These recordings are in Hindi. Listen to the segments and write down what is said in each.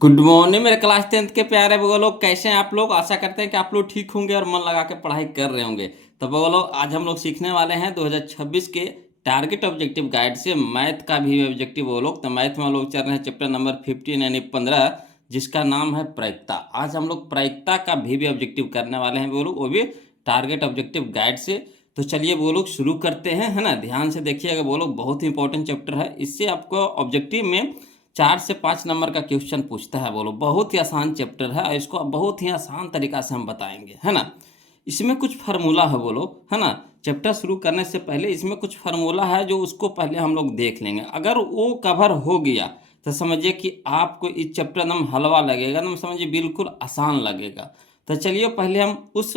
गुड मॉर्निंग मेरे क्लास 10th के प्यारे वो लोग, कैसे हैं आप लोग। आशा करते हैं कि आप लोग ठीक होंगे और मन लगा के पढ़ाई कर रहे होंगे। तो वो लोग आज हम लोग सीखने वाले हैं 2026 के टारगेट ऑब्जेक्टिव गाइड से मैथ का भी ऑब्जेक्टिव। वो लोग तो मैथ में हम लोग चल रहे हैं चैप्टर नंबर 15 यानी 15, जिसका नाम है प्रायिकता। आज हम लोग प्रायिकता का भी ऑब्जेक्टिव करने वाले हैं वो लोग, वो भी टारगेट ऑब्जेक्टिव गाइड से। तो चलिए वो लोग शुरू करते हैं, है ना। ध्यान से देखिएगा वो लोग, बहुत ही इंपॉर्टेंट चैप्टर है। इससे आपको ऑब्जेक्टिव में 4 से 5 नंबर का क्वेश्चन पूछता है। बोलो, बहुत ही आसान चैप्टर है और इसको बहुत ही आसान तरीका से हम बताएंगे, है ना। इसमें कुछ फार्मूला है बोलो, है ना। चैप्टर शुरू करने से पहले इसमें कुछ फार्मूला है जो उसको पहले हम लोग देख लेंगे। अगर वो कवर हो गया तो समझिए कि आपको इस चैप्टर एकदम हलवा लगेगा, एकदम समझिए बिल्कुल आसान लगेगा। तो चलिए पहले हम उस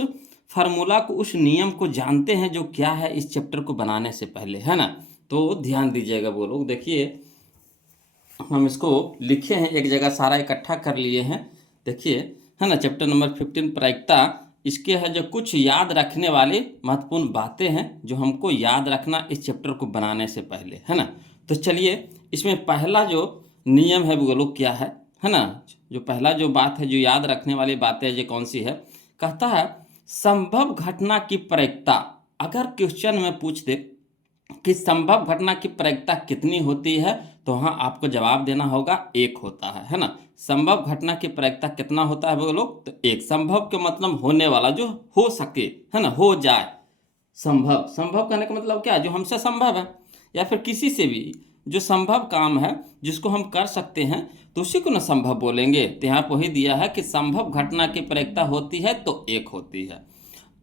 फार्मूला को, उस नियम को जानते हैं जो क्या है इस चैप्टर को बनाने से पहले, है ना। तो ध्यान दीजिएगा वो लोग, देखिए हम इसको लिखे हैं एक जगह, सारा इकट्ठा कर लिए हैं। देखिए, है ना, चैप्टर नंबर 15 प्रायिकता। इसके है जो कुछ याद रखने वाली महत्वपूर्ण बातें हैं जो हमको याद रखना इस चैप्टर को बनाने से पहले, है ना। तो चलिए इसमें पहला जो नियम है वो लोग क्या है ना। जो पहला जो बात है, जो याद रखने वाली बातें ये कौन सी है, कहता है संभव घटना की प्रायिकता। अगर क्वेश्चन में पूछ दे कि संभव घटना की प्रायिकता कितनी होती है, तो हाँ आपको जवाब देना होगा एक होता है ना। संभव घटना की प्रायिकता कितना होता है वो लोग, तो एक। संभव के मतलब होने वाला, जो हो सके, है ना, हो जाए। संभव, संभव कहने का मतलब क्या है, जो हमसे संभव है या फिर किसी से भी जो संभव काम है जिसको हम कर सकते हैं, तो उसी को ना संभव बोलेंगे। तो यहाँ पर वही दिया है कि संभव घटना की प्रायिकता होती है तो एक होती है।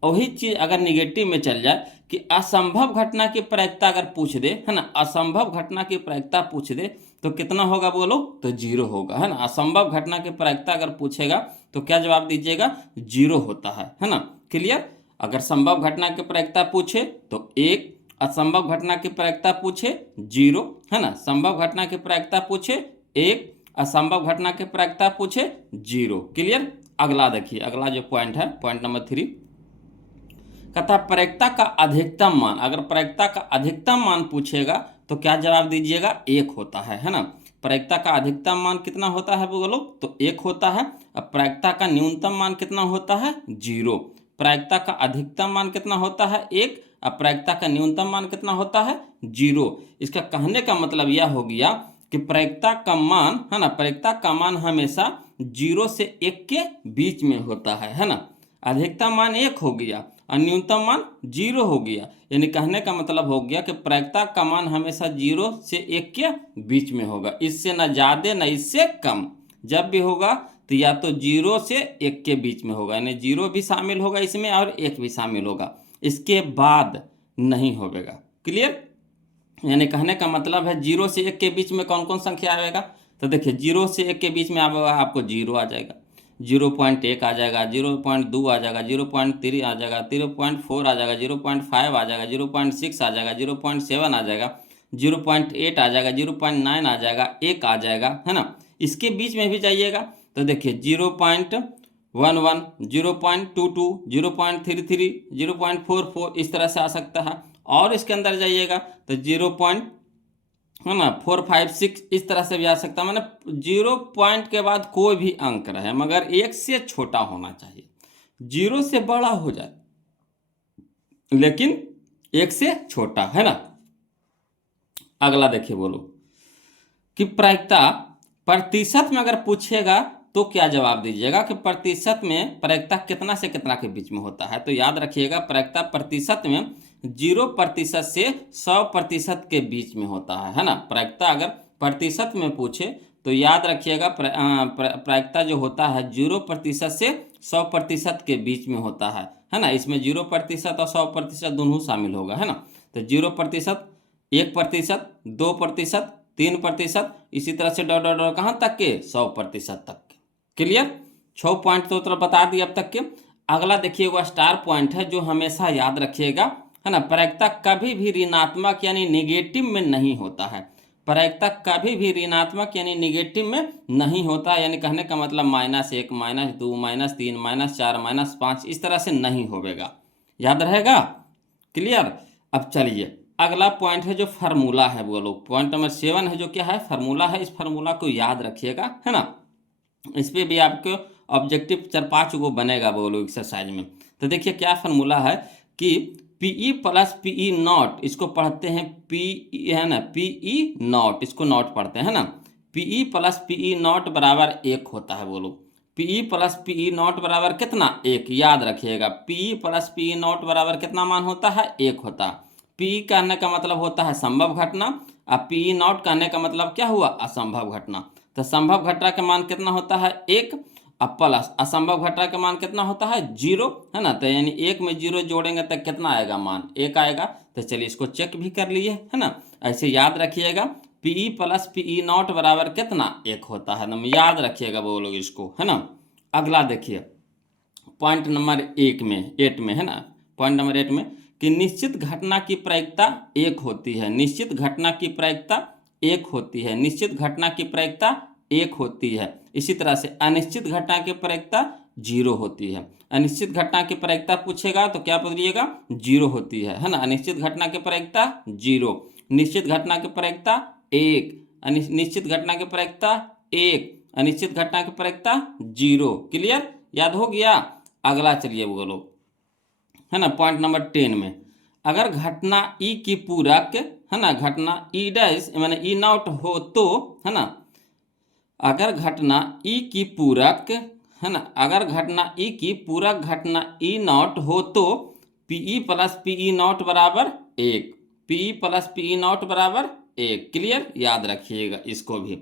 वही चीज अगर निगेटिव में चल जाए कि असंभव घटना की प्रायिकता अगर पूछ दे, है ना, असंभव घटना की प्रायिकता पूछ दे तो कितना होगा बोलो, तो जीरो होगा, है ना। असंभव घटना की प्रायिकता अगर पूछेगा तो क्या जवाब दीजिएगा, जीरो होता है ना। क्लियर। अगर संभव घटना की प्रायिकता पूछे तो एक, असंभव घटना की प्रायिकता पूछे जीरो, है ना। संभव घटना की प्रायिकता पूछे एक, असंभव घटना की प्रायिकता पूछे जीरो। क्लियर। अगला देखिए, अगला जो पॉइंट है, पॉइंट नंबर 3, कहता प्रायिकता का अधिकतम मान। अगर प्रायिकता का अधिकतम मान पूछेगा तो क्या जवाब दीजिएगा, एक होता है ना। प्रायिकता का अधिकतम मान कितना होता है बोलो, तो एक होता है। अब प्रायिकता का न्यूनतम मान कितना होता है, जीरो। प्रायिकता का अधिकतम मान कितना होता है, एक। अब प्रायिकता का न्यूनतम मान कितना होता है, जीरो। इसका कहने का मतलब यह हो गया कि प्रायिकता का मान, है ना, प्रायिकता का मान हमेशा जीरो से एक के बीच में होता है ना। अधिकतम मान एक हो गया और न्यूनतम मान जीरो हो गया, यानी कहने का मतलब हो गया कि प्रायिकता का मान हमेशा जीरो से एक के बीच में होगा, इससे न ज़्यादा न इससे कम। जब भी होगा तो या तो जीरो से एक के बीच में होगा, यानी जीरो भी शामिल होगा इसमें और एक भी शामिल होगा, इसके बाद नहीं होगा। क्लियर। यानी कहने का मतलब है जीरो से एक के बीच में कौन कौन संख्या आएगा, तो देखिए जीरो से एक के बीच में आपको जीरो आ जाएगा, 0.1 आ जाएगा, 0.2 आ जाएगा, 0.3 आ जाएगा, 0.4 आ जाएगा, 0.5 आ जाएगा, 0.6 आ जाएगा, 0.7 आ जाएगा, 0.8 आ जाएगा, 0.9 आ जाएगा, एक आ जाएगा, है ना। इसके बीच में भी जाइएगा तो देखिए 0.11, 0.22, 0.33, 0.44, इस तरह से आ सकता है। और इसके अंदर जाइएगा तो 0. है ना, 4, 5, 6 इस तरह से भी आ सकता है। मैंने 0 के बाद कोई भी अंक रहे मगर एक से छोटा होना चाहिए, जीरो से बड़ा हो जाए लेकिन एक से छोटा, है ना। अगला देखिए बोलो कि प्रायिकता प्रतिशत में अगर पूछेगा तो क्या जवाब दीजिएगा कि प्रतिशत में प्रायिकता कितना से कितना के बीच में होता है। तो याद रखिएगा प्रायिकता प्रतिशत में 0% से 100% के बीच में होता है ना। प्रायिकता अगर प्रतिशत में पूछे तो याद रखिएगा प्रायिकता जो होता है 0% से 100% के बीच में होता है ना। इसमें 0% और 100% दोनों शामिल होगा, है ना। तो 0%, 1%, 2%, 3%, इसी तरह से डॉट डॉट डॉट कहाँ तक के, 100% तक के। क्लियर। 6 पॉइंट तो बता दिए अब तक के। अगला देखिए वो स्टार पॉइंट है जो हमेशा याद रखिएगा, है ना। प्रायिकता कभी भी ऋणात्मक यानी निगेटिव में नहीं होता है। प्रायिकता कभी भी ऋणात्मक यानी निगेटिव में नहीं होता, यानी कहने का मतलब -1, -2, -3, -4, -5 इस तरह से नहीं होगा, याद रहेगा। क्लियर। अब चलिए अगला पॉइंट है जो फार्मूला है, वो लोग पॉइंट नंबर 7 है जो क्या है, फार्मूला है। इस फार्मूला को याद रखिएगा, है ना। इस पे भी आपको ऑब्जेक्टिव 4-5 गो बनेगा बोलो एक्सरसाइज में। तो देखिए क्या फार्मूला है कि पीई प्लस पीई नॉट, इसको पढ़ते हैं पी है ना, पीई नॉट, इसको नॉट पढ़ते हैं ना, पीई प्लस पीई नॉट बराबर 1 होता है बोलो। पीई प्लस पीई नॉट बराबर कितना, 1, याद रखिएगा। पीई प्लस पीई नॉट बराबर कितना मान होता है, 1 होता है। पी कहने का मतलब होता है संभव घटना, और पी नॉट कहने का मतलब क्या हुआ, असंभव घटना। तो संभव घटना का मान कितना होता है, 1, अब प्लस असंभव घटना का मान कितना होता है, 0, है ना। तो यानी 1 में 0 जोड़ेंगे तो कितना आएगा, मान 1 आएगा। तो चलिए इसको चेक भी कर लिए, है ना। ऐसे याद रखिएगा, पीई प्लस पीई नॉट बराबर कितना, 1 होता है ना, याद रखिएगा वो लोग इसको, है ना। अगला देखिए पॉइंट नंबर 1 में 8 में, है ना, पॉइंट नंबर 8 में कि निश्चित घटना की प्रायिकता 1 होती है। निश्चित घटना की प्रायिकता 1 होती है। निश्चित घटना की प्रायिकता 1 होती है। इसी तरह से अनिश्चित घटना की प्रायिकता 0 होती है। अनिश्चित घटना की प्रायिकता पूछेगा तो क्या बोलिएगा, 0 होती है ना। अनिश्चित घटना की प्रायिकता 0, निश्चित घटना की प्रायिकता 1, निश्चित घटना की प्रायिकता 1, अनिश्चित घटना की प्रायिकता 0। क्लियर, याद हो गया। अगला चलिए बोलो, है ना, पॉइंट नंबर 10 में अगर घटना ई की पूरक, है ना, घटना ई डैश माने ई नॉट हो तो, है ना, अगर घटना ई की पूरक, है ना, अगर घटना ई की पूरक घटना ई नॉट हो तो पीई प्लस पीई नॉट बराबर 1, पीई प्लस पीई नॉट बराबर 1। क्लियर, याद रखिएगा इसको भी।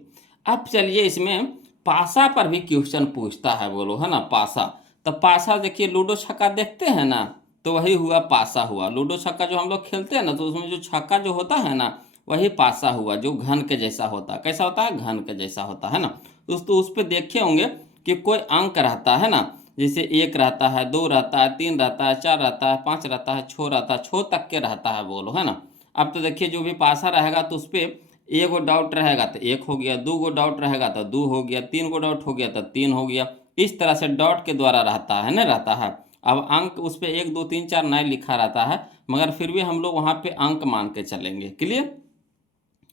अब चलिए इसमें पासा पर भी क्वेश्चन पूछता है बोलो, है ना, पासा। तो पासा देखिए, लूडो छक्का देखते हैं ना, तो वही हुआ पासा हुआ। लूडो छक्का जो हम लोग खेलते हैं ना, तो उसमें जो छक्का जो होता है ना, वही पासा हुआ, जो घन के जैसा होता है। कैसा होता है, घन के जैसा होता है ना। तो उस पर देखे होंगे कि कोई अंक रहता है ना, जैसे 1 रहता है, 2 रहता है, 3 रहता है, 4 रहता है, 5 रहता है, 6 रहता है, 6 तक के रहता है बोलो, है ना। अब तो देखिए जो भी पासा रहेगा तो उस पर 1 गो डाउट रहेगा तो 1 हो गया, 2 गो डाउट रहेगा तो 2 हो गया, 3 गो डाउट हो गया तो 3 हो गया। इस तरह से डॉट के द्वारा रहता है ना, रहता है। अब अंक उस पर 1 2 3 4 नहीं लिखा रहता है, मगर फिर भी हम लोग वहाँ पे अंक मान के चलेंगे। क्लियर,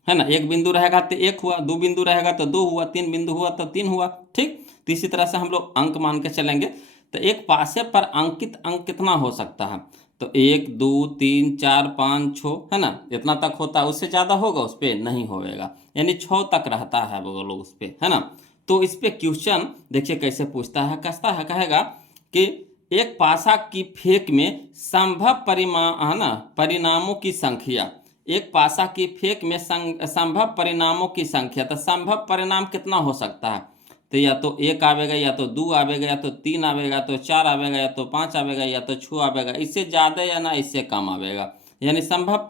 है ना। 1 बिंदु रहेगा तो 1 हुआ, 2 बिंदु रहेगा तो 2 हुआ, 3 बिंदु हुआ तो 3 हुआ। ठीक, तो इसी तरह से हम लोग अंक मान के चलेंगे। तो एक पासे पर अंकित अंक कितना हो सकता है, तो 1 2 3 4 5 6, है ना, इतना तक होता है। उससे ज़्यादा होगा उस पर नहीं होएगा, यानी 6 तक रहता है वो लोग उस पर, है ना। तो इस पे क्वेश्चन देखिए कैसे पूछता है, कसता है, कहेगा कि एक पासा की फेंक में संभव है ना, परिणामों की संख्या, एक पासा की फेंक में संभव परिणामों की संख्या। तो संभव परिणाम कितना हो सकता है, तो या तो 1 आवेगा, या तो 2 आवेगा, या तो 3 आवेगा, या तो 4 आवेगा, या तो 5 आवेगा, या तो 6 आवेगा। इससे ज़्यादा या ना इससे कम आवेगा। यानी संभव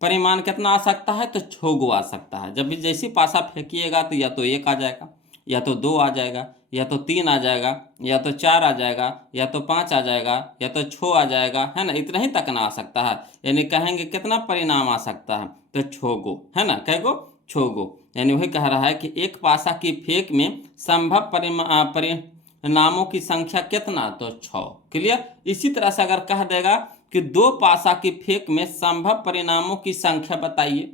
परिमाण कितना आ सकता है, तो 6 गो आ सकता है। जब भी जैसी पासा फेंकिएगा तो या तो 1 आ जाएगा, या तो 2 आ जाएगा, या तो 3 आ जाएगा, या तो 4 आ जाएगा, या तो 5 आ जाएगा, या तो 6 आ जाएगा, है ना। इतना ही तक ना आ सकता है। यानी कहेंगे कितना परिणाम आ सकता है, तो 6 गो, है ना, कै गो, 6 गो। यानी वही कह रहा है कि एक पासा की फेंक में संभव परिणामों की संख्या कितना, तो 6। क्लियर, इसी तरह से अगर कह देगा कि 2 पासा की फेंक में संभव परिणामों की संख्या बताइए,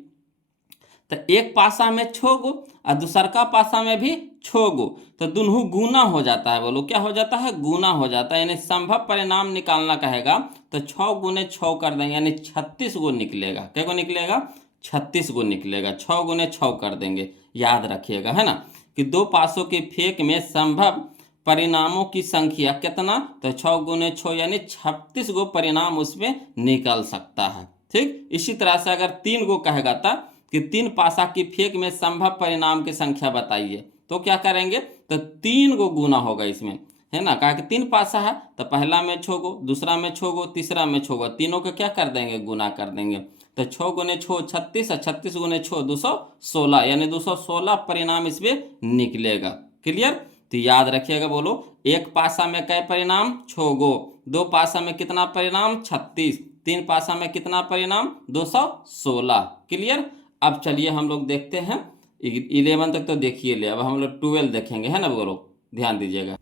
तो एक पासा में 6 गो और दूसर का पासा में भी 6 गो, तो दोनों गुना हो जाता है। बोलो क्या हो जाता है, गुना हो जाता है। यानी संभव परिणाम निकालना कहेगा तो 6 गुने 6 कर देंगे, यानी 36 गो निकलेगा। क्या गो निकलेगा, 36 गो निकलेगा। 6 गुने 6 कर देंगे, याद रखिएगा, है ना, कि 2 पासों के फेंक में संभव परिणामों की संख्या कितना, तो 6 गुने 6 यानी 36 गो परिणाम उसमें निकल सकता है। ठीक, इसी तरह से अगर 3 गो कहेगा था कि 3 पासा की फेंक में संभव परिणाम की संख्या बताइए, तो क्या करेंगे, तो 3 गो गुना होगा इसमें, है ना। कहा कि 3 पासा है तो पहला में 6 गो, दूसरा में 6 गो, तीसरा में 6 गो, तीनों को क्या कर देंगे, गुना कर देंगे। तो 6 गुने 6 36 और 36 गुने 6 216, यानी 216 परिणाम इसमें निकलेगा। क्लियर, तो याद रखिएगा। बोलो एक पासा में कै परिणाम, 6 गो, 2 पासा में कितना परिणाम, 36, 3 पासा में कितना परिणाम, 216। क्लियर, अब चलिए हम लोग देखते हैं 11 तक तो देखिए ले, अब हम लोग 12 देखेंगे, है ना। बोलो ध्यान दीजिएगा,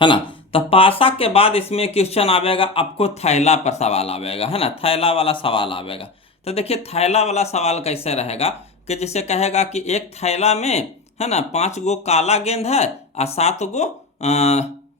है ना। तो पासा के बाद इसमें क्वेश्चन आवेगा आपको, थैला पर सवाल आवेगा, है ना, थैला वाला सवाल आवेगा। तो देखिए थैला वाला सवाल कैसे रहेगा कि जैसे कहेगा कि एक थैला में, है ना, 5 गो काला गेंद है और 7 गो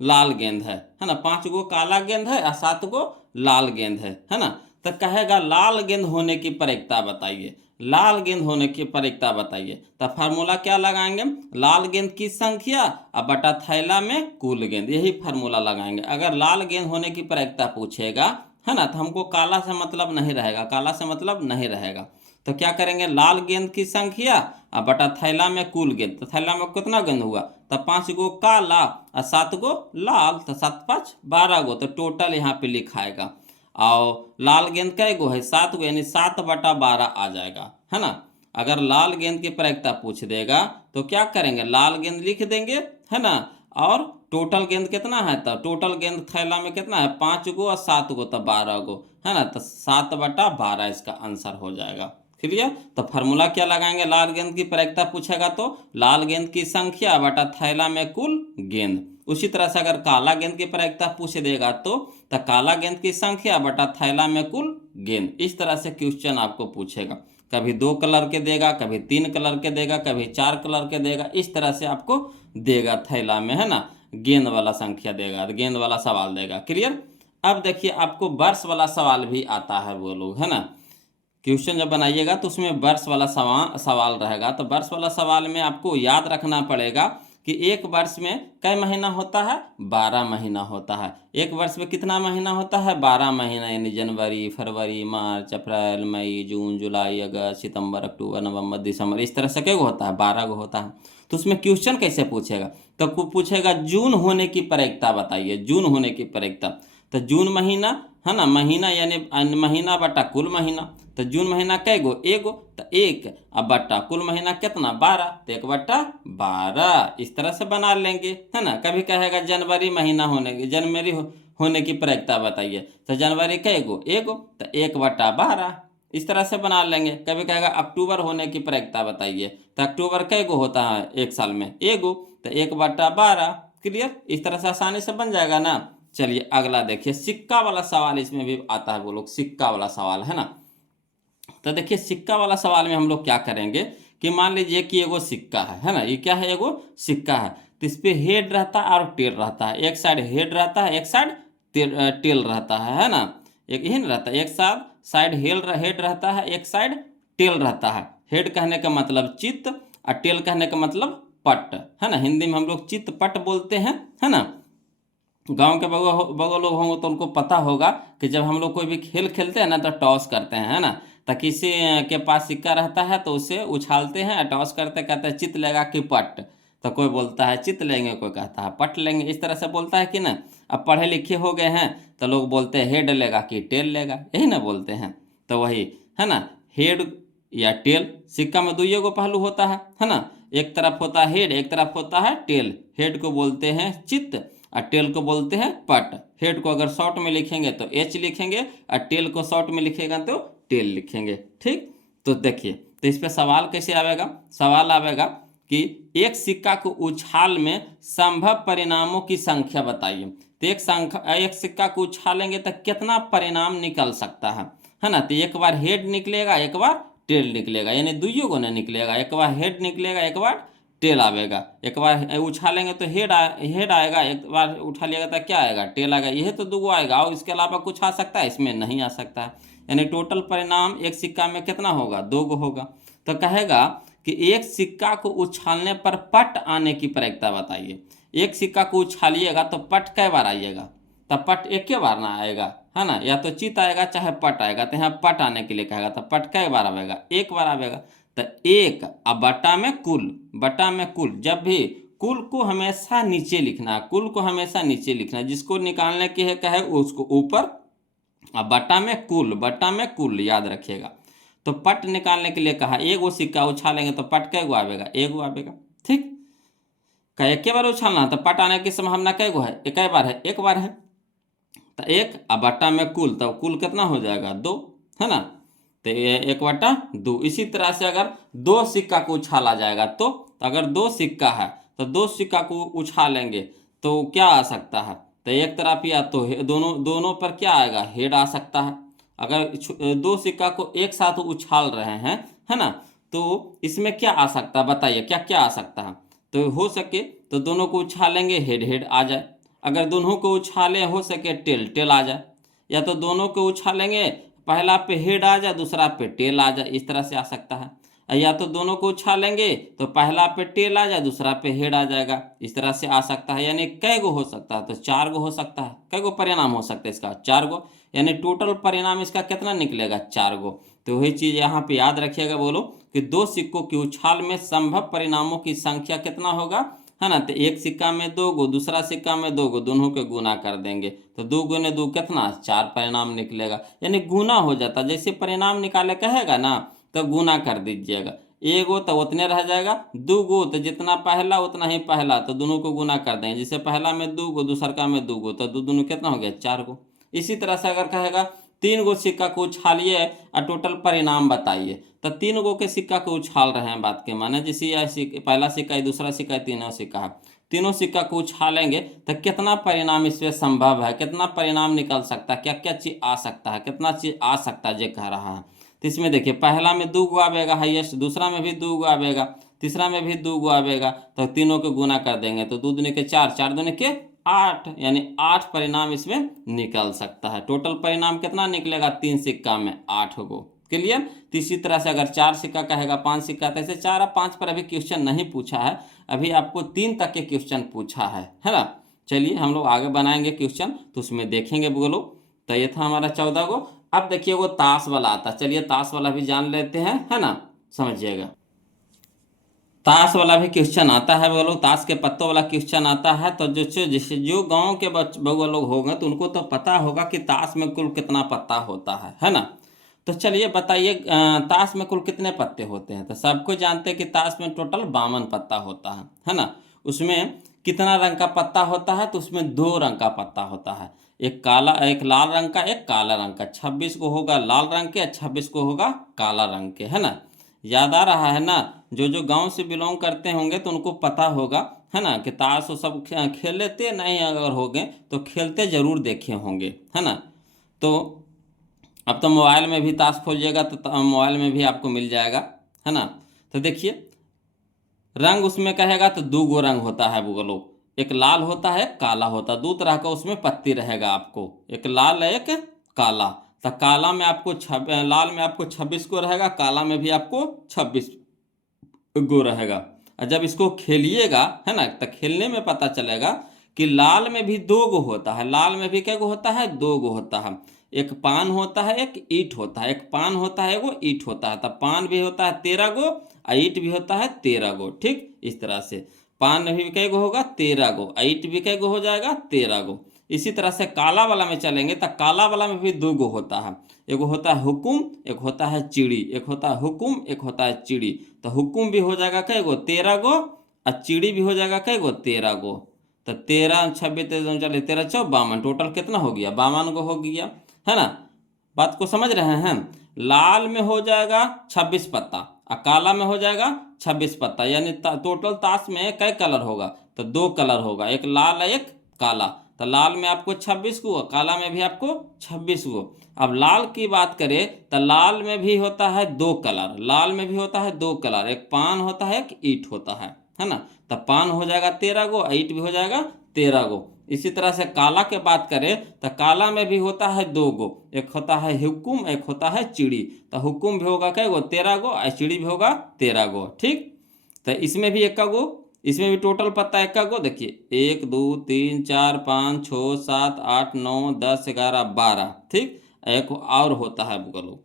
लाल गेंद है ना, 5 गो काला गेंद है और 7 गो लाल गेंद है ना। तो कहेगा लाल गेंद होने की प्रायिकता बताइए, लाल गेंद होने की प्रायिकता बताइए। तो फार्मूला क्या लगाएंगे, लाल गेंद की संख्या और बटा थैला में कुल गेंद, यही फार्मूला लगाएंगे। अगर लाल गेंद होने की प्रायिकता पूछेगा है ना, तो हमको काला से मतलब नहीं रहेगा, काला से मतलब नहीं रहेगा। तो क्या करेंगे, लाल गेंद की संख्या और बटा थैला में कुल गेंद। तो थैला में कितना गेंद हुआ, तो 5 गो काला और 7 गो लाल, तो 7 5 12 गो, तो टोटल यहाँ पे लिखाएगा। और लाल गेंद कै गो है, 7 गो, यानी 7/12 आ जाएगा, है ना। अगर लाल गेंद की प्रायिकता पूछ देगा तो क्या करेंगे, लाल गेंद लिख देंगे, है ना। और टोटल गेंद कितना है, तो टोटल गेंद थैला में कितना है, 5 गो और 7 गो, तो 12 गो, है ना। तो 7/12 इसका आंसर हो जाएगा। क्लियर। तो फार्मूला क्या लगाएंगे, लाल गेंद की प्रायिकता पूछेगा तो लाल गेंद की संख्या बटा थैला में कुल गेंद। उसी तरह से अगर काला गेंद की प्रायिकता पूछ देगा तो काला गेंद की संख्या बटा थैला में कुल गेंद। इस तरह से क्वेश्चन आपको पूछेगा, कभी 2 कलर के देगा, कभी 3 कलर के देगा, कभी 4 कलर के देगा, इस तरह से आपको देगा थैला में, है ना, गेंद वाला संख्या देगा, गेंद वाला सवाल देगा। क्लियर। अब देखिए आपको वर्ष वाला सवाल भी आता है वो लोग, है ना। क्वेश्चन जब बनाइएगा तो उसमें वर्ष वाला सवाल रहेगा। तो वर्ष वाला सवाल में आपको याद रखना पड़ेगा कि एक वर्ष में कई महीना होता है, 12 महीना होता है। एक वर्ष में कितना महीना होता है, 12 महीना, यानी जनवरी, फरवरी, मार्च, अप्रैल, मई, जून, जुलाई, अगस्त, सितंबर, अक्टूबर, नवंबर, दिसंबर, इस तरह से क्या होता है, 12 गो होता है। तो उसमें क्वेश्चन कैसे पूछेगा, तो पूछेगा जून होने की प्रायिकता बताइए, जून होने की प्रायिकता। तो जून महीना, है ना, महीना यानी महीना बटा कुल महीना। तो जून महीना कै गो, एगो, तो 1 अब बटा कुल महीना कितना, 12, तो 1/12 इस तरह से बना लेंगे, है ना। कभी कहेगा जनवरी महीना होने की प्रायिकता बताइए, तो जनवरी कै गो, एगो, तो 1/12 इस तरह से बना लेंगे। कभी कहेगा अक्टूबर होने की प्रायिकता बताइए, तो अक्टूबर कै गो होता है एक साल में, एगो, तो 1/12। क्लियर। इस तरह से आसानी से बन जाएगा ना। चलिए अगला देखिए, सिक्का वाला सवाल इसमें भी आता है, वो लोग सिक्का वाला सवाल, है ना। तो देखिए सिक्का वाला सवाल में हम लोग क्या करेंगे कि मान लीजिए कि एगो सिक्का है ना, ये क्या है, एगो सिक्का है। तो इस पे हेड रहता है और टेल रहता है, एक साइड हेड रहता है, एक साइड टेल रहता है ना। एक यही ना रहता है, एक साइड हेड रहता है, एक साइड टेल रहता है। हेड कहने का मतलब चित्त और टेल कहने का मतलब पट, है ना। हिंदी में हम लोग चित्त पट बोलते हैं, है ना। गांव के बगल लोग होंगे तो उनको पता होगा कि जब हम लोग कोई भी खेल खेलते हैं ना तो टॉस करते हैं, है ना। तो किसी के पास सिक्का रहता है तो उसे उछालते हैं, टॉस करते, कहते हैं चित लेगा कि पट। तो कोई बोलता है चित लेंगे, कोई कहता है पट लेंगे, इस तरह से बोलता है कि ना। अब पढ़े लिखे हो गए हैं तो लोग बोलते हैं हेड लेगा कि टेल लेगा, यही ना बोलते हैं। तो वही है ना, हेड या टेल। सिक्का में दुइये को पहलू होता है ना। एक तरफ होता है हेड, एक तरफ होता है टेल। हेड को बोलते हैं चित्त और टेल को बोलते हैं पट। हेड को अगर शॉर्ट में लिखेंगे तो एच लिखेंगे और टेल को शॉर्ट में लिखेगा तो टेल लिखेंगे। ठीक। तो देखिए, तो इस पे सवाल कैसे आवेगा, सवाल आवेगा कि एक सिक्का को उछाल में संभव परिणामों की संख्या बताइए। तो एक सिक्का को उछालेंगे तो कितना परिणाम निकल सकता है ना। तो एक बार हेड निकलेगा, एक बार टेल निकलेगा, यानी दुइयों को नहीं निकलेगा, एक बार हेड निकलेगा, एक बार टेल आवेगा। एक बार उछालेंगे तो हेड आएगा, एक बार उठा लिएगा तो क्या आएगा, टेल आएगा। यही तो दो आएगा, और इसके अलावा कुछ आ सकता है, इसमें नहीं आ सकता है। यानी टोटल परिणाम एक सिक्का में कितना होगा, 2 गो होगा। तो कहेगा कि एक सिक्का को उछालने पर पट आने की प्रायिकता बताइए। एक सिक्का को उछालिएगा तो पट कै बार आइएगा, तब पट एक के बार ना आएगा, है ना। या तो चित आएगा चाहे पट आएगा। तो यहाँ पट आने के लिए कहेगा तो पट कै बार आएगा, एक बार आएगा। तो 1 अब बटा में कुल, बटा में कुल। जब भी कुल को हमेशा नीचे लिखना है, कुल को हमेशा नीचे लिखना है। जिसको निकालने की है कहे उसको ऊपर, अब बटा में कुल, बटा में कुल याद रखिएगा। तो पट निकालने के लिए कहा, एगो सिक्का उछालेंगे तो पट कै गो आवेगा, एगो आवेगा। ठीक। का एक बार उछालना तो पट आने की संभावना कै गो है, एक बार है, एक बार है। तो 1 अब बटा में कुल, तो कुल कितना हो जाएगा, 2, है ना। तो 1/2। इसी तरह से अगर 2 सिक्का को उछाला जाएगा तो अगर 2 सिक्का है तो 2 सिक्का को उछालेंगे तो क्या आ सकता है, तो एक तरफ या तो दोनों पर क्या आएगा, हेड आ सकता है। अगर 2 सिक्का को एक साथ उछाल रहे हैं, है ना, तो इसमें क्या आ सकता है बताइए, क्या क्या आ सकता है। तो हो सके तो दोनों को उछालेंगे हेड हेड आ जाए, अगर दोनों को उछालें हो सके टेल टेल आ जाए, या तो दोनों को उछालेंगे पहला पे हेड आ जाए दूसरा पे टेल आ जाए, इस तरह से आ सकता है। या तो दोनों को उछालेंगे तो पहला पे टेल आ जाए दूसरा पे हेड आ जाएगा, इस तरह से आ सकता है। यानी कै गो हो सकता है, तो 4 गो हो सकता है। कै गो परिणाम हो सकता है इसका, 4 गो। यानी टोटल परिणाम इसका कितना निकलेगा, 4 गो। तो वही चीज़ यहाँ पे याद रखिएगा, बोलो कि 2 सिक्कों की उछाल में संभव परिणामों की संख्या कितना होगा, है ना। तो एक सिक्का में 2 गो, दूसरा सिक्का में 2 गो, दोनों के गुना कर देंगे तो 2 गुने 2 कितना, 4 परिणाम निकलेगा। यानी गुना हो जाता, जैसे परिणाम निकाले कहेगा ना तो गुना कर दीजिएगा। एगो तो उतने रह जाएगा, 2 गो तो जितना पहला उतना ही पहला, तो दोनों को गुना कर देंगे। जैसे पहला में 2 गो दूसरा में 2 गो, तो दो दोनों कितना हो गया, 4 गो। इसी तरह से अगर कहेगा 3 गो सिक्का को उछालिए और टोटल परिणाम बताइए, तो 3 गो के सिक्का को उछाल रहे हैं, बात के माने जैसे यह पहला सिक्का है, दूसरा सिक्का है, तीनों सिक्का है, तीनों सिक्का को उछालेंगे तो कितना परिणाम इसमें संभव है, कितना परिणाम निकल सकता है, क्या क्या चीज आ सकता है, कितना चीज आ सकता है, ये कह रहा है। तो इसमें देखिए पहला में 2 गो आवेगा हाईएस्ट, दूसरा में भी 2 गो आवेगा, तीसरा में भी 2 गो आवेगा, तो तीनों को गुना कर देंगे तो 2 दूनी के 4, 4 दूनी के 8, यानी 8 परिणाम इसमें निकल सकता है। टोटल परिणाम कितना निकलेगा, 3 सिक्का में 8 गो। क्लियर। तो इसी तरह से अगर 4 सिक्का कहेगा 5 सिक्का, तो ऐसे 4 और 5 पर अभी क्वेश्चन नहीं पूछा है, अभी आपको 3 तक के क्वेश्चन पूछा है ना। चलिए हम लोग आगे बनाएंगे क्वेश्चन तो उसमें देखेंगे बोलो। तो ये था हमारा 14 गो। अब देखिए वो ताश वाला आता है, चलिए ताश वाला भी जान लेते हैं, है ना, समझिएगा। ताश वाला भी क्वेश्चन आता है बोलो, ताश के पत्तों वाला क्वेश्चन आता है। तो जैसे जो गांव के बउआ लोग होंगे तो उनको तो पता होगा कि ताश में कुल कितना पत्ता होता है ना। तो चलिए बताइए ताश में कुल कितने पत्ते होते हैं। तो सबको जानते हैं कि ताश में टोटल 52 पत्ता होता है ना। उसमें कितना रंग का पत्ता होता है, तो उसमें 2 रंग का पत्ता होता है, एक काला, एक लाल रंग का, एक काला रंग का। 26 को होगा लाल रंग के, 26 को होगा काला रंग के, है ना। याद आ रहा है ना। जो जो गांव से बिलोंग करते होंगे तो उनको पता होगा, है ना, कि ताश वो सब खेल लेते नहीं, अगर हो गए तो खेलते जरूर देखे होंगे, है ना। तो अब तो मोबाइल में भी ताश खोलिएगा तो मोबाइल में भी आपको मिल जाएगा, है ना। तो देखिए रंग उसमें कहेगा तो 2 गो रंग होता है बोलो, एक लाल होता है, काला होता है, 2 तरह का उसमें पत्ती रहेगा आपको, एक लाल एक काला। तो काला में आपको लाल में आपको 26 को रहेगा, काला में भी आपको 26 गो रहेगा। और जब इसको खेलिएगा, है ना, तो खेलने में पता चलेगा कि लाल में भी 2 गो होता है, लाल में भी क्या गो होता है, 2 गो होता है। एक पान होता है, एक ईंट होता है, एक पान होता है, एगो ईंट होता है। तो पान भी होता है 13 गो और ईंट भी होता है 13 गो। ठीक इस तरह से पान में भी कै गो होगा, 13 गो, और ईंट भी कै गो हो जाएगा, 13 गो। इसी तरह से काला वाला में चलेंगे तो काला वाला में भी 2 गो होता है, एगो होता है हुकुम, एक होता है चिड़ी, एक होता है हुकुम, एक होता है चिड़ी। तो हुकुम भी हो जाएगा कै गो, 13 गो, और चिड़ी भी हो जाएगा कै गो, 13 गो। तो 13 26 चलिए 13 चौ 52, टोटल कितना हो गया, 52 गो हो गया, है ना। बात को समझ रहे हैं। लाल में हो जाएगा 26 पत्ता और काला में हो जाएगा 26 पत्ता, यानी टोटल ताश में कै कलर होगा, तो 2 कलर होगा, एक लाल एक काला। तो लाल में आपको 26 को, काला में भी आपको 26 को। अब लाल की बात करें तो लाल में भी होता है 2 कलर, लाल में भी होता है 2 कलर, एक पान होता है, एक ईंट होता है ना। तो पान हो जाएगा 13 गो, ईंट भी हो जाएगा 13 गो। इसी तरह से काला के बात करें तो काला में भी होता है 2 गो, एक होता है हुकुम, एक होता है चिड़ी। तो हुकुम भी होगा कै गो, 13 गो, और चिड़ी भी होगा 13 गो। ठीक। तो इसमें भी 1 गो, इसमें भी टोटल पत्ता 1 गो। देखिए 1 2 3 4 5 6 7 8 9 10 11 12। ठीक। एक और होता है बोलो,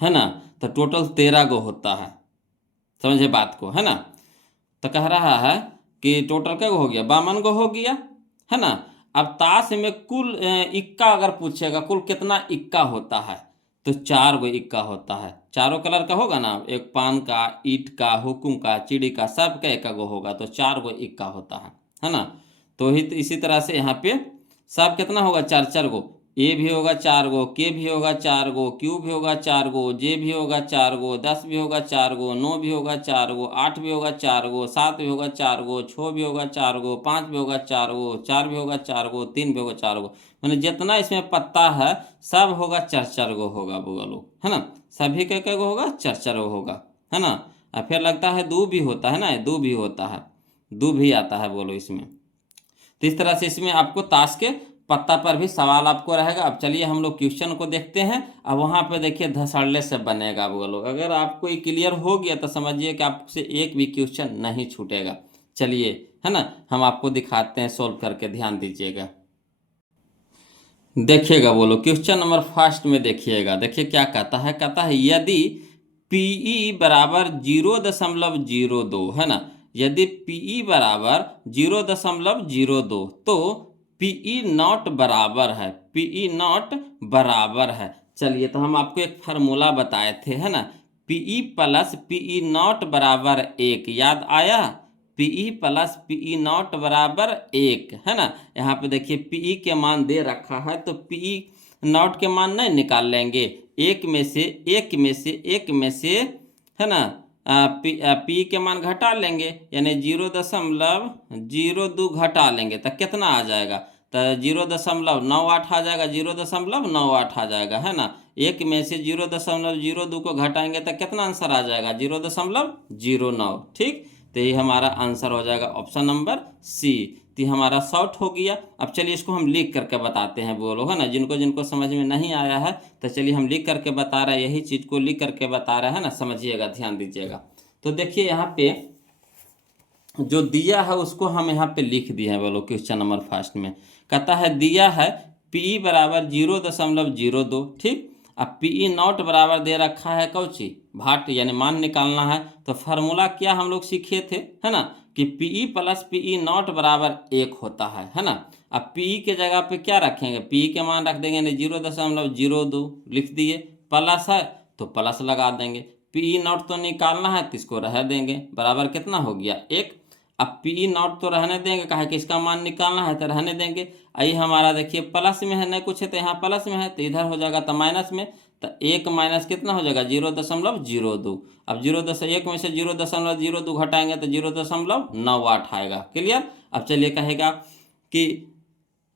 है ना। तो टोटल 13 गो होता है, समझे बात को, है ना। तो कह रहा है कि टोटल क्या हो गया, 52 गो हो गया, है ना। अब ताश में कुल इक्का अगर पूछेगा कुल कितना इक्का होता है, तो 4 गो इक्का होता है, चारों कलर का होगा ना, एक पान का, ईंट का, हुकुम का, चिड़ी का, सब का 1 गो होगा, तो 4 गो इक्का होता है ना। तो ही इसी तरह से यहाँ पे सब कितना होगा, 4 4 गो। ए भी होगा 4 गो, के भी होगा 4 गो, क्यू भी होगा 4 गो, जे भी होगा 4 गो, 10 भी होगा 4 गो, 9 भी होगा 4 गो, 8 भी होगा 4 गो, 7 भी होगा 4 गो, 6 भी होगा 4 गो, 5 भी होगा 4 गो, 4 भी होगा 4 गो, 3 भी होगा 4 गो। मैंने जितना इसमें पत्ता है सब होगा 4 4 गो होगा बोगा लोग, है ना। सभी के गो होगा, 4 4 गो होगा। है ना। और फिर लगता है दू भी होता है ना, दू भी होता है, दू भी आता है बोलो इसमें। तो इस तरह से इसमें आपको ताश के पत्ता पर भी सवाल आपको रहेगा। अब चलिए हम लोग क्वेश्चन को देखते हैं। अब वहाँ पे देखिए धसड़ले से बनेगा बोलो। अगर आपको ये क्लियर हो गया तो समझिए कि आपसे एक भी क्वेश्चन नहीं छूटेगा। चलिए, है ना, हम आपको दिखाते हैं सोल्व करके, ध्यान दीजिएगा। देखिएगा बोलो क्वेश्चन नंबर फर्स्ट में देखिएगा, देखिए क्या कहता है यदि पीई बराबर 0.02 है ना, यदि पीई बराबर 0.02 तो पीई नॉट बराबर है, पीई नॉट बराबर है। चलिए तो हम आपको एक फार्मूला बताए थे, है ना, पीई प्लस पीई नॉट बराबर 1, याद आया, पीई प्लस पीई नॉट बराबर 1, है ना। यहाँ पे देखिए पीई के मान दे रखा है तो पीई नॉट के मान नहीं निकाल लेंगे, एक में से है ना, पी के मान घटा लेंगे, यानी 0.02 घटा लेंगे तो कितना आ जाएगा, तो 0.98 आ जाएगा, 0.98 आ जाएगा, है ना। एक में से 0.02 को घटाएंगे तो कितना आंसर आ जाएगा, 0.09। ठीक, तो ये हमारा आंसर हो जाएगा ऑप्शन नंबर सी। तो ये हमारा शॉर्ट हो गया। अब चलिए इसको हम लिख करके बताते हैं बोलो, है ना, जिनको जिनको समझ में नहीं आया है तो चलिए हम लिख करके बता रहे हैं, यही चीज़ को लिख करके बता रहे हैं ना, समझिएगा, ध्यान दीजिएगा। तो देखिए यहाँ पे जो दिया है उसको हम यहाँ पे लिख दिए हैं बोलो क्वेश्चन नंबर फर्स्ट में। कहता है दिया है पी बराबर 0.02, ठीक। अब पी नॉट बराबर दे रखा है कौची, भाट, यानी मान निकालना है। तो फार्मूला क्या हम लोग सीखे थे, है ना, कि पी प्लस पी नॉट बराबर 1 होता है ना। अब पी के जगह पे क्या रखेंगे, पी के मान रख देंगे, यानी 0.02 लिख दिए, प्लस है तो प्लस लगा देंगे, पी नॉट तो निकालना है तो इसको रह देंगे, बराबर कितना हो गया 1। अब पी नॉट तो रहने देंगे, कहा कि इसका मान निकालना है तो रहने देंगे। आई हमारा देखिए प्लस में है, नहीं कुछ है तो यहाँ प्लस में है तो इधर हो जाएगा तो माइनस में, तो 1 माइनस कितना हो जाएगा 0.02। अब 0.1 में से 0.02 घटाएंगे तो 0.98 आएगा। क्लियर। अब चलिए कहेगा कि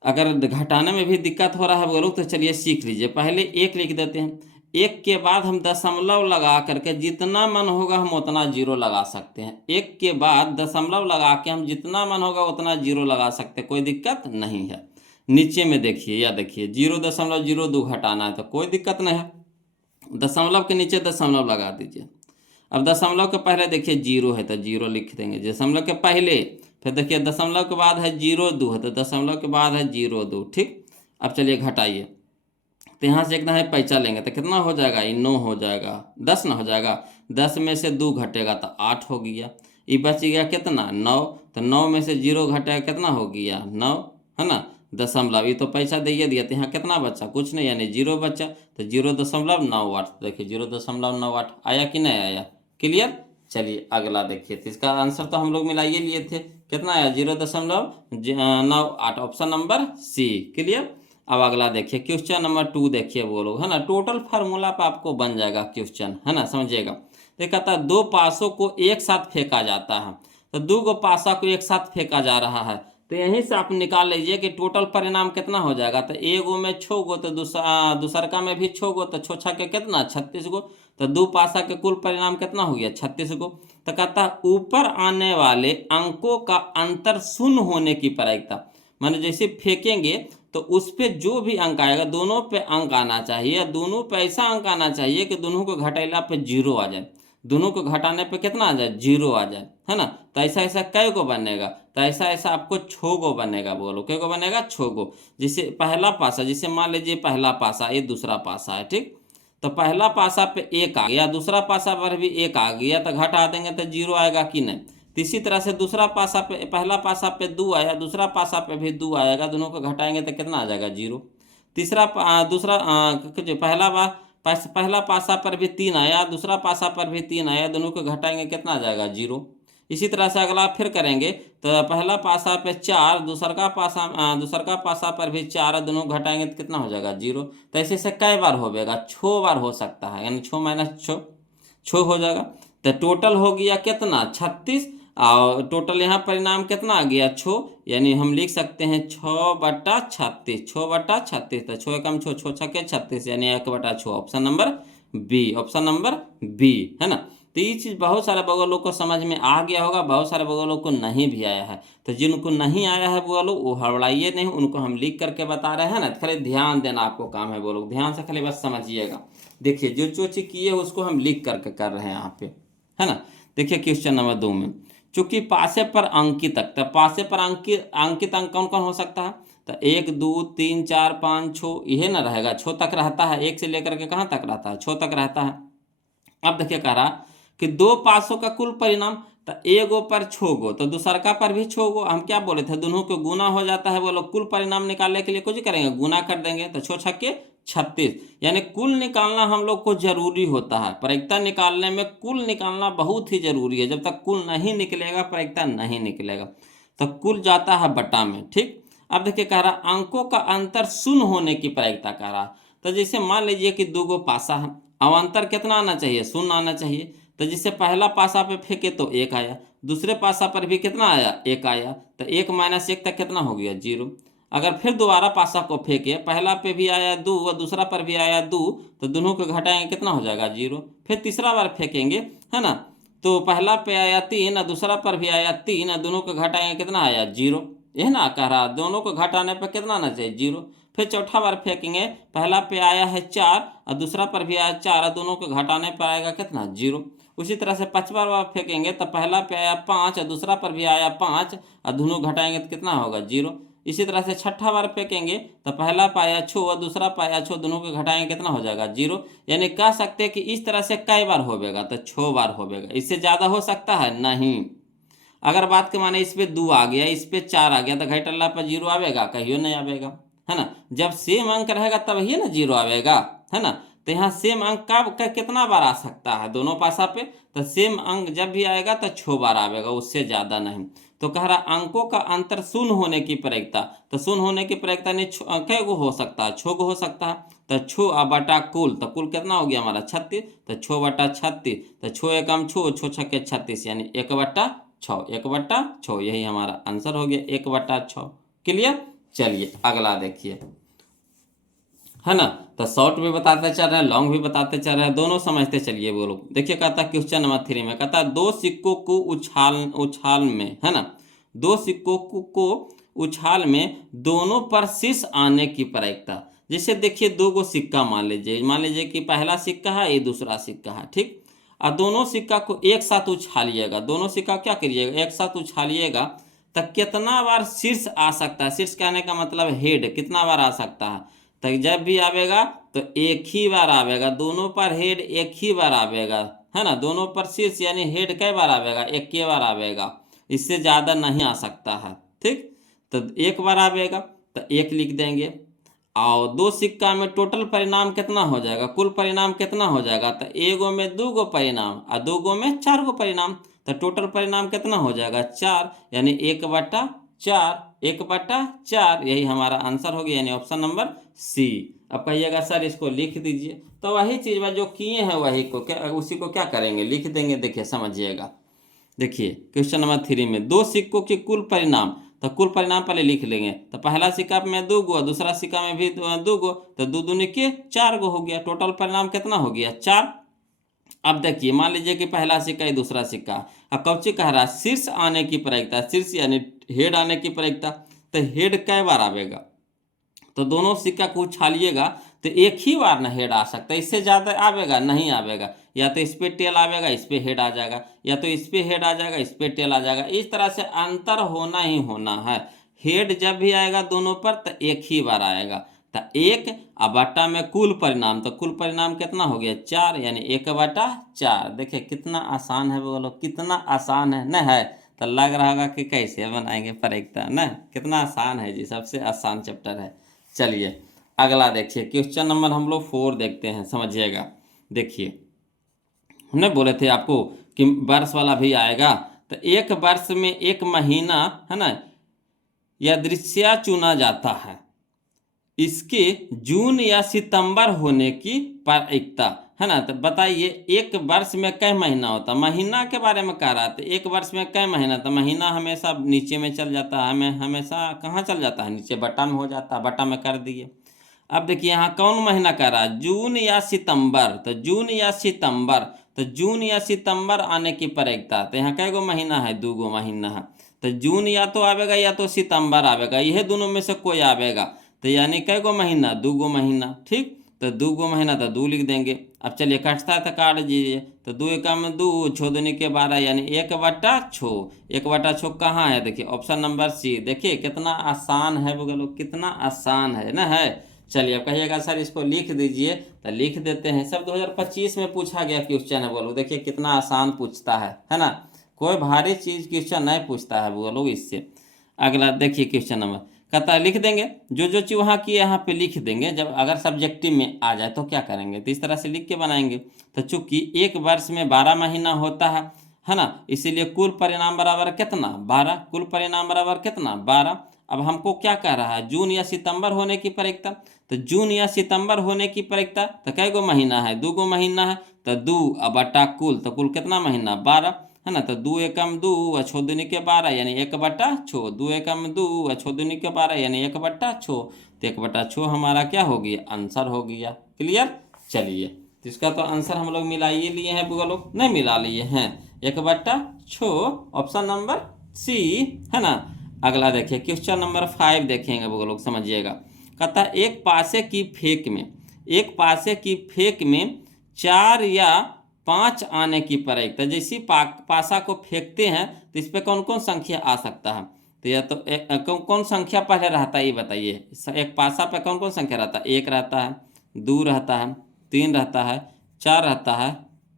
अगर घटाने में भी दिक्कत हो रहा है बोलो तो चलिए सीख लीजिए, पहले 1 लिख देते हैं, 1 के बाद हम दशमलव लगा करके जितना मन होगा हम उतना जीरो लगा सकते हैं, 1 के बाद दशमलव लगा के हम जितना मन होगा उतना जीरो लगा सकते हैं, कोई दिक्कत नहीं है। नीचे में देखिए, या देखिए 0.02 घटाना है तो कोई दिक्कत नहीं है, दशमलव के नीचे दशमलव लगा दीजिए। अब दशमलव के पहले देखिए 0 है तो 0 लिख देंगे, दशमलव के पहले, फिर देखिए दशमलव के बाद है 0.2 है तो दशमलव के बाद है 0.2, ठीक। अब चलिए घटाइए, तो यहाँ से एकदम है पैसा लेंगे तो कितना हो जाएगा, ये 9 हो जाएगा, 10 ना हो जाएगा, 10 में से 2 घटेगा तो 8 हो गया, ये बच गया कितना 9, तो 9 में से 0 घटेगा कितना हो गया 9, है ना, दशमलव, ये तो पैसा दे दिया तो यहाँ कितना बचा, कुछ नहीं, यानी 0 बचा, तो 0.98, देखिए 0.98 आया कि नहीं आया। क्लियर। चलिए अगला देखिए, तो इसका आंसर तो हम लोग मिलाइए लिए थे, कितना आया 0.98, ऑप्शन नंबर सी। क्लियर। अब अगला देखिए क्वेश्चन नंबर 2 देखिए बोलो, है ना, टोटल फार्मूला पर आपको बन जाएगा क्वेश्चन, है ना, समझिएगा। तो कहता है 2 पासों को एक साथ फेंका जाता है, तो 2 को पासा को एक साथ फेंका जा रहा है, तो यहीं से आप निकाल लीजिए कि टोटल परिणाम कितना हो जाएगा। तो एगो में 6 गो तो दूसरका में भी 6 गो, तो 6 6 के कितना 36 गो, तो 2 पासा के कुल परिणाम कितना हो गया 36 गो। तो कहता है ऊपर आने वाले अंकों का अंतर शून्य होने की प्रायिकता, माने जैसे फेंकेंगे तो उस पे जो भी अंक आएगा दोनों पे अंक आना चाहिए, या दोनों पे ऐसा अंक आना चाहिए कि दोनों को घटाइला पे 0 आ जाए, दोनों को घटाने पे कितना आ जाए 0 आ जाए, है ना। तो ऐसा ऐसा कै को बनेगा, तो ऐसा ऐसा आपको 6 गो बनेगा, बोलो कै को बनेगा 6 गो। जैसे पहला पासा, जैसे मान लीजिए पहला पासा, ये दूसरा पासा है, ठीक, तो पहला पासा पे 1 आ गया, दूसरा पासा पर भी 1 आ गया, तो घटा देंगे तो 0 आएगा कि नहीं। तो इसी तरह से दूसरा पासा पे, पहला पासा पे 2 आया, दूसरा पासा पे भी 2 आएगा, दोनों को घटाएंगे तो कितना आ जाएगा 0। तीसरा दूसरा जो पहला पासा पर भी 3 आया, दूसरा पासा पर भी 3 आया, दोनों को घटाएंगे कितना आ जाएगा 0। इसी तरह से अगला फिर करेंगे, तो पहला पासा पे 4, दूसरा पासा पर भी 4, दोनों घटाएंगे तो कितना हो जाएगा 0। तो ऐसे ऐसे कई बार होगा, 6 बार हो सकता है, यानी 6 माइनस 6 हो जाएगा। तो टोटल हो गया कितना 36, और टोटल यहाँ परिणाम कितना आ गया 6, यानी हम लिख सकते हैं 6/36, 6/36, तो 6 कम 6 6 6 36, यानी 1/6, option number B, option number B, है ना। तो ये चीज़ बहुत सारे बगल लोग को समझ में आ गया होगा, बहुत सारे बगल लोग को नहीं भी आया है। तो जिनको नहीं आया है वो लोग वो हड़बड़ाइए नहीं, उनको हम लिख करके बता रहे हैं ना, खाली ध्यान देना आपको काम है, वो लोग ध्यान से खाली बस समझिएगा। देखिए जो चीज़ किए उसको हम लिख करके कर रहे हैं यहाँ पे, है ना। देखिए क्वेश्चन नंबर 2 में, चूंकि पासे पर अंकित तक, तो पासे पर अंकित अंक कौन कौन हो सकता है, तो 1 2 3 4 5 6 यह ना रहेगा, 6 तक रहता है, 1 से लेकर के कहाँ तक रहता है, 6 तक रहता है। अब देखिए कह रहा कि 2 पासों का कुल परिणाम, तो एगो पर 6 गो, तो दूसरका पर भी 6 गो। हम क्या बोले थे, दोनों को गुना हो जाता है, वो लोग कुल परिणाम निकालने के लिए कुछ करेंगे, गुना कर देंगे, तो 6 छक्के 36, यानी कुल निकालना हम लोग को जरूरी होता है। प्रायिकता निकालने में कुल निकालना बहुत ही जरूरी है, जब तक कुल नहीं निकलेगा प्रायिकता नहीं निकलेगा। तो कुल जाता है बटा में, ठीक। अब देखिए कह रहा अंकों का अंतर शून्य होने की प्रायिकता कह रहा। तो जैसे मान लीजिए कि 2 गो पासा है, अब अंतर कितना आना चाहिए, शून्य आना चाहिए। तो जिससे पहला पासा पे फेंके तो 1 आया, दूसरे पासा पर भी कितना आया, 1 आया, तो 1 - 1 तक कितना हो गया, 0। अगर फिर दोबारा पासा को फेंके, पहला पे भी आया 2 और दूसरा पर भी आया 2, तो दोनों को घटाएंगे कितना हो जाएगा, 0। फिर तीसरा बार फेंकेंगे, है ना, तो पहला पे आया 3 और दूसरा पर भी आया 3 और दोनों को घटाएंगे कितना आया, 0। यह ना कह रहा दोनों को घटाने पर कितना आना चाहिए, 0। फिर चौथा बार फेंकेंगे, पहला पे आया है 4 और दूसरा पर भी आया 4 और दोनों को घटाने पर आएगा कितना, 0। उसी तरह से पांचवा बार फेंकेंगे तो पहला पे आया 5 और दूसरा पर भी आया 5 और दोनों घटाएंगे तो कितना होगा, 0। इसी तरह से छठा बार फेंकेंगे तो पहला पाया 6 और दूसरा पाया 6, दोनों को घटाएंगे कितना हो जाएगा, 0। यानी कह सकते हैं कि इस तरह से कई बार होगा, तो 6 बार होगा, इससे ज़्यादा हो सकता है नहीं। अगर बात के माने इस पे 2 आ गया, इस पे 4 आ गया, तो घटल्ला पर 0 आवेगा, कहियो नहीं आवेगा, है ना। जब सेम अंक रहेगा तब ही ना 0 आवेगा, है ना। तो यहाँ सेम अंक का कितना बार आ सकता है दोनों पासा पे, तो सेम अंक जब भी आएगा तो 6 बार आवेगा, उससे ज़्यादा नहीं। तो कह रहा अंकों का अंतर शून्य होने की प्रायिकता, तो शून्य होने की प्रायिकता नहीं कै गो हो सकता है, 6 गो हो सकता है। तो 6 बटा कुल, तो कुल कितना हो गया हमारा 36, तो 6 बटा 36, तो 6 एकम 6, 6 छक्के 36, यानी 1/6, 1/6, यही हमारा आंसर हो गया, 1/6। क्लियर। चलिए अगला देखिए, है ना। तो शॉर्ट भी बताते चल रहे हैं, लॉन्ग भी बताते चल रहे हैं, दोनों समझते चलिए वो लोग। देखिए कहता क्वेश्चन नंबर 3 में कहता 2 सिक्कों को उछाल में, है ना, 2 सिक्कों को उछाल में दोनों पर शीर्ष आने की प्रायिकता। जैसे देखिए 2 गो सिक्का मान लीजिए कि पहला सिक्का है, ये दूसरा सिक्का है, ठीक। और दोनों सिक्का को एक साथ उछालिएगा, दोनों सिक्का क्या करिएगा, एक साथ उछालिएगा, तो कितना बार शीर्ष आ सकता है, शीर्ष कहने का मतलब हेड, कितना बार आ सकता है, तो जब भी आवेगा तो एक ही बार आवेगा, दोनों पर हेड एक ही बार आवेगा, है ना। दोनों पर शीर्ष यानी हेड कई बार आवेगा, एक ही बार आवेगा, इससे ज़्यादा नहीं आ सकता है, ठीक। तो एक बार आवेगा तो 1 लिख देंगे। और 2 सिक्का में टोटल परिणाम कितना हो जाएगा, कुल परिणाम कितना हो जाएगा, तो एगो में 2 गो परिणाम और 2 गो में 4 गो परिणाम, तो टोटल परिणाम कितना हो जाएगा, 4, यानी 1/4, 1/4, यही हमारा आंसर हो गया, यानी ऑप्शन नंबर सी। अब कहिएगा सर इसको लिख दीजिए, तो वही चीज़ जो किए हैं वही को उसी को क्या करेंगे, लिख देंगे। देखिए समझिएगा, देखिए क्वेश्चन नंबर 3 में 2 सिक्कों के कुल परिणाम, तो कुल परिणाम पहले लिख लेंगे। तो पहला सिक्का में 2 गो, दूसरा सिक्का में भी 2 गो, तो 2 दूनी के 4 गो हो गया, टोटल परिणाम कितना हो गया, 4। अब देखिए मान लीजिए कि पहला सिक्का है, दूसरा सिक्का। अब कौची कह रहा है, शीर्ष आने की प्रायिकता, शीर्ष यानी हेड आने की प्रायिकता, तो हेड कै बार आवेगा, तो दोनों सिक्का को उछालिएगा तो एक ही बार ना हेड आ सकता है, इससे ज़्यादा आवेगा नहीं आवेगा, या तो इस पे टेल आवेगा, इस पे हेड आ जाएगा, या तो इस पे हेड आ जाएगा, इस पे टेल आ जाएगा। इस तरह से अंतर होना ही होना है। हेड जब भी आएगा दोनों पर तो एक ही बार आएगा, तो 1 और बटा में कुल परिणाम, तो कुल परिणाम कितना हो गया, 4, यानी 1/4। देखिए कितना आसान है, बोलो कितना आसान है न है। तो लग रहा होगा कि कैसे बनाएंगे प्रायिकता, न कितना आसान है जी, सबसे आसान चैप्टर है। चलिए अगला देखिए, क्वेश्चन नंबर हम लोग 4 देखते हैं, समझिएगा। देखिए हमने बोले थे आपको कि वर्ष वाला भी आएगा, तो एक वर्ष में एक महीना, है ना, या दृश्य चुना जाता है, इसके जून या सितंबर होने की प्रायिकता, है ना। तो बताइए एक वर्ष में कई महीना होता, महीना के बारे में कह रहा था, एक वर्ष में कई महीना, तो महीना हमेशा नीचे में चल जाता है, हमें हमेशा कहाँ चल जाता है, नीचे, बटा में हो जाता है, बटा में कर दिए। अब देखिए यहाँ कौन महीना कह रहा है, जून या सितंबर, तो जून या सितंबर, तो जून या सितंबर आने की प्रायिकता, तो यहाँ कै गो महीना है, 2 गो महीना है, तो जून या तो आवेगा या तो सितंबर आवेगा, यह दोनों में से कोई आवेगा, तो यानी कै गो महीना, 2 गो महीना। ठीक, तो 2 गो महीना तो 2 लिख देंगे। अब चलिए कटता है तो काट दीजिए, तो 2 एकम 2, 6 दूनी के 12 यानी 1/6। 1/6 कहाँ है, देखिए ऑप्शन नंबर सी। देखिए कितना आसान है बोलो, कितना आसान है ना है। चलिए अब कहिएगा सर इसको लिख दीजिए, तो लिख देते हैं। सब 2025 में पूछा गया क्वेश्चन है बोलो, देखिए कितना आसान पूछता है ना, कोई भारी चीज क्वेश्चन नहीं पूछता है बोलो इससे। अगला देखिए क्वेश्चन नंबर, कहता लिख देंगे जो जो चीज वहाँ की यहाँ पे लिख देंगे, जब अगर सब्जेक्टिव में आ जाए तो क्या करेंगे, तो इस तरह से लिख के बनाएंगे। तो चूंकि एक वर्ष में 12 महीना होता है ना, इसीलिए कुल परिणाम बराबर कितना, 12। कुल परिणाम बराबर कितना, 12। अब हमको क्या कह रहा है, जून या सितंबर होने की प्रायिकता, तो जून या सितंबर होने की प्रायिकता, तो कै गो महीना है, 2 गो महीना है, तो 2 बटा कुल, तो कुल कितना महीना, 12 है ना। तो 2 एकम 2 और 6 दूनी के 12 यानी 1/6। 2 एकम 2 और 6 दूनी के 12 यानी 1/6। तो 1/6 हमारा क्या हो गया, आंसर हो गया। क्लियर। चलिए तो इसका तो आंसर हम लोग मिला ही लिए हैं बुआ लोग, नहीं मिला लिए हैं, 1/6 ऑप्शन नंबर सी है ना। अगला देखिए क्वेश्चन नंबर 5 देखेंगे बुआ लोग, समझिएगा। कहता एक पासे की फेंक में, एक पासे की फेंक में 4 या 5 आने की प्रायिकता, जैसी पासा को फेंकते हैं तो इस पर कौन कौन संख्या आ सकता है, तो या तो कौन संख्या पहले रहता है ये बताइए। एक पासा पे कौन कौन संख्या रहता है, 1 रहता है, 2 रहता है, 3 रहता है, 4 रहता है,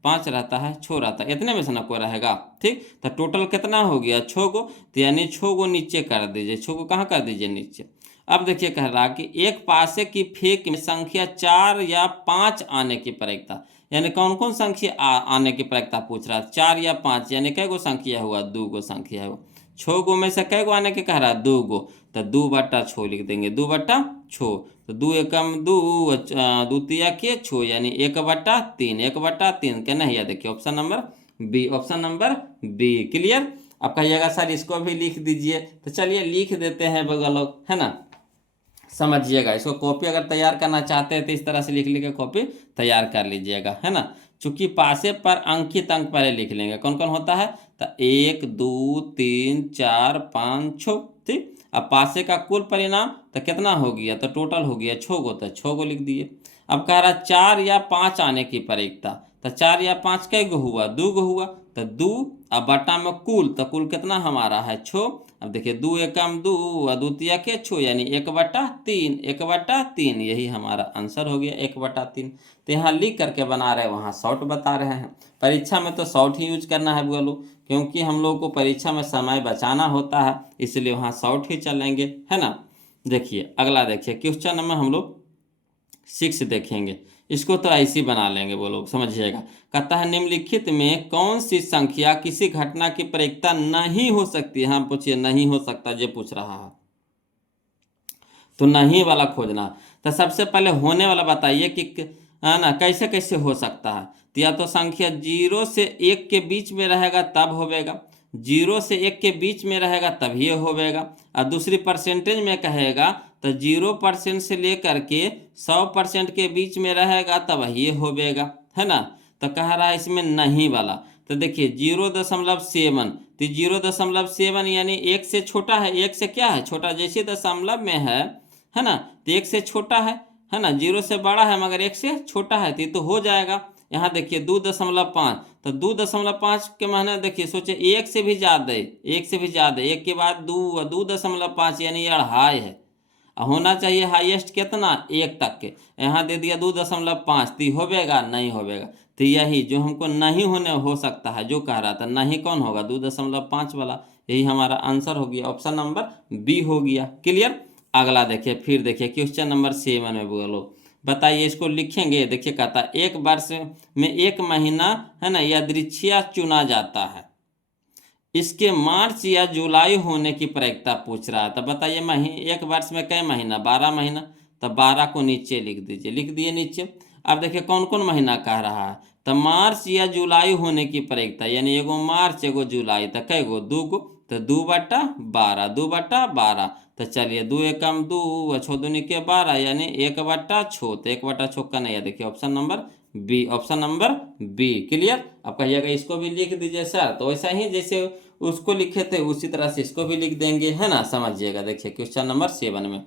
5 रहता है, 6 रहता है, इतने में से ना कोई रहेगा। ठीक, तो टोटल कितना हो गया, 6 गो, तो यानी 6 गो नीचे कर दीजिए, 6 गो कहाँ कर दीजिए, नीचे। अब देखिए कह रहा कि एक पासे की फेंक में संख्या 4 या 5 आने की प्रायिकता, यानी कौन कौन संख्या आने की प्रायिकता पूछ रहा है, 4 या 5, यानी कै गो संख्या हुआ, 2 गो संख्या है। 6 गो में से कै गो आने के कह रहा है, 2 गो, तो 2/6 लिख देंगे, 2/6। तो 2 एकम 2, द्वितीय के 6 यानी 1/3, 1/3 के नहीं है, देखिए option number B, option number B. Clear. अब कहिएगा सर इसको भी लिख दीजिए, तो चलिए लिख देते हैं बगल है ना। समझिएगा, इसको कॉपी अगर तैयार करना चाहते हैं तो इस तरह से लिख के कॉपी तैयार कर लीजिएगा, है ना। चूंकि पासे पर अंकित अंक पहले लिख लेंगे, कौन कौन होता है, तो 1 2 3 4 5 6। ठीक, अब पासे का कुल परिणाम तो कितना हो गया, तो टोटल हो गया 6 गो, तो 6 गो लिख दिए। अब कह रहा 4 या 5 आने की प्रायिकता, तो 4 या 5 कै गो हुआ, 2 गो हुआ, तो 2 अब बटा में कुल, तो कुल कितना हमारा है, 6। अब देखिए 2 एकम 2 और द्वितीय के 6 यानी 1/3, 1/3, यही हमारा आंसर हो गया, 1/3। तो यहाँ लिख करके बना रहे, वहाँ शॉर्ट बता रहे हैं। परीक्षा में तो शॉर्ट ही यूज करना है बोलो, क्योंकि हम लोग को परीक्षा में समय बचाना होता है, इसलिए वहाँ शॉर्ट ही चलेंगे, है ना। देखिए अगला देखिए क्वेश्चन नंबर हम लोग 6 देखेंगे, इसको तो ऐसे ही बना लेंगे वो लोग, समझिएगा। कहता है निम्नलिखित में कौन सी संख्या किसी घटना की प्रायिकता नहीं हो सकती है, हम पूछिए नहीं हो सकता, ये पूछ रहा है, तो नहीं वाला खोजना। तो सबसे पहले होने वाला बताइए कि है ना, कैसे कैसे हो सकता है। तो या तो संख्या 0 से 1 के बीच में रहेगा तब होवेगा, 0 से 1 के बीच में रहेगा तब ये होवेगा, और दूसरी परसेंटेज में कहेगा तो 0% से लेकर के 100% के बीच में रहेगा तब ये होवेगा, है ना। तो कह रहा है इसमें नहीं वाला, तो देखिए 0.7, तो 0.7 यानी 1 से छोटा है, 1 से क्या है छोटा, जैसे दशमलव में है ना, तो 1 से छोटा है ना, 0 से बड़ा है मगर 1 से छोटा है, तो ये तो हो जाएगा। यहाँ देखिए 2.5, तो 2.5 के माने देखिए सोचे 1 से भी ज़्यादा, 1 से भी ज़्यादा, 1 के बाद 2.5 यानी 2.5 है, होना चाहिए हाईएस्ट कितना, 1 तक के, यहाँ दे दिया 2.5, तो होवेगा नहीं होवेगा। तो यही जो हमको नहीं होने हो सकता है, जो कह रहा था नहीं कौन होगा, 2.5 वाला, यही हमारा आंसर हो गया, ऑप्शन नंबर बी हो गया। क्लियर। अगला देखिए, फिर देखिए क्वेश्चन नंबर 7 में बोलो, बताइए इसको लिखेंगे। देखिए कहता है एक वर्ष में 1 महीना है ना यादृच्छिक चुना जाता है, इसके मार्च या जुलाई होने की प्रायिकता पूछ रहा है। तो बताइए एक वर्ष में कै महीना, 12 महीना, तो 12 को नीचे लिख दीजिए, लिख दिए नीचे। अब देखिए कौन कौन महीना कह रहा है, तो मार्च या जुलाई होने की प्रायिकता, यानी एगो मार्च एगो जुलाई, तो कै गो, 2 गो, तो 2/12, 2/12। तो चलिए 2 एकम 2 और 6 दूनी के 12 यानी 1/6, तो 1/6 का नहीं है, देखिए option number B, option number B. Clear. अब कहिएगा इसको भी लिख दीजिए सर, तो वैसा ही जैसे उसको लिखे थे उसी तरह से इसको भी लिख देंगे, है ना। समझिएगा, देखिए क्वेश्चन नंबर 7 में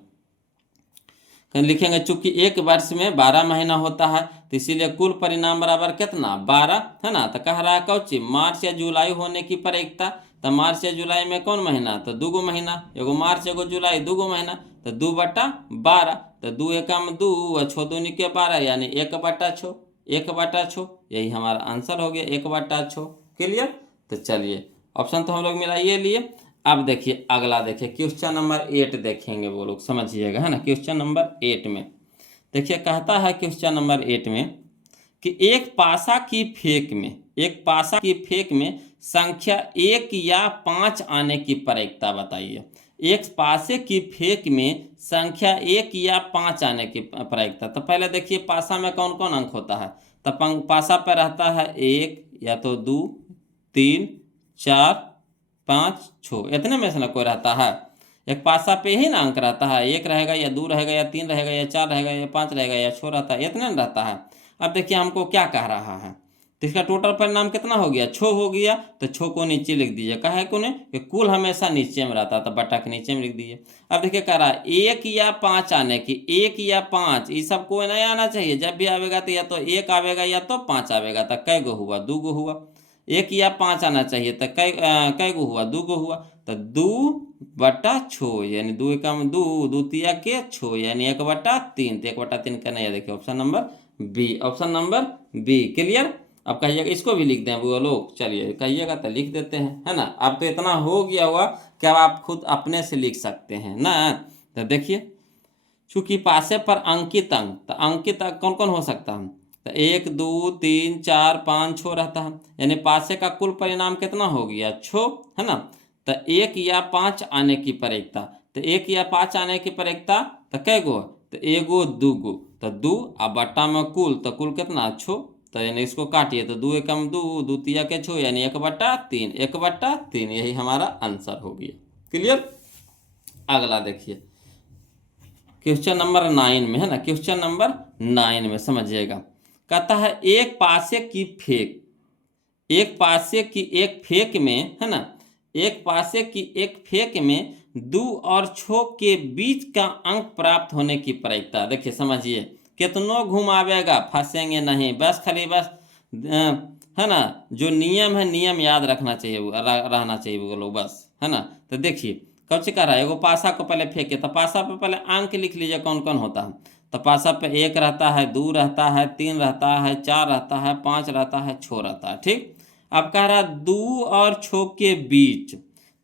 लिखेंगे, चूंकि एक वर्ष में 12 महीना होता है तो इसीलिए कुल परिणाम बराबर कितना 12, है ना। तो कह रहा है कौची मार्च या जुलाई होने की प्रायिकता। तो मार्च या जुलाई में कौन महीना, तो 2 महीना, एगो मार्च एगो जुलाई 2 महीना, तो 2/12, तो 2 एकम 2 और 6 दूनी के 12 यानी 1/6, 1/6, यही हमारा आंसर हो गया 1/6। क्लियर। तो चलिए ऑप्शन तो हम लोग मिलाइए लिए। अब देखिए अगला, देखिए क्वेश्चन नंबर 8 देखेंगे, वो लोग समझिएगा, है ना। क्वेश्चन नंबर 8 में देखिए कहता है क्वेश्चन नंबर 8 में कि एक पासा की फेंक में, एक पासा की फेंक में संख्या 1 या 5 आने की प्रायिकता बताइए। एक पासे की फेंक में संख्या 1 या 5 आने की प्रायिकता। तो पहले देखिए पासा में कौन कौन अंक होता है। तो पासा पर रहता है 1 या तो 2 3 4 5 6, इतने में से ना कोई रहता है। एक पासा पे ही ना अंक रहता है, 1 रहेगा या 2 रहेगा या 3 रहेगा या 4 रहेगा या 5 रहेगा या 6 रहता है, इतने ना रहता है। अब देखिए हमको क्या कह रहा है, तो इसका टोटल परिणाम कितना हो गया 6 हो गया। तो 6 को नीचे लिख दीजिए, कहे को ने कि कुल हमेशा नीचे में रहता है, तो बटा के नीचे में लिख दीजिए। अब देखिए कह रहा है 1 या 5 आने की, 1 या 5 ये सब कोई नहीं आना चाहिए। जब भी आवेगा तो या तो 1 आवेगा या तो 5 आवेगा। तो कै गो हुआ 2 गो हुआ। 1 या 5 आना चाहिए तो कै गो हुआ 2 गो हुआ। तो 2/6 यानी 2 एकम 2, 2 तिया के 6 यानी 1/3। तो 1/3 करना है, देखिए option number B, option number B. Clear. अब कहिएगा इसको भी लिख दें वो लोग, चलिए कहिएगा तो लिख देते हैं, है ना। अब तो इतना हो गया हुआ कि अब आप खुद अपने से लिख सकते हैं ना। तो देखिए चूंकि पासे पर अंकित अंक, तो अंकित अंक कौन कौन हो सकता है। तो 1 2 3 4 5 6 रहता है, यानी पासे का कुल परिणाम कितना हो गया 6, है ना। तो 1 या 5 आने की प्रायिकता, तो 1 या 5 आने की प्रायिकता तो कै गो, तो 1 गो 2 गो, तो 2 अब बट्टा में कुल, तो कुल कितना 6। तो यानी इसको काटिए तो 2 एकम 2, 2 तिया के 6 यानी 1/3, 1/3, यही हमारा आंसर हो गया। क्लियर। अगला देखिए क्वेश्चन नंबर 9 में, है ना। क्वेश्चन नंबर 9 में समझिएगा, कहता है एक पासे की फेंक, एक पासे की एक फेंक में, है ना, एक पासे की एक फेंक में 2 और 6 के बीच का अंक प्राप्त होने की प्रायिकता। देखिए समझिए कितनों घुमावेगा फंसेंगे नहीं, बस खाली बस है ना, जो नियम है नियम याद रखना चाहिए, रहना चाहिए वो लोग, बस, है ना। तो देखिए कब से कह रहा है, एगो पासा को पहले फेंके, तो पासा पे पहले अंक लिख लीजिए कौन कौन होता है। तो पासा पे 1 रहता है, 2 रहता है, 3 रहता है, 4 रहता है, 5 रहता है, 6 रहता है। ठीक। अब कह रहा 2 और 6 के बीच,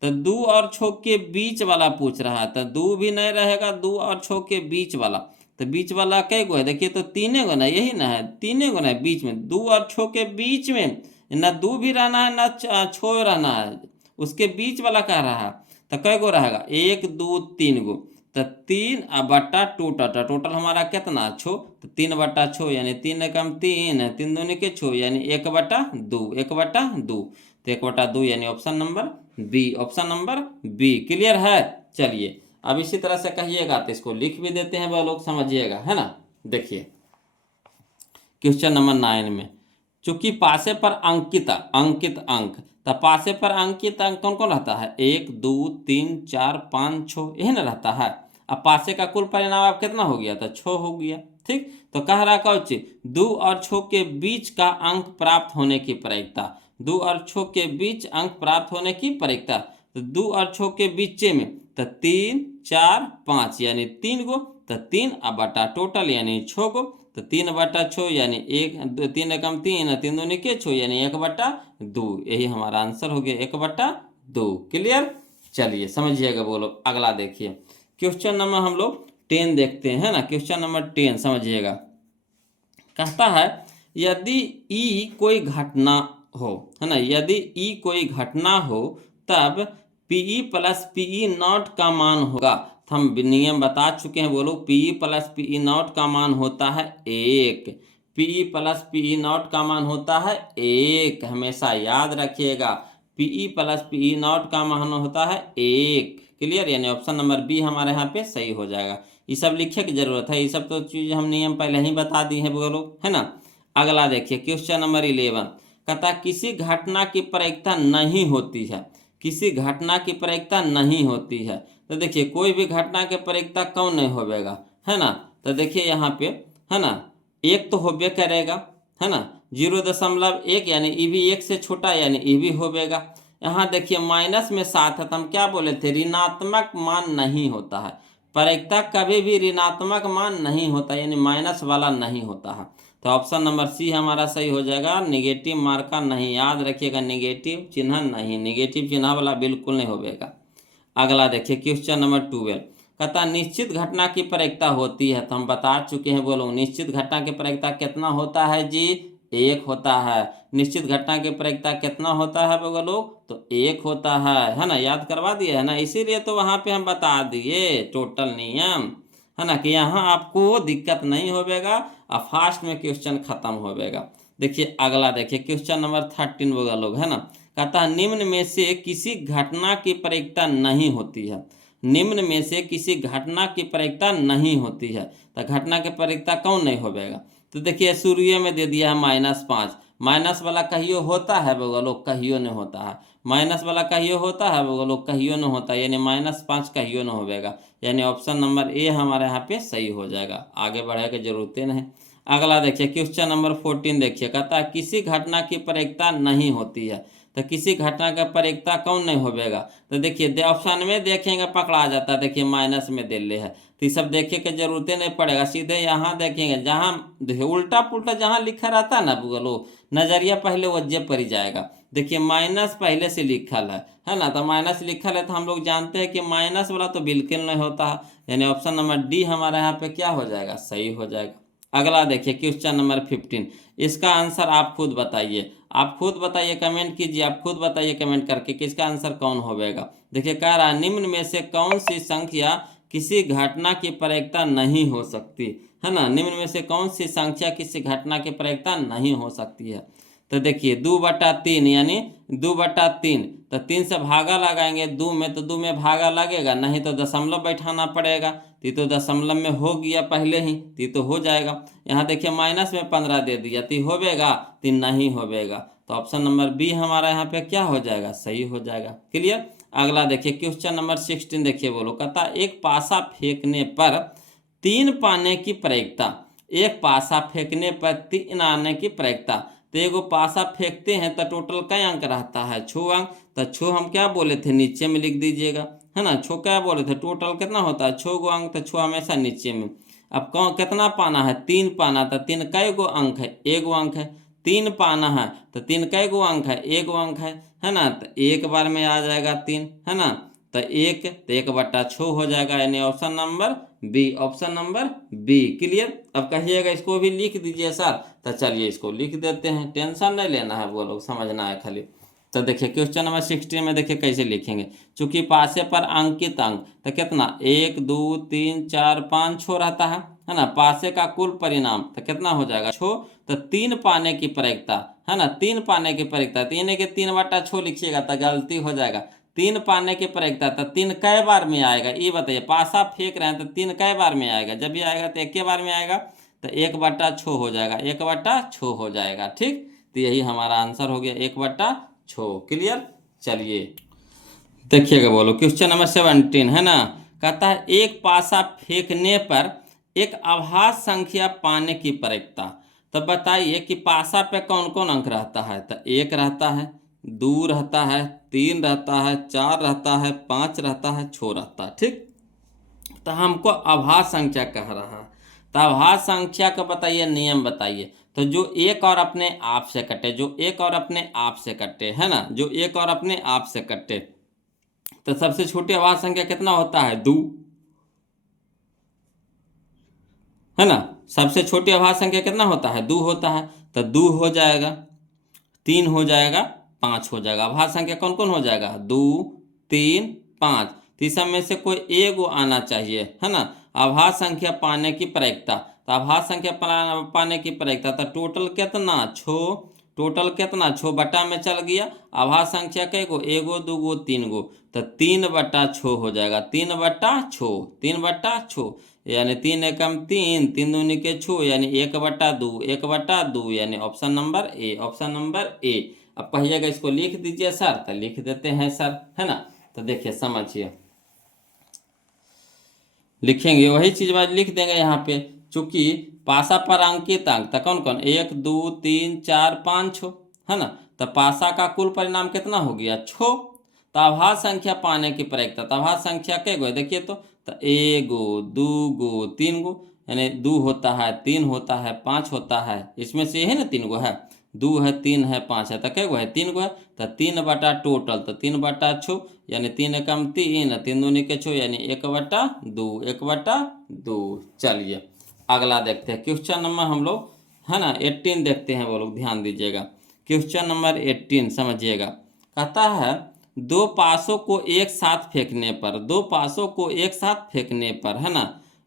तो 2 और 6 के बीच वाला पूछ रहा है, तो 2 भी नहीं रहेगा, 2 और 6 के बीच वाला, तो बीच वाला कै गो है, देखिए तो 3 गो ना, यही ना है 3 गो ना है बीच में, 2 और 6 के बीच में ना 2 भी रहना है ना 6 रहना है, उसके बीच वाला कह रहा है। तो कै गो रहेगा 1 2 3 गो, तो 3 अब बट्टा टोटल हमारा कितना 6, तो 3/6 यानी 3 एकम 3, 3 दूनी के 6 यानी 1/2, 1/2, तो 1/2 यानी option number B, option number B. Clear है। चलिए अब इसी तरह से कहिएगा तो इसको लिख भी देते हैं, वह लोग समझिएगा, है ना। देखिए क्वेश्चन नंबर 9 में, चूंकि पासे पर अंकित अंकित अंक, तो पासे पर अंकित अंक कौन कौन रहता है 1 2 3 4 5 6, यही ना रहता है। अब पासे का कुल परिणाम अब कितना हो गया, तो 6 हो गया। ठीक। तो कह रहा कौच 2 और 6 के बीच का अंक प्राप्त होने की प्रायिकता, 2 और 6 के बीच अंक प्राप्त होने की प्रायिकता, तो 2 और 6 के बीच में, तो 3 4 5 यानी 3 गो, तो 3 अब बटा टोटल यानी 6 गो, तो 3/6 यानी 3 एकम 3, 3 दूनी के 6 यानी 1/2, यही हमारा आंसर हो गया 1/2। क्लियर। चलिए समझिएगा बोलो। अगला देखिए क्वेश्चन नंबर हम लोग 10 देखते हैं ना। क्वेश्चन नंबर 10 समझिएगा, कहता है यदि ई कोई घटना हो, है ना, यदि ई कोई घटना हो तब पीई प्लस पीई नॉट का मान होगा। तो हम नियम बता चुके हैं, बोलो पीई प्लस पीई नॉट का मान होता है 1, पीई प्लस पीई नॉट का मान होता है 1, हमेशा याद रखिएगा, पीई प्लस पीई नॉट का मान होता है 1। क्लियर। यानी ऑप्शन नंबर बी हमारे यहाँ पे सही हो जाएगा। ये सब लिखे की जरूरत है, ये सब तो चीज़ हम नियम पहले ही बता दी है वो लोग, है ना। अगला देखिए क्वेश्चन नंबर 11, कहता किसी घटना की प्रायिकता नहीं होती है, किसी घटना की प्रायिकता नहीं होती है। तो देखिए कोई भी घटना की प्रायिकता कौन नहीं होवेगा, है ना। तो देखिए यहाँ पे, है ना, एक तो होबे करेगा, है ना, 0.1 यानी ई भी एक से छोटा यानी ई भी होवेगा। यहाँ देखिए माइनस में 7 है, तो हम क्या बोले थे, ऋणात्मक मान नहीं होता है। प्रायिकता कभी भी ऋणात्मक मान नहीं होता, यानी माइनस वाला नहीं होता है। तो ऑप्शन नंबर सी हमारा सही हो जाएगा। निगेटिव मार्क का नहीं, याद रखिएगा, निगेटिव चिन्ह नहीं, निगेटिव चिन्ह वाला बिल्कुल नहीं होगा। अगला देखिए क्वेश्चन नंबर 12, कहता निश्चित घटना की प्रायिकता होती है। तो हम बता चुके हैं, बोलो निश्चित घटना की प्रायिकता कितना होता है जी, 1 होता है। निश्चित घटना की प्रायिकता कितना होता है बोलो, तो 1 होता है ना, याद करवा दिए है ना, इसीलिए तो वहाँ पे हम बता दिए टोटल नियम, है ना, कि यहाँ आपको दिक्कत नहीं होगा और फास्ट में क्वेश्चन खत्म होगा। देखिए अगला देखिए क्वेश्चन नंबर 13 बोगा लोग, है ना, कहता है निम्न में से किसी घटना की प्रायिकता नहीं होती है। निम्न में से किसी घटना की प्रायिकता नहीं होती है, तो घटना की प्रायिकता कौन नहीं होगा। तो देखिए सूर्य में दे दिया है -5, माइनस वाला कहियो होता है बोलो, कहियो नहीं होता है। माइनस वाला कहियो होता है बोलो, कहियो नहीं होता, यानी -5 कहियो नहीं होगा, यानी ऑप्शन नंबर ए हमारे यहाँ पे सही हो जाएगा। आगे बढ़े की जरूरत नहीं। अगला देखिए क्वेश्चन नंबर 14 देखिए, कहता है किसी घटना की प्रायिकता नहीं होती है। तो किसी घटना का प्रायिकता कौन नहीं होगा। तो देखिए ऑप्शन में देखेंगे पकड़ा जाता है, देखिए माइनस में दे ले है, तो ये सब देखे के जरूरत नहीं पड़ेगा, सीधे यहाँ देखेंगे, जहाँ उल्टा पुल्टा जहाँ लिखा रहता है ना बोलो, नजरिया पहले वज्जे पर ही जाएगा। देखिए माइनस पहले से लिखल है ना, तो माइनस लिखल है तो हम लोग जानते हैं कि माइनस वाला तो बिल्कुल नहीं होता है, यानी ऑप्शन नंबर डी हमारे यहाँ पे क्या हो जाएगा, सही हो जाएगा। अगला देखिए क्वेश्चन नंबर 15, इसका आंसर आप खुद बताइए, आप खुद बताइए, कमेंट कीजिए, आप खुद बताइए कमेंट करके कि इसका आंसर कौन होगा। देखिए कह रहा है निम्न में से कौन सी संख्या किसी घटना की प्रायिकता नहीं हो सकती, है ना, निम्न में से कौन सी संख्या किसी घटना की प्रायिकता नहीं हो सकती है। तो देखिए 2/3 यानी 2/3, तो 3 से भागा लगाएंगे, 2 में तो 2 में भागा लगेगा, नहीं तो दशमलव बैठाना पड़ेगा, तो दशमलव में हो गया पहले ही, तो हो जाएगा। यहाँ देखिए माइनस में 15 दे दिया, तो होगा, तो नहीं होगा, तो ऑप्शन नंबर बी हमारा यहाँ पे क्या हो जाएगा, सही हो जाएगा। क्लियर। अगला देखिए क्वेश्चन नंबर 16 देखिए, बोलो कहता एक पासा फेंकने पर 3 पाने की प्रायिकता, एक पासा फेंकने पर 3 आने की प्रायिकता। तो एगो पासा फेंकते हैं तो टोटल कई अंक रहता है, 6 अंक। तो 6 हम क्या बोले थे, नीचे में लिख दीजिएगा, है ना, 6 क्या बोले थे, टोटल कितना होता है 6 गो अंक, तो 6 हमेशा नीचे में। अब कौन कितना पाना है, 3 पाना, तो 3 कै गो अंक है, 1 गो अंक है। 3 पाना है तो 3 कै गो अंक है, 1 गो अंक है ना, तो एक बार में आ जाएगा 3, है ना, तो 1/6 हो जाएगा, यानी option number B, option number B. Clear. अब कहिएगा इसको भी लिख दीजिए सर, तो चलिए इसको लिख देते हैं, टेंशन नहीं लेना है, वो लोग समझना है खाली। तो देखिए क्वेश्चन नंबर 16 में देखिए कैसे लिखेंगे, चूंकि पासे पर अंकित अंक तो कितना 1 2 3 4 5 6 रहता है ना, पासे का कुल परिणाम तो कितना हो जाएगा 6, तो 3 पाने की प्रायिकता, है ना, 3 पाने की प्रायिकता, 3 के 3/6 लिखिएगा तो गलती हो जाएगा। 3 पाने की प्रायिकता, तो 3 कै बार में आएगा ये बताइए, पासा फेंक रहे हैं तो 3 कै बार में आएगा, जब भी आएगा तो 1 बार में आएगा, तो 1/6 हो जाएगा, 1/6 हो जाएगा। ठीक, तो यही हमारा आंसर हो गया 1/6। क्लियर। चलिए देखिएगा, बोलो क्वेश्चन नंबर 17 है ना, कहता है एक पासा फेंकने पर एक आभास संख्या पाने की प्रायिकता। तो बताइए कि पासा पे कौन कौन अंक रहता है, तो 1 रहता है, 2 रहता है, 3 रहता है, 4 रहता है, 5 रहता है, 6 रहता है। ठीक, तो हमको आभास संख्या कह रहा है, तो आभास संख्या का बताइए नियम बताइए। तो जो एक और अपने आप से कटे, जो एक और अपने आप से कटे, है ना, जो एक और अपने आप से कटे, तो सबसे छोटी आभास संख्या कितना होता है, 2, है ना, सबसे छोटी आभास संख्या कितना होता है, 2 होता है, तो 2 हो जाएगा, 3 हो जाएगा, 5 हो जाएगा। आभास संख्या कौन कौन हो जाएगा, 2 3 5, तो इस में से कोई एक आना चाहिए, है ना। आभास संख्या पाने की प्रायिकता, तो आभास संख्या पाने की प्रायिकता, तो टोटल कितना 6 टोटल कितना 6 बटा में चल गया। आभाज्य संख्या कई गो, एगो दूगो तीन गो, तो 3/6 हो जाएगा। 3/6, 3/6 यानी 3 एकम 3, 3 दूनी के 6 यानी 1/2, 1/2 यानी option number A, option number A. अब कहिएगा इसको लिख दीजिए सर, तो लिख देते हैं सर, है ना। तो देखिए समझिए, लिखेंगे वही चीज बाद लिख देंगे यहाँ पे। चूंकि पासा पर अंकित अंक तो कौन कौन 1 2 3 4 5 6, है ना। तो पासा का कुल परिणाम कितना हो गया 6। तो आभाज्य संख्या पाने की प्रयोगता, तो आभाज्य संख्या कै गो देखिए तो एगो दूगो तीन गो, यानी 2 होता है, 3 होता है, 5 होता है, इसमें से है ना 3 गो है, 2 है, 3 है, 5 है, तो कै गो है 3 गो है। तो 3 बटा टोटल तो 3/6 यानी 3 एकम 3, 3 दूनी के 6 यानी 1/2, 1/2। चलिए अगला देखते हैं क्वेश्चन नंबर हम लोग, है ना 18 देखते हैं। वो लोग ध्यान दीजिएगा, क्वेश्चन नंबर 18 समझिएगा। कहता है दो पासों को एक साथ फेंकने पर, दो पासों को एक साथ फेंकने पर, है ना,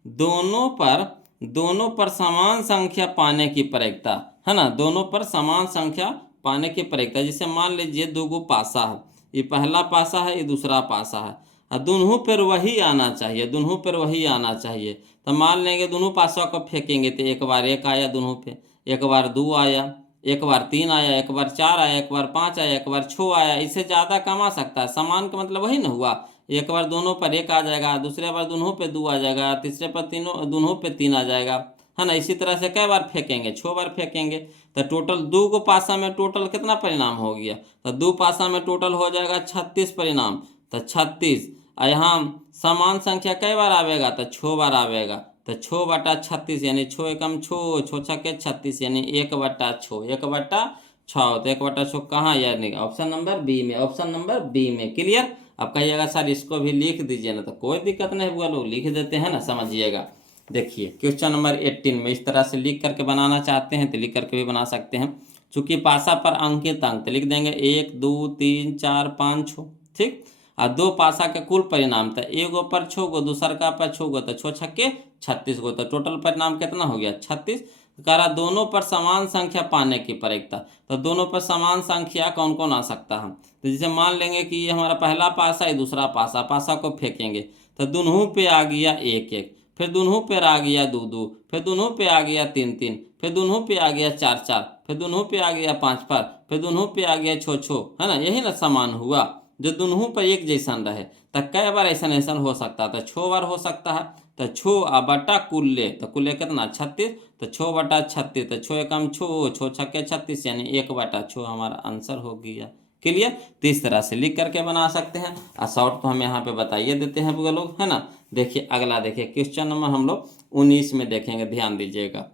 दोनों पर समान संख्या पाने की प्रयोगता, है ना, दोनों पर समान संख्या पाने की प्रयोगता। जैसे मान लीजिए दो गो पासा है, ये पहला पासा है, ये दूसरा पासा है, और दोनों पर वही आना चाहिए, दोनों पर वही आना चाहिए। तो मान लेंगे दोनों पासों को फेंकेंगे तो एक बार 1 आया दोनों पे, एक बार 2 आया, एक बार 3 आया, एक बार 4 आया, एक बार 5 आया, एक बार 6 आया। इससे ज़्यादा कम आ सकता है। समान का मतलब वही ना हुआ, एक बार दोनों पर 1 आ जाएगा, दूसरे बार दोनों पे 2 आ जाएगा, तीसरे पर दोनों पे 3 आ जाएगा, है ना। इसी तरह से कई बार फेंकेंगे, 6 बार फेंकेंगे। तो टोटल 2 को पासा में टोटल कितना परिणाम हो गया, तो 2 पासा में टोटल हो जाएगा 36 परिणाम। तो 36, और यहाँ समान संख्या कई बार आवेगा, तो 6 बार आवेगा। तो 6/36 यानी 6 एकम 6, 6 छक्के 36 यानी 1/6, 1/6। तो 1/6 कहाँ, यानी ऑप्शन नंबर बी में, ऑप्शन नंबर बी में। क्लियर। अब कहिएगा सर इसको भी लिख दीजिए ना, तो कोई दिक्कत नहीं हुआ, लोग लिख देते हैं ना, समझिएगा। देखिए क्वेश्चन नंबर 18 में इस तरह से लिख करके बनाना चाहते हैं तो लिख करके भी बना सकते हैं। चूंकि पासा पर अंकित अंक तो लिख देंगे 1 2 3 4 5 6, ठीक। और दो पासा के कुल परिणाम तो एगो पर 6 गो, दूसर का पर 6 गो, तो 6 छक्के 36 गो, तो टोटल परिणाम कितना हो गया 36। कह रहा दोनों पर समान संख्या पाने की प्रयोगता। तो दोनों पर समान संख्या कौन कौन आ सकता है, तो जैसे मान लेंगे कि ये हमारा पहला पासा है, दूसरा पासा, पासा को फेंकेंगे तो दोनों पे आ गया 1 1, फिर दोनों पे आ गया 2 2, फिर दोनों पे आ गया 3 3, फिर दोनों पे आ गया 4 4, फिर दोनों पे आ गया 5 5, फिर दोनों पे आ गया 6 6, है ना। यही ना समान हुआ, जो दोनों पर एक जैसा रहे। तो कई बार ऐसा ऐसा हो सकता है, तो 6 बार हो सकता है। तो 6 बटा कुल्ले, तो कुल्ले कितना 36, तो 6/36, तो 6 एकम 6, 6 छक्के 36 यानी 1/6 हमारा आंसर हो गया। क्लियर। तो इस तरह से लिख करके बना सकते हैं, और शॉर्ट तो हम यहाँ पे बताइए देते हैं वो लोग, है ना। देखिए अगला देखिए क्वेश्चन नंबर हम लोग 19 में देखेंगे, ध्यान दीजिएगा,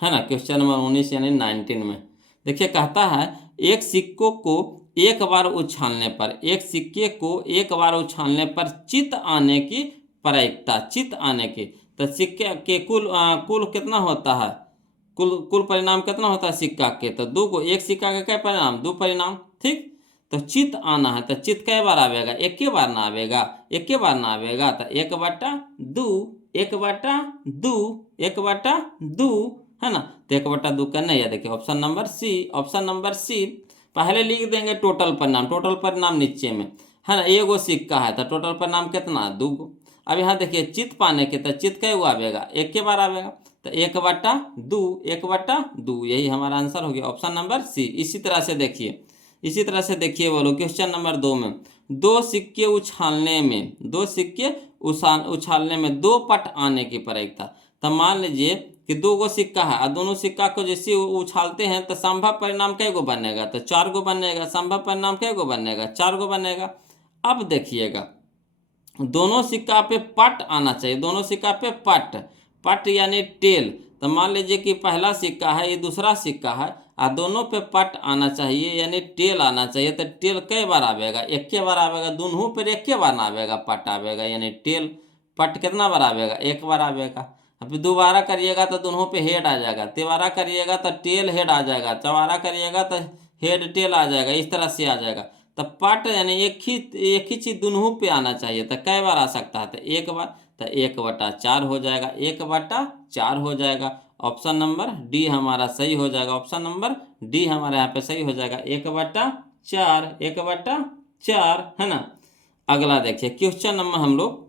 है ना। क्वेश्चन नंबर 19 यानी 19 में देखिए कहता है एक सिक्कों को एक बार उछालने पर, एक सिक्के को एक बार उछालने पर चित आने की प्रायिकता, चित आने की। तो सिक्के के कुल कितना होता है, कुल परिणाम कितना होता है सिक्का के, तो 2 को, एक सिक्का के क्या परिणाम 2 परिणाम, ठीक। तो चित आना है, तो चित कई बार आवेगा, एक के बार ना आवेगा, एक के बार ना आवेगा, तो 1/2, 1/2, 1/2, है ना। तो 1/2 का नहीं है, देखिए option number C, option number C. पहले लिख देंगे टोटल परिणाम, टोटल परिणाम नीचे में, है ना। एगो सिक्का है तो टोटल परिणाम कितना 2 गो। अब यहाँ देखिए चित पाने के, तो चित कई गो आवेगा, एक के बार आवेगा, तो 1/2, 1/2 यही हमारा आंसर हो गया, ऑप्शन नंबर सी। इसी तरह से देखिए, इसी तरह से देखिए बोलो क्वेश्चन नंबर 2 में, दो सिक्के उछालने में, दो सिक्के उछालने में 2 पट आने की प्रयोगता। तो मान लीजिए कि 2 गो सिक्का है और दोनों सिक्का को जैसे उछालते हैं तो संभव परिणाम कै गो बनेगा, तो 4 गो बनेगा। संभव परिणाम कै गो बनेगा 4 गो बनेगा। अब देखिएगा दोनों सिक्का पे पट आना चाहिए, दोनों सिक्का पे पट, पट यानी टेल। तो मान लीजिए कि पहला सिक्का है, ये दूसरा सिक्का है, और दोनों पे पट आना चाहिए यानी टेल आना चाहिए। तो टेल कई बार आवेगा, एक के बार आवेगा, दोनों पर एक के बार ना आवेगा, पट आवेगा यानी टेल। पट कितना बार आवेगा, एक बार आवेगा। अब दोबारा करिएगा तो दोनों पे हेड आ जाएगा, तिबारा करिएगा तो टेल हेड आ जाएगा, चौबारा करिएगा तो हेड टेल आ जाएगा, इस तरह से आ जाएगा। तो पट यानी एक ही चीज दोनों पे आना चाहिए। तो कई बार आ सकता है, तो एक बार, तो 1/4 हो जाएगा, 1/4 हो जाएगा। ऑप्शन नंबर डी हमारा सही हो जाएगा। ऑप्शन नंबर डी हमारा यहाँ पे सही हो जाएगा। 1/4, 1/4 है ना। अगला देखिए क्वेश्चन नंबर हम लोग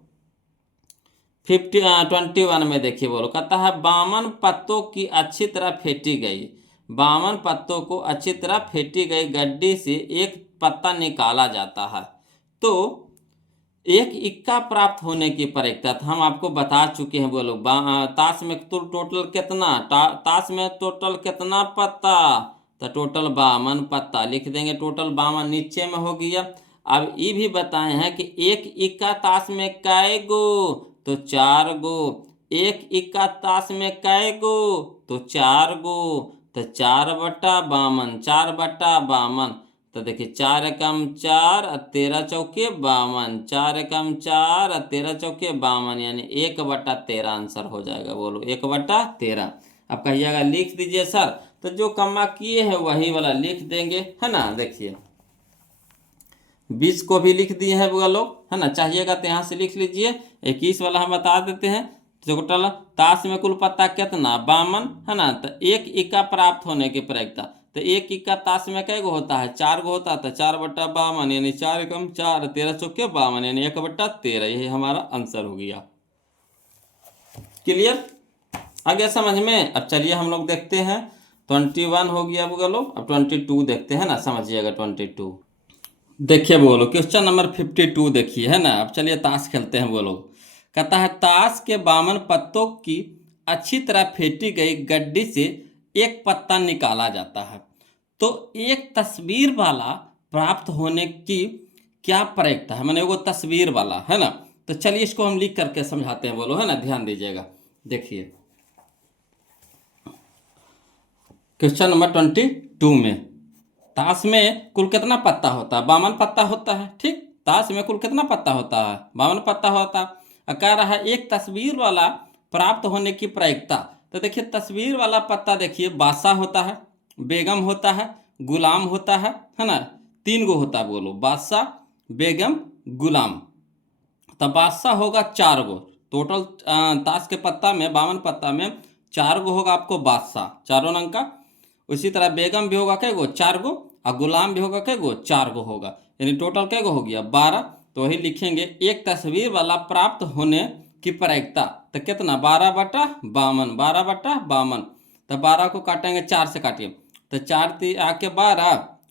21 में देखिए बोलो, कहता है बामन पत्तों की अच्छी तरह फेंटी गई, बामन पत्तों को अच्छी तरह फेंटी गई गड्डी से एक पत्ता निकाला जाता है तो एक इक्का प्राप्त होने की प्रक्रिया हम आपको बता चुके हैं। बोलो ताश में तो टोटल कितना ताश में टोटल कितना पत्ता, तो टोटल 52 पत्ता लिख देंगे। टोटल 52 नीचे में हो गया। अब ये भी बताए हैं कि एक इक्का ताश में कै गो, तो 4 गो। एक इक्का ताश में कै गो, तो 4 गो। तो 4/52, 4/52। तो देखिए 4 एकम 4 और 13 चौके 52, 4 एकम 4 और 13 चौके 52, यानी 1/13 आंसर हो जाएगा। बोलो 1/13। अब कहिएगा लिख दीजिए सर, तो जो कम्मा किए हैं वही वाला लिख देंगे, है ना। देखिए 20 को भी लिख दिए हैं वो लोग, है ना। चाहिएगा तो यहाँ से लिख लीजिए। 21 वाला हम बता देते हैं। टोटल ताश में कुल पत्ता कितना 52, है ना। तो एक इक्का प्राप्त होने की प्रक्रिया, तो एक इक्का ताश में कै गो होता है 4 गो होता है। तो 4/52 यानी 4 एकम 4, 13 चौके 52, यानी 1/13। यही हमारा आंसर हो गया। क्लियर, आ गया समझ में। अब चलिए हम लोग देखते हैं 21 हो गया वो लोग। अब 22 देखते हैं ना, समझिएगा 22। देखिए बोलो क्वेश्चन नंबर 52 देखिए, है ना। अब चलिए ताश खेलते हैं। वो लोग कहता है ताश के 52 पत्तों की अच्छी तरह फेंटी गई गड्डी से एक पत्ता निकाला जाता है तो एक तस्वीर वाला प्राप्त होने की क्या प्रक्रिया है, मैंने वो तस्वीर वाला, है ना। तो चलिए इसको हम लिख करके समझाते हैं। बोलो, है ना, ध्यान दीजिएगा। देखिए क्वेश्चन नंबर 22 में ताश में कुल कितना पत्ता होता है 52 पत्ता होता है, ठीक। ताश में कुल कितना पत्ता होता है 52 पत्ता होता है। कह रहा है एक तस्वीर वाला प्राप्त होने की प्रक्रिया। तो देखिए तस्वीर वाला पत्ता देखिए बादशाह होता है, बेगम होता है, गुलाम होता है ना। 3 गो होता है। बोलो बादशाह, बेगम, गुलाम। तो बादशाह होगा 4 गो। टोटल ताश के पत्ता में 52 पत्ता में 4 गो होगा आपको बादशाह, चारों रंग का। उसी तरह बेगम भी होगा कै गो 4 गो, और गुलाम भी होगा कै गो 4 गो होगा, यानी टोटल कै गो हो गया 12। तो वही लिखेंगे एक तस्वीर वाला प्राप्त होने की प्रक्रिया। तो कितना 12/52, 12/52। तो 12 को काटेंगे 4 से काटिए, तो 4 आके 12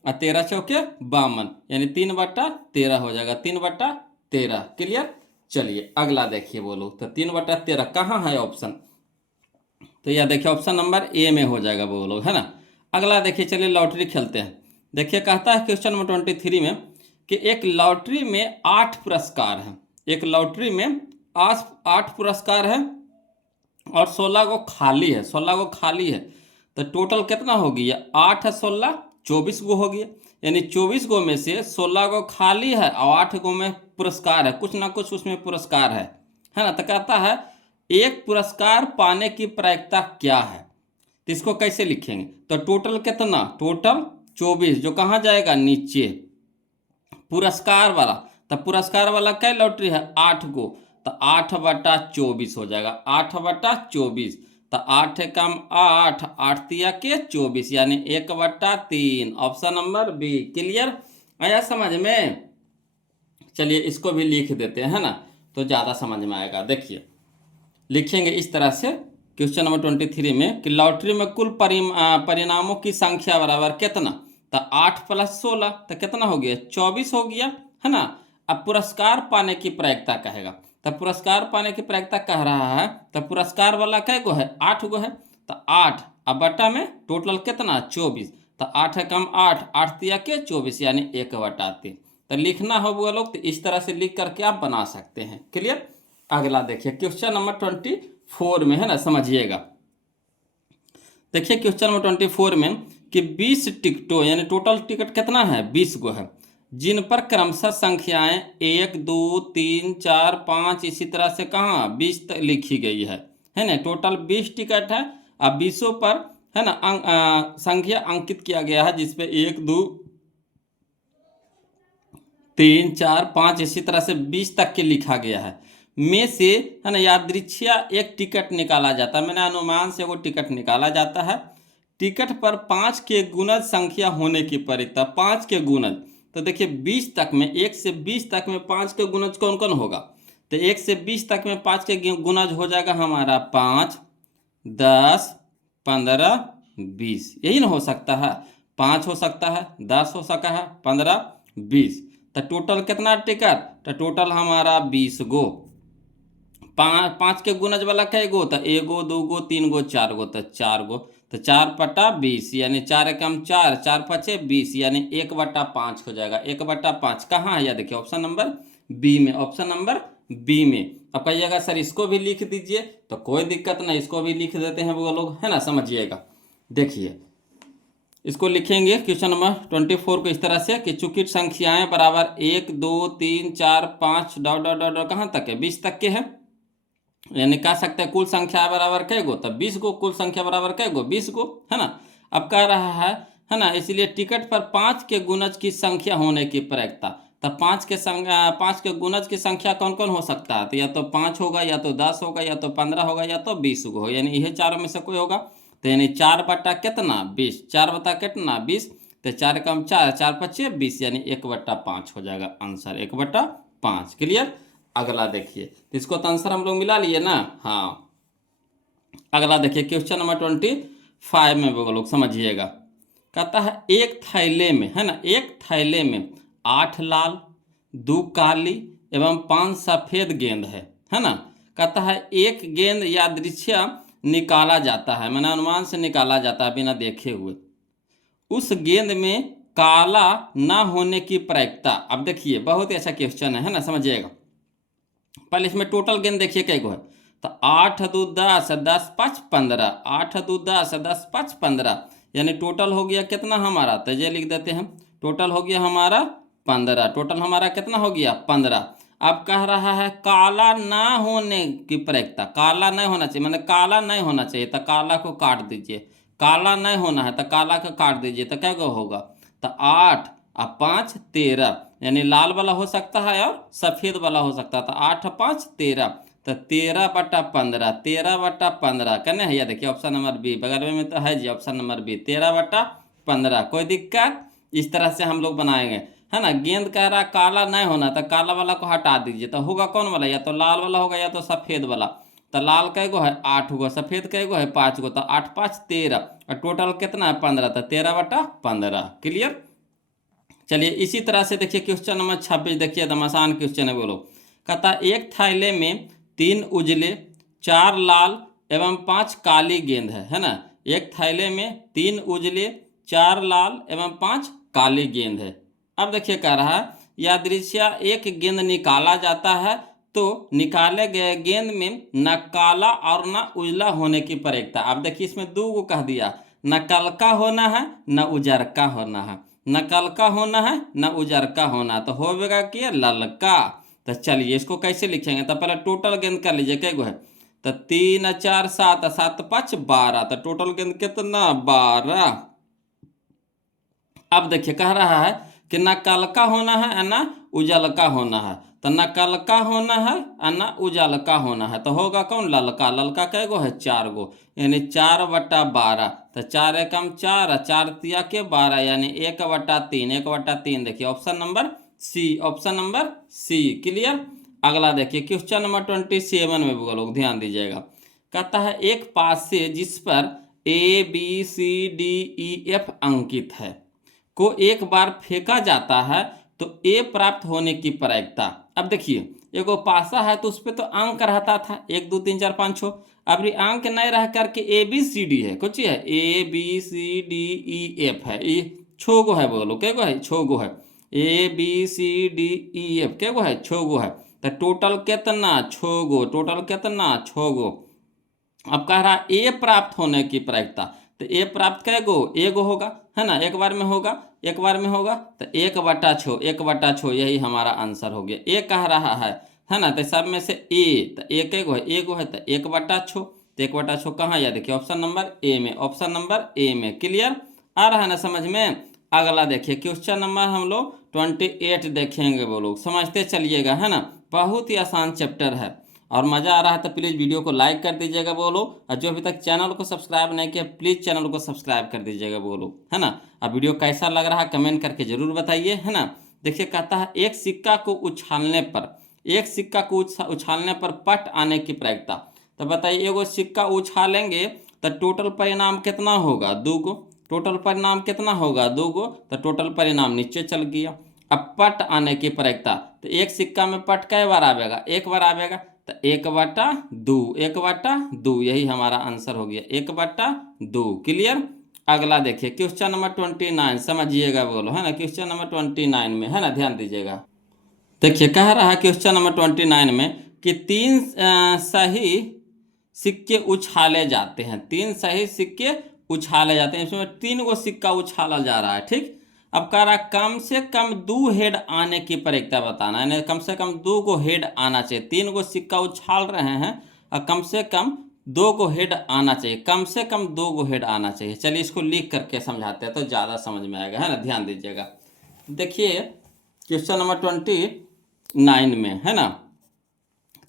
और 13 चौके 52, यानी 3/13 हो जाएगा। 3/13। क्लियर। चलिए अगला देखिए। बोलो तो 3/13 कहाँ है ऑप्शन, तो यह देखिए ऑप्शन नंबर ए में हो जाएगा। बोलो, है ना। अगला देखिए चलिए लॉटरी खेलते हैं। देखिए कहता है क्वेश्चन नंबर 23 में कि एक लॉटरी में 8 पुरस्कार हैं। एक लॉटरी में 8 पुरस्कार है और 16 को खाली है, 16 को खाली है। तो टोटल कितना हो गया 8 है 16 24 गो हो गया, यानी 24 गो में से 16 गो खाली है और 8 गो में पुरस्कार है, कुछ ना कुछ उसमें पुरस्कार है ना। तो कहता है एक पुरस्कार पाने की प्रक्रिया क्या है, तो इसको कैसे लिखेंगे। तो टोटल कितना, टोटल 24, जो कहाँ जाएगा नीचे पुरस्कार वाला। तो पुरस्कार वाला क्या लॉटरी है 8 गो, तो 8/24 हो जाएगा। 8/24। तो 8 कम 8, 8 तिया के 24, यानी 1/3। Option number B. क्लियर, आया समझ में। चलिए इसको भी लिख देते हैं, है ना, तो ज़्यादा समझ में आएगा। देखिए लिखेंगे इस तरह से क्वेश्चन नंबर 23 में कि लॉटरी में कुल परिणामों की संख्या बराबर कितना। तो 8 + 16 तो कितना हो गया 24 हो गया, है ना। अब पुरस्कार पाने की प्रक्रिया कहेगा। तो पुरस्कार पाने की प्रक्रिया कह रहा है, तो पुरस्कार वाला कै गो है 8 गो है। तो 8 अब बटा में टोटल कितना 24। तो 8 कम 8, 8 तिया के 24, यानी 1/3। तो लिखना हो वो लोग तो इस तरह से लिख करके आप बना सकते हैं। क्लियर। अगला देखिए क्वेश्चन नंबर 24 में, है ना, समझिएगा। देखिए क्वेश्चन नंबर 24 में कि 20 टिकटों, यानी टोटल टिकट कितना है 20 गो है, जिन पर क्रमशः संख्याएं 1 2 3 4 5 इसी तरह से कहाँ 20 तक लिखी गई है ना। टोटल 20 टिकट है। अब 20 पर, है ना, संख्या अंकित किया गया है, जिसपे 1 2 3 4 5 इसी तरह से 20 तक के लिखा गया है। में से, है ना, यादृच्छिया एक टिकट निकाला जाता है। मैंने अनुमान से वो टिकट निकाला जाता है। टिकट पर 5 के गुणज संख्या होने की प्रयुक्ता। 5 के गुणज, तो देखिए 20 तक में, 1 से 20 तक में 5 के गुणज कौन कौन होगा? तो 1 से 20 तक में 5 के गुणज हो जाएगा हमारा 5, 10, 15, 20। यही ना हो सकता है। 5 हो सकता है, 10 हो सकता है, 15, 20। तो टोटल कितना टिकट? तो टोटल हमारा 20 गो। 5 के गुणज वाला कै गो? तो 1 गो, 2 गो, 3 गो, 4 गो, तो 4 गो। तो 4/20 यानी 4 एकम 4, 4 पचे 20 यानी 1/5 हो जाएगा। 1/5 कहाँ है? यह देखिए ऑप्शन नंबर बी में, ऑप्शन नंबर बी में। अब कहिएगा सर इसको भी लिख दीजिए, तो कोई दिक्कत नहीं, इसको भी लिख देते हैं वो लोग, है ना, समझिएगा। देखिए इसको लिखेंगे क्वेश्चन नंबर 24 को इस तरह से कि चूंकि संख्याएं बराबर 1, 2, 3, 4, 5 डॉट डॉट डॉट डॉट कहाँ तक है? 20 तक के हैं। यानी कह सकते हैं कुल संख्या बराबर कै गो? तब 20 गो। कुल संख्या बराबर कै गो? 20 गो, है ना। अब कह रहा है ना, इसलिए टिकट पर 5 के गुणज की संख्या होने की प्रयुक्ता। तब 5 के गुणज की संख्या कौन कौन हो सकता है? तो या तो 5 होगा, या तो 10 होगा, या तो 15 होगा, या तो 20 हो, यानी यही चारों में से कोई होगा। तो यानी 4 बटा कितना? 20। 4 बटा कितना? 20। तो 4 कम 4, 4 पचे 20 यानी 1/5 हो जाएगा आंसर, 1/5। क्लियर? अगला देखिए, तो इसको तो आंसर हम लोग मिला लिए ना। हाँ, अगला देखिए क्वेश्चन नंबर 25 में वो लोग समझिएगा। कहता है एक थैले में, है ना, एक थैले में 8 लाल, 2 काली एवं 5 सफेद गेंद है ना। कहता है एक गेंद यादृच्छिया निकाला जाता है, मैंने अनुमान से निकाला जाता है बिना देखे हुए। उस गेंद में काला ना होने की प्रयुक्ता। अब देखिए बहुत ही अच्छा क्वेश्चन है ना, समझिएगा। पहले इसमें टोटल गेंद देखिए कै गो है। तो 8 2 10, 10 5 15, 8 2 10, 10 5 15, यानी टोटल हो गया कितना हमारा? तो ये लिख देते हैं, टोटल हो गया हमारा 15। टोटल हमारा कितना हो गया? 15। अब कह रहा है काला ना होने की प्रयुक्ता। काला नहीं होना चाहिए, मतलब काला नहीं होना चाहिए, तो काला को काट दीजिए। काला नहीं होना है तो काला को काट दीजिए, तो क्या होगा? तो 8 और 5 13, यानी लाल वाला हो सकता है और सफेद वाला हो सकता है। तो 8 5 13, तो 13/15, 13/15 कहने है। यह देखिए ऑप्शन नंबर बी बगल में तो है जी, ऑप्शन नंबर बी 13/15। कोई दिक्कत? इस तरह से हम लोग बनाएंगे, है ना। गेंद कह रहा काला नहीं होना, तो काला वाला को हटा दीजिए, तो होगा कौन वाला? या तो लाल वाला होगा, या तो सफेद वाला। तो लाल कै गो है? 8 गो। सफेद कै गो है? 5 गो। तो 8 5 13, और टोटल कितना है? 15। तो 13/15। क्लियर? चलिए इसी तरह से देखिए क्वेश्चन नंबर 26। देखिए एकदम आसान क्वेश्चन है बोलो। कहता एक थैले में 3 उजले, 4 लाल एवं 5 काली गेंद है ना। एक थैले में 3 उजले, 4 लाल एवं 5 काली गेंद है। अब देखिए कह रहा है यादृच्छिया एक गेंद निकाला जाता है, तो निकाले गए गेंद में न काला और न उजला होने की प्रयुक्ता। अब देखिए इसमें 2 को कह दिया, न कलका होना है न उजरका होना है। न कलका होना है न उजरका होना, तो होगा कि ललका। तो चलिए इसको कैसे लिखेंगे? तो पहले टोटल गेंद कर लीजिए कै गो है। तो 3 4 7, 7 5 12, तो टोटल गेंद कितना? 12। अब देखिए कह रहा है कि न कलका होना है न उजलका होना है। तो न कलका होना है न उजलका होना है, तो होगा कौन? ललका। ललका कै गो है? 4 गो, यानी 4/12। तो 4 एकम 4, 4 तिया के 12, यानी 1/3। 1/3 देखिए option number C, option number C. Clear? अगला देखिए क्वेश्चन नंबर 27 में वो लोग ध्यान दीजिएगा। कहता है एक पास से जिस पर ABCDEF अंकित है को एक बार फेंका जाता है, तो ए प्राप्त होने की प्रयुक्ता। अब देखिए एगो पासा है तो उस पर तो अंक रहता था 1 2 3 4 5 6। अब ये अंक नहीं रह करके ABCD है, कुछ है ABCDEF है। ये 6 गो है, बोलो क्या गो है? 6 गो है। ABCDEF क्या गो है? 6 गो है। तो टोटल कितना? 6 गो। टोटल कितना? 6 गो। अब कह रहा ए प्राप्त होने की प्रयुक्ता। तो ए प्राप्त कै गो? एगो होगा, है ना। एक बार में होगा, एक बार में होगा, तो 1/6, 1/6 यही हमारा आंसर हो गया। ए कह रहा है ना। तो सब में से ए, तो एक एगो है, एगो है, तो 1/6। तो 1/6 कहाँ? या देखिए ऑप्शन नंबर ए में, ऑप्शन नंबर ए में। क्लियर? आ रहा है ना समझ में? अगला देखिए क्वेश्चन नंबर हम लोग 28 देखेंगे, वो लोग समझते चलिएगा, है ना। बहुत ही आसान चैप्टर है। और मज़ा आ रहा है तो प्लीज़ वीडियो को लाइक कर दीजिएगा बोलो, और जो अभी तक चैनल को सब्सक्राइब नहीं किया प्लीज़ चैनल को सब्सक्राइब कर दीजिएगा बोलो, है ना। अब वीडियो कैसा लग रहा है कमेंट करके ज़रूर बताइए, है ना। देखिए कहता है एक सिक्का को उछालने पर, एक सिक्का को उछालने पर पट आने की प्रायिकता। तो बताइए एगो सिक्का उछालेंगे तो टोटल परिणाम कितना होगा, 2 गो। टोटल परिणाम कितना होगा, 2 गो। तो टोटल परिणाम नीचे चल गया। अब पट आने की प्रायिकता, तो एक सिक्का में पट कै बार आवेगा, एक बार आवेगा, तो 1/2, 1/2, यही हमारा आंसर हो गया, 1/2। क्लियर। अगला देखिए क्वेश्चन नंबर 29, समझिएगा बोलो, है ना। क्वेश्चन नंबर 29 में, है ना, ध्यान दीजिएगा। देखिए कह रहा है क्वेश्चन नंबर 29 में कि 3 सही सिक्के उछाले जाते हैं, 3 सही सिक्के उछाले जाते हैं, इसमें 3 गो सिक्का उछाला जा रहा है, ठीक। अब कह रहा है कम से कम 2 हेड आने की प्रायिकता बताना, यानी कम से कम 2 गो हेड आना चाहिए। 3 गो सिक्का उछाल रहे हैं और कम से कम 2 गो हेड आना चाहिए, कम से कम 2 गो हेड आना चाहिए। चलिए इसको लिख करके समझाते हैं तो ज़्यादा समझ में आएगा, है ना। ध्यान दीजिएगा। देखिए क्वेश्चन नंबर 29 में, है ना,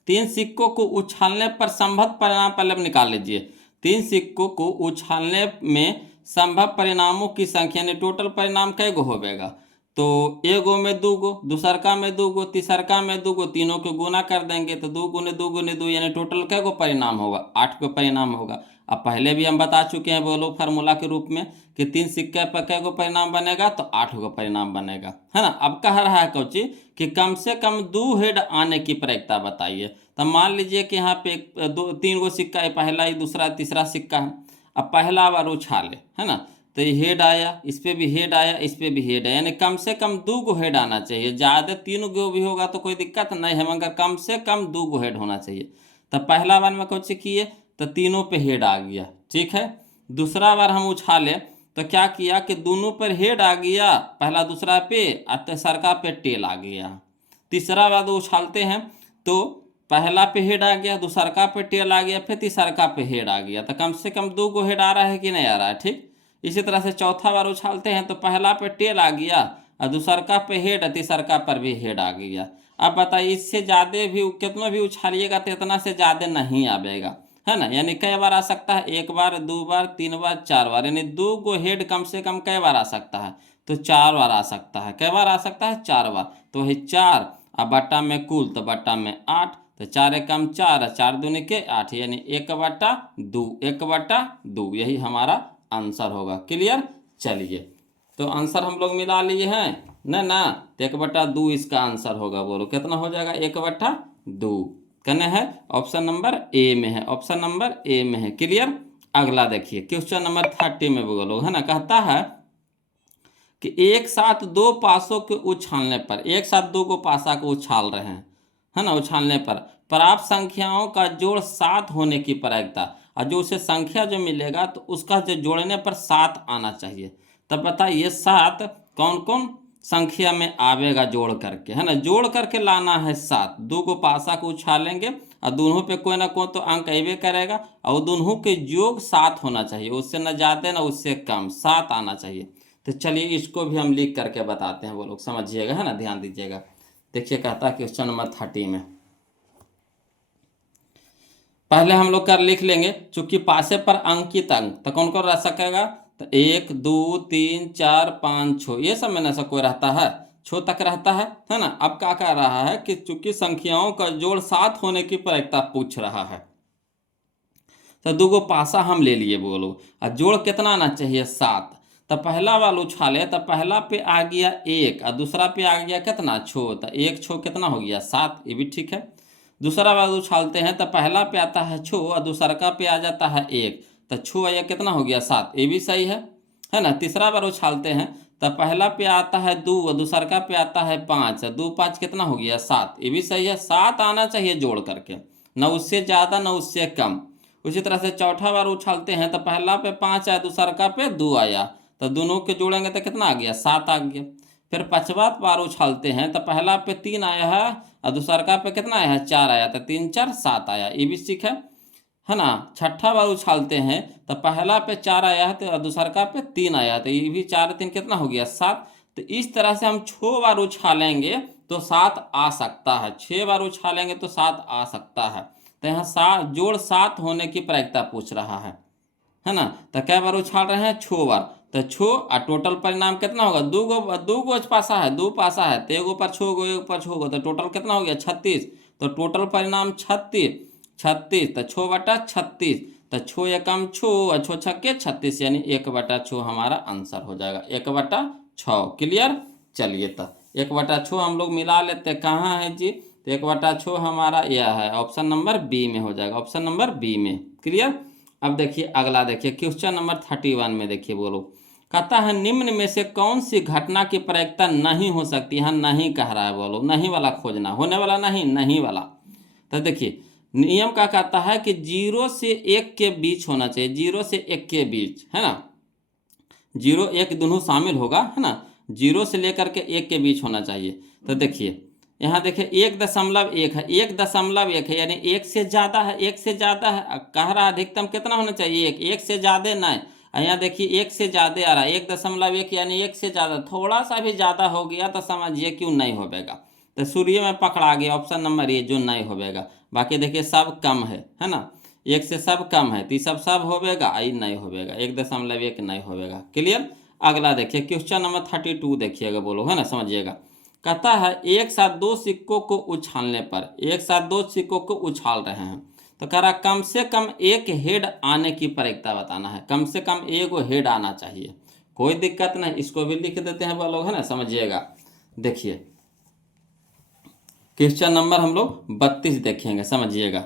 3 सिक्कों को उछालने पर संभव परिणाम पहले आप निकाल लीजिए। 3 सिक्कों को उछालने में संभव परिणामों की संख्या यानी टोटल परिणाम कै गो होगा, तो एगो में 2 गो, दूसरका में 2 गो, तीसरका में 2 गो, तीनों को गुना कर देंगे तो 2 गुने 2 गुने 2 यानी टोटल कै गो परिणाम होगा, 8 गो परिणाम होगा। अब पहले भी हम बता चुके हैं बोलो फार्मूला के रूप में कि 3 सिक्के पर कै गो परिणाम बनेगा, तो 8 गो परिणाम बनेगा, है ना। अब कह रहा है कोची कि कम से कम 2 हेड आने की प्रायिकता बताइए। तो मान लीजिए कि यहाँ पे 3 गो सिक्का है, पहला ही दूसरा तीसरा सिक्का है। अब पहला बार उछाले, है ना, तो ये हेड आया, इस पर भी हेड आया, इस पर भी हेड है, यानी कम से कम 2 गो हेड आना चाहिए। ज़्यादा 3 गो भी होगा तो कोई दिक्कत नहीं है, मगर कम से कम 2 गो हेड होना चाहिए। तो पहला बार में कुछ किए तो तीनों पे हेड आ गया, ठीक है। दूसरा बार हम उछाले तो क्या किया कि दोनों पर हेड आ गया, पहला दूसरा पे, और तीसरा पे टेल आ गया। तीसरा बार उछालते हैं तो पहला पे हेड आ गया, दूसरका पे टेल आ गया, फिर तीसरका पे हेड आ गया, तो कम से कम 2 गो हेड आ रहा है कि नहीं आ रहा है, ठीक। इसी तरह से चौथा बार उछालते हैं तो पहला पे टेल आ गया और दूसरका पे हेड, तीसरका पर भी हेड आ गया। अब बताइए इससे ज़्यादा भी कितना भी उछालिएगा तो इतना से ज़्यादा नहीं आएगा, है ना। यानी कई बार आ सकता है, 1 बार, 2 बार, 3 बार, 4 बार, यानी 2 गो हेड कम से कम कई बार आ सकता है, तो 4 बार आ सकता है। कई बार आ सकता है, 4 बार, तो वही 4 और बट्टा में कुल, तो बट्टा में 8, तो 4 एकम 4, 4 दूनी के 8, यानी 1/2, 1/2, यही हमारा आंसर होगा। क्लियर। चलिए तो आंसर हम लोग मिला लिए हैं ना, तो 1/2 इसका आंसर होगा। बोलो कितना हो जाएगा, 1/2 कहने हैं ऑप्शन नंबर ए में है, ऑप्शन नंबर ए में है। क्लियर। अगला देखिए क्वेश्चन नंबर 30 में बोलो, है ना, कहता है कि एक साथ 2 पासों के उछालने पर, एक साथ 2 को पासा को उछाल रहे हैं, है ना, उछालने पर प्राप्त संख्याओं का जोड़ 7 होने की प्रायिकता, और जो उसे संख्या जो मिलेगा तो उसका जो जोड़ने पर 7 आना चाहिए। तब बताइए 7 कौन कौन संख्या में आवेगा जोड़ करके, है ना, जोड़ करके लाना है 7। 2 को पासा को उछालेंगे और दोनों पे कोई ना कोई तो अंक अबे करेगा, और दोनों के योग 7 होना चाहिए, उससे न ज़्यादा ना उससे कम, 7 आना चाहिए। तो चलिए इसको भी हम लिख करके बताते हैं, वो लोग समझिएगा, है ना, ध्यान दीजिएगा। देखिए कहता है क्वेश्चन नंबर 30 में, पहले हम लोग कर लिख लेंगे, चूंकि पासे पर अंकित अंक तो कौन कौन रह सकेगा, तो 1 2 3 4 5 6, ये सब में ना कोई रहता है, 6 तक रहता है ना। अब क्या कह रहा है कि चूंकि संख्याओं का जोड़ 7 होने की प्रायिकता पूछ रहा है, तो 2 गो पासा हम ले लिए बोलो, और जोड़ कितना आना चाहिए, 7। तो पहला वाला उछाले तो पहला पे आ गया 1 और दूसरा पे आ गया कितना, 6, तो 1 6 कितना हो गया, 7, ये भी ठीक है। दूसरा वाला उछालते हैं तो पहला पे आता है 6 और दूसरा का पे आ जाता है 1, तो 6 या कितना हो गया, 7, ये भी सही है ना। तीसरा बार उछालते हैं तो पहला पे आता है 2 और दूसरा का पे आता है 5, 2 5 कितना हो गया, 7, ये भी सही है। 7 आना चाहिए जोड़ करके, न उससे ज़्यादा न उससे कम। उसी तरह से चौथा बार उछालते हैं तो पहला पे 5 आया, दूसरा का पे 2 आया, तो दोनों के जोड़ेंगे तो कितना आ गया, 7 आ गया। फिर पांचवा बार उछालते हैं तो पहला पे 3 आया है और दूसरा का पे कितना आया है, 4 आया, तो 3 4 7 आया, ये भी सीख है ना। छठा बार उछालते हैं तो पहला पे 4 आया है तो दूसरा का पे 3 आया, तो ये भी 4 3 कितना हो गया, 7। तो इस तरह से हम 6 बार उछालेंगे तो 7 आ सकता है। 6 बार उछालेंगे तो 7 आ सकता है। तो यहाँ जोड़ 7 होने की प्रायिकता पूछ रहा है ना। तो कै बार उछाल रहे हैं? 6 बार। तो 6 और टोटल परिणाम कितना होगा? दू गो पासा है, 2 पासा है, तो एगो पर 6 गो, एगो पर 6 गो, तो टोटल कितना हो गया? 36। तो टोटल परिणाम 36। 36 तो 6/36, तो 6 एकम 6 और 6 छक्के 36, यानी 1/6 हमारा आंसर हो जाएगा। 1/6 क्लियर। चलिए तो 1/6 हम लोग मिला लेते, कहाँ है जी? तो 1/6 हमारा यह है, ऑप्शन नंबर बी में हो जाएगा, ऑप्शन नंबर बी में। क्लियर। अब देखिए अगला, देखिए क्वेश्चन नंबर 31 में देखिए बोलो, कहता है निम्न में से कौन सी घटना की प्रायिकता नहीं हो सकती? यहाँ नहीं कह रहा है, बोलो नहीं वाला खोजना, होने वाला नहीं, नहीं वाला। तो देखिए नियम का कहता है कि 0 से 1 के बीच होना चाहिए, 0 से 1 के बीच, है ना। 0 1 दोनों शामिल होगा, है ना। 0 से लेकर के 1 के बीच होना चाहिए। तो देखिए यहाँ देखिए 1.1 है, 1.1 है, यानी 1 से ज़्यादा है, 1 से ज़्यादा है। कह रहा है अधिकतम कितना होना चाहिए? 1 से ज़्यादा नहीं। यहाँ देखिए 1 से ज़्यादा आ रहा है, 1.1 यानी 1 से ज़्यादा, थोड़ा सा भी ज़्यादा हो गया तो समझिए क्यों नहीं होगा। तो सूर्य में पकड़ा गया, ऑप्शन नंबर ए जो नहीं होगा। बाकी देखिए सब कम है ना। 1 से सब कम है, तो सब होगा, आई नहीं होगा, 1.1 नहीं होगा। क्लियर। अगला देखिए क्वेश्चन नंबर 32 देखिएगा, बोलो, है ना, समझिएगा। कहता है एक साथ 2 सिक्कों को उछालने पर, एक साथ 2 सिक्कों को उछाल रहे हैं, तो कह रहा कम से कम एक हेड आने की प्रायिकता बताना है। कम से कम एक हेड आना चाहिए, कोई दिक्कत नहीं, इसको भी लिख देते हैं वो लोग, है ना, समझिएगा। देखिए क्वेश्चन नंबर हम लोग 32 देखेंगे, समझिएगा।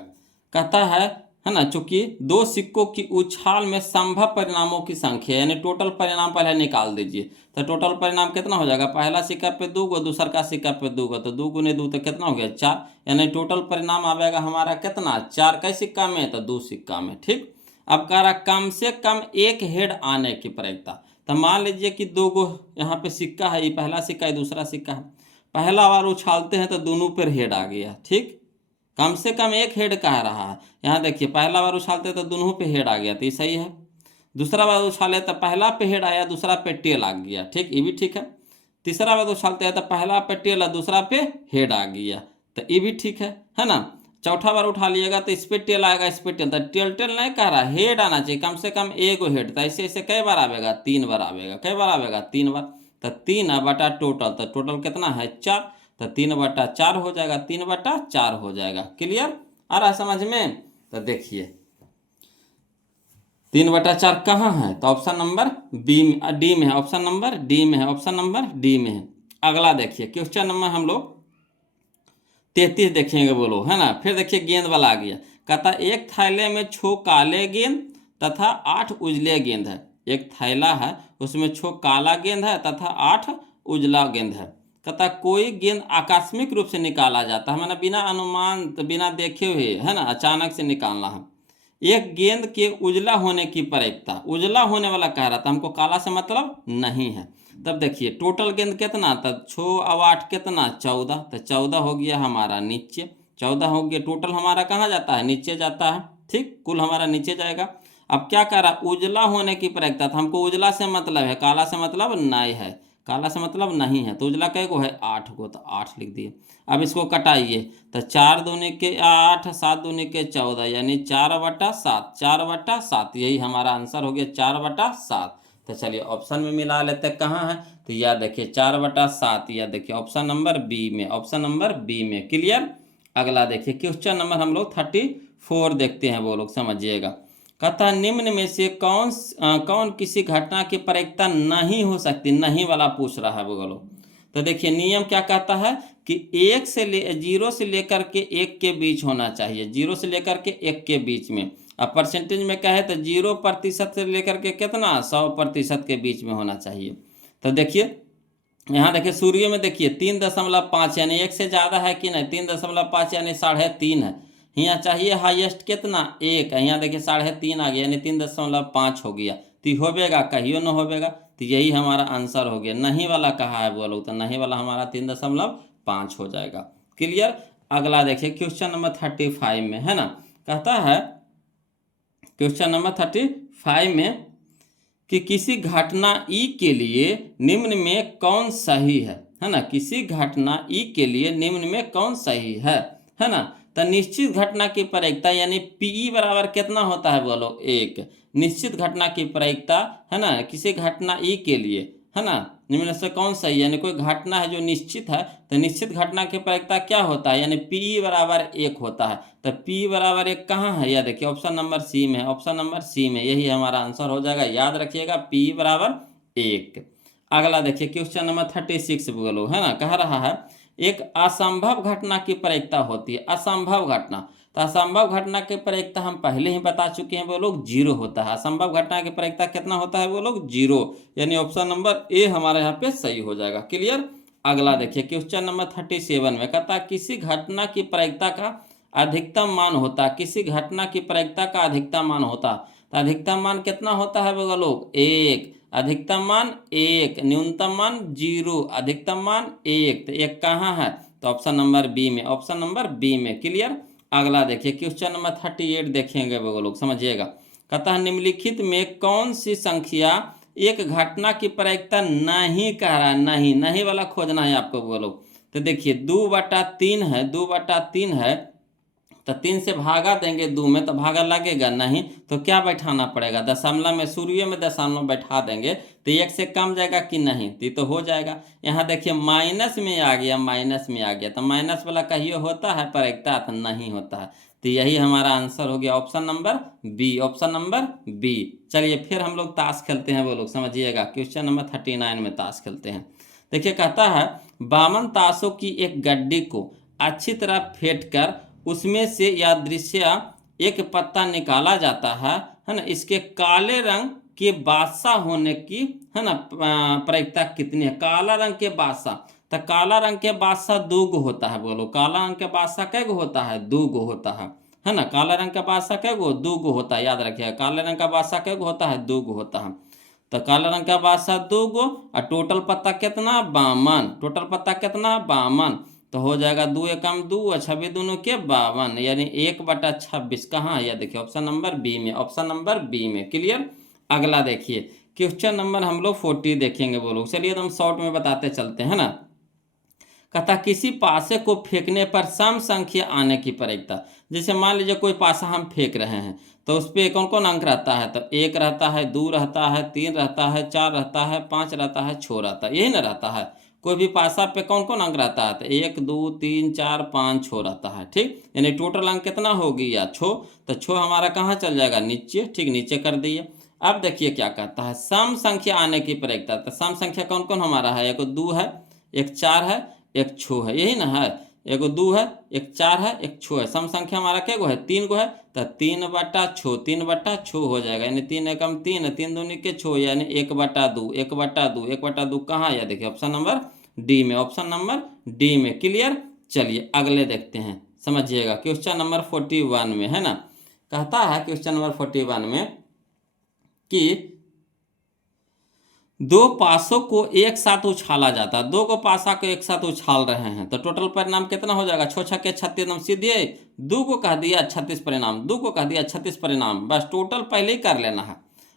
कहता है ना, चूंकि 2 सिक्कों की उछाल में संभव परिणामों की संख्या, यानी टोटल परिणाम पहले निकाल दीजिए। तो टोटल परिणाम कितना हो जाएगा? पहला सिक्का पे 2 गो, दूसरा का सिक्का पे 2 गो, तो 2 गुने 2 तो कितना हो गया? 4, यानी टोटल परिणाम आएगा हमारा कितना? 4 का सिक्का में, तो 2 सिक्का में। ठीक। अब कह रहा कम से कम एक हेड आने की प्रायिकता। तो मान लीजिए कि 2 गो यहाँ पे सिक्का है, ये पहला सिक्का है, दूसरा सिक्का है। पहला बार उछालते हैं तो दोनों पर हेड आ गया। ठीक। कम से कम एक हेड कह रहा है। यहाँ देखिए पहला बार उछालते तो दोनों पे हेड आ गया, तो ये सही है। दूसरा बार उछाले तो पहला पे हेड आया, दूसरा पे टेल आ गया। ठीक, ये भी ठीक है। तीसरा बार उछालते हैं तो पहला पे टेल और दूसरा पे हेड आ गया, तो ये भी ठीक है ना। चौथा बार उठा लिएगा तो इस पे टेल आएगा, इस पे टेल, तो टेल टेल नहीं कह रहा, हेड आना चाहिए, कम से कम एक हेड। तो ऐसे ऐसे कई बार आएगा? 3 बार आएगा। कई बार आएगा? 3 बार। तो 3 बटा टोटल, तो टोटल कितना है? 4, तो 3/4 हो जाएगा, 3/4 हो जाएगा। क्लियर। आ रहा समझ में? तो देखिए 3/4 कहाँ है? तो ऑप्शन नंबर डी में है, ऑप्शन नंबर डी में है, ऑप्शन नंबर डी में है। अगला देखिए क्वेश्चन नंबर हम लोग 33 देखेंगे, बोलो, है ना। फिर देखिए गेंद वाला आ गया। कहता एक थैले में 6 काले गेंद तथा 8 उजले गेंद है। एक थैला है, उसमें 6 काला गेंद है तथा 8 उजला गेंद है। कहता कोई गेंद आकस्मिक रूप से निकाला जाता है, मैंने बिना अनुमान, तो बिना देखे हुए, है ना, अचानक से निकालना है। एक गेंद के उजला होने की प्रायिकता, उजला होने वाला कह रहा था, हमको काला से मतलब नहीं है। तब देखिए टोटल गेंद कितना? तब 6 और 8 कितना? 14, तो 14 हो गया हमारा नीचे, 14 हो गया। टोटल हमारा कहाँ जाता है? नीचे जाता है। ठीक, कुल हमारा नीचे जाएगा। अब क्या कह रहा? उजला होने की प्रायिकता था, हमको उजला से मतलब है, काला से मतलब नहीं है, काला से मतलब नहीं है। तो उजला कै गो है? 8 गो, तो 8 लिख दिए। अब इसको कटाइए, तो 4 दूनी के 8, 7 दूनी के 14, यानी 4/7, 4/7, यही हमारा आंसर हो गया, 4/7। तो चलिए ऑप्शन में मिला लेते हैं, कहाँ है? तो यह देखिए 4/7, यह देखिए ऑप्शन नंबर बी में, ऑप्शन नंबर बी में। क्लियर। अगला देखिए क्वेश्चन नंबर हम लोग 34 देखते हैं, वो लोग समझिएगा। कहता निम्न में से कौन किसी घटना की प्रायिकता नहीं हो सकती? नहीं वाला पूछ रहा है, बोलो। तो देखिए नियम क्या कहता है कि 0 से लेकर के 1 के बीच होना चाहिए, 0 से लेकर के 1 के बीच में। अब परसेंटेज में कहे तो 0% से लेकर के कितना? 100% के बीच में होना चाहिए। तो देखिए यहाँ देखिए सूर्य में देखिए 3.5, यानी 1 से ज़्यादा है कि नहीं? 3.5 यानी 3.5 है। यहाँ चाहिए हाईएस्ट कितना? 1, यहाँ देखिए 3.5 आ गया, यानी 3.5 हो गया। तो होवेगा, कहियो न होवेगा, तो यही हमारा आंसर हो गया। नहीं वाला कहा है बोलो, तो नहीं वाला हमारा 3.5 हो जाएगा। क्लियर। अगला देखिए क्वेश्चन नंबर 35 में, है ना। कहता है क्वेश्चन नंबर 35 में कि किसी घटना ई के लिए निम्न में कौन सही है है ना, किसी घटना ई के लिए निम्न में कौन सही है ना। तो निश्चित घटना की प्रायिकता यानी पीई बराबर कितना होता है बोलो 1। निश्चित घटना की प्रायिकता है ना किसी घटना ई के लिए, है ना, निम्न से कौन सही, यानी कोई घटना है जो निश्चित है, तो निश्चित घटना की प्रायिकता क्या होता है, यानी पी बराबर 1 होता है। तो पी बराबर 1 कहाँ है, यह देखिए ऑप्शन नंबर सी में है, ऑप्शन नंबर सी में, यही हमारा आंसर हो जाएगा। याद रखिएगा पी बराबर 1। अगला देखिए क्वेश्चन नंबर 36 बोलो, है ना, कह रहा है एक असंभव घटना की प्रायिकता होती है। असंभव घटना, तो असंभव घटना की प्रायिकता हम पहले ही बता चुके हैं, वो लोग 0 होता है। असंभव घटना की प्रायिकता कितना होता है, वो लोग 0, यानी ऑप्शन नंबर ए हमारे यहाँ पे सही हो जाएगा। क्लियर। अगला देखिए क्वेश्चन नंबर 37 में कहता है किसी घटना की प्रायिकता का अधिकतम मान होता, किसी घटना की प्रायिकता का अधिकतम मान होता। तो अधिकतम मान कितना होता है वो लोग 1, अधिकतम मान 1, न्यूनतम मान 0, अधिकतम मान 1। तो 1 कहाँ है, तो ऑप्शन नंबर बी में, ऑप्शन नंबर बी में। क्लियर। अगला देखिए क्वेश्चन नंबर 38 देखेंगे वो लोग, समझिएगा। कहता है निम्नलिखित में कौन सी संख्या एक घटना की प्रायिकता नहीं कह रहा है, नहीं, नहीं वाला खोजना है आपको वो लोग। तो देखिए 2/3 है, 2/3 है, तो 3 से भागा देंगे 2 में, तो भागा लगेगा नहीं, तो क्या बैठाना पड़ेगा, दशमलव में, शुरू में दशमलव बैठा देंगे, तो 1 से कम जाएगा कि नहीं, तो हो जाएगा। यहाँ देखिए माइनस में आ गया, माइनस में आ गया, तो माइनस वाला कहिए होता है प्रायिकता, तो नहीं होता है। तो यही हमारा आंसर हो गया option number B, option number B. चलिए फिर हम लोग ताश खेलते हैं वो लोग, समझिएगा। क्वेश्चन नंबर 39 में ताश खेलते हैं। देखिए कहता है 52 ताशों की एक गड्डी को अच्छी तरह फेंट कर उसमें से यादृच्छिया एक पत्ता निकाला जाता है ना, इसके काले रंग के बादशाह होने की, है ना, प्रायिकता कितनी है। काला रंग के बादशाह, तो काला रंग के बादशाह 2 गो होता है, बोलो काला रंग के बादशाह कै गो होता है, 2 गो होता है ना। काला रंग का बादशाह कै गो, 2 गो होता है, याद रखिएगा। काले रंग का बादशाह कै गो होता है, 2 गो होता है। तो काला रंग का बादशाह 2 गो, और टोटल पत्ता कितना 52, टोटल पत्ता कितना 52, तो हो जाएगा 2 एकम 2 और 26 दूनों के 52, यानी 1/26 कहाँ है, यह देखिए ऑप्शन नंबर बी में, ऑप्शन नंबर बी में। क्लियर। अगला देखिए क्वेश्चन नंबर हम लोग 40 देखेंगे वो लोग। चलिए हम शॉर्ट में बताते चलते हैं ना। कहता किसी पासे को फेंकने पर सम संख्या आने की प्रायिकता, जैसे मान लीजिए कोई पासा हम फेंक रहे हैं, तो उस पर कौन कौन अंक रहता है, तो 1 रहता है, 2 रहता है, 3 रहता है, 4 रहता है, 5 रहता है, 6 रहता है, यही ना रहता है। कोई भी पासा पे कौन कौन अंक रहता है, तो 1 2 3 4 5 6 रहता है, ठीक। यानी टोटल अंक कितना हो गया 6, तो 6 हमारा कहाँ चल जाएगा, नीचे, ठीक, नीचे कर दिए। अब देखिए क्या कहता है सम संख्या आने की प्रायिकता, तो सम संख्या कौन कौन हमारा है, 1 2 है, 1 4 है, 1 6 है, यही ना है। 1 2 है, 1 4 है, 1 6 है। सम संख्या हमारा क्या गो है, 3 गो है, तो 3/6, 3/6 हो जाएगा, यानी 3 एकम 3, 3 दूनी के 6, यानी 1/2, 1/2, 1/2 कहाँ है, देखिए ऑप्शन नंबर डी में, ऑप्शन नंबर डी में। क्लियर। चलिए अगले देखते हैं, समझिएगा। क्वेश्चन नंबर 41 में, है ना, कहता है क्वेश्चन नंबर 41 में कि 2 पासों को एक साथ उछाला जाता है, 2 को पासा को एक साथ उछाल रहे हैं, तो टोटल परिणाम कितना हो जाएगा, 6 छक्के 36, एकदम सीधे 2 को कह दिया 36 परिणाम, 2 को कह दिया 36 परिणाम, बस टोटल पहले ही कर लेना है।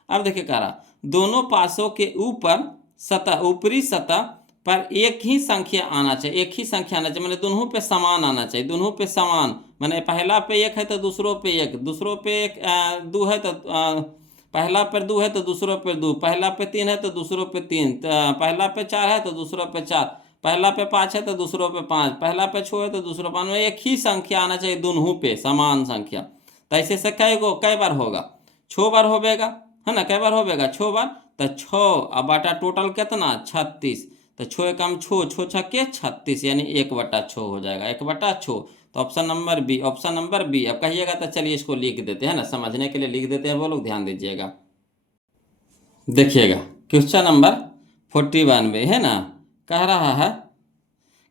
अब देखिए कह रहा दोनों पासों के ऊपर सतह, ऊपरी सतह पर एक ही संख्या आना चाहिए, एक ही संख्या आना चाहिए, मैंने दोनों पे समान आना चाहिए, दोनों पे समान, मैंने पहला पे 1 है तो दूसरों पे 1, दूसरों पे 2 है तो पहला पर 2 है तो दूसरों पे 2, पहला पे 3 है तो दूसरों पे 3, पहला पे 4 है तो दूसरों पे 4, पहला पे 5 है तो दूसरों पे 5, पहला पे 6 है तो दूसरों पे 5, एक ही संख्या आना चाहिए, दोनों पे समान संख्या। तो ऐसे से कई बार होगा, 6 बार होगा, है ना, कई बार होगा 6 बार, तो 6 अब बाटा टोटल कितना 36, तो 6 एकम 6, 6 छक्के 36, यानी 1/6 हो जाएगा, 1/6। तो option number B, option number B. अब कहिएगा तो चलिए इसको लिख देते हैं ना, समझने के लिए लिख देते हैं वो लोग, ध्यान दीजिएगा। देखिएगा क्वेश्चन नंबर 41 में, है ना, कह रहा है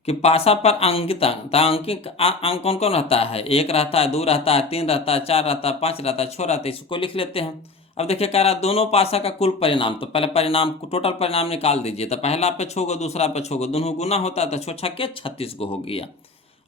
कि पासा पर अंकित अंकित अंक कौन कौन रहता है, 1 रहता है, 2 रहता है, 3 रहता है, 4 रहता है, 5 रहता है, 6 रहता है, इसको लिख लेते हैं। अब देखिए कह रहा है दोनों पासा का कुल परिणाम, तो पहले परिणाम टोटल परिणाम निकाल दीजिए, तो पहला पे 6 गो, दूसरा पे 6 गो, दोनों गुना होता है तो 6 छक्के 36 गो हो गया।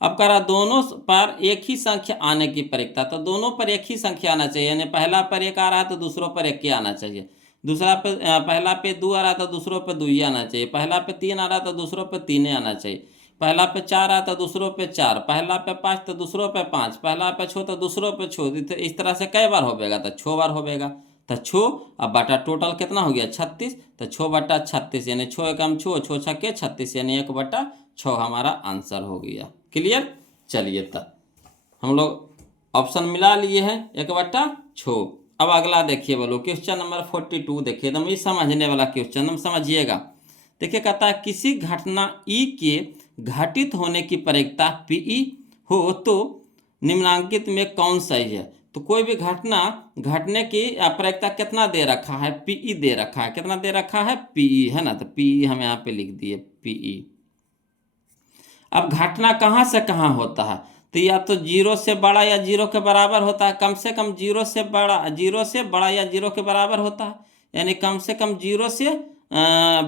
अब कह रहा दोनों पर एक ही संख्या आने की प्रायिकता, तो दोनों पर एक ही संख्या आना चाहिए, यानी पहला पर 1 आ रहा है तो दूसरों पर 1 आना चाहिए, दूसरा पे पहला पे 2 आ रहा था, दूसरों पे 2 ही आना चाहिए। पहला पे 3 आ रहा था, दूसरों पे 3 ही आना चाहिए। पहला पे 4 आता, दूसरों पे 4, पहला पे 5 तो दूसरों पे 5, पहला पे 6 तो दूसरों पे 6। इस तरह से कई बार होगा? तो 6 बार होगा। तो 6 अब बटा टोटल कितना हो गया 36, तो 6 बटा 36 यानी 6 एकम 6, 6 छक्के 36 यानी 1 बटा 6 हमारा आंसर हो गया। क्लियर। चलिए तब हम लोग ऑप्शन मिला लिए हैं 1 बटा 6। अब अगला देखिए, बोलो क्वेश्चन नंबर 42 देखिए, एकदम ये समझने वाला क्वेश्चन, हम समझिएगा। देखिए कहता है किसी घटना ई के घटित होने की प्रायिकता पीई हो तो निम्नांकित में कौन सही है? तो कोई भी घटना घटने की प्रायिकता कितना दे रखा है? पीई दे रखा है। कितना दे रखा है? पीई, है ना। तो पीई हम यहाँ पे लिख दिए, पीई। अब घटना कहाँ से कहाँ होता है? तो या तो 0 से बड़ा या 0 के बराबर होता है। कम से कम 0 से बड़ा, 0 से बड़ा या 0 के बराबर होता है। यानी कम से कम 0 से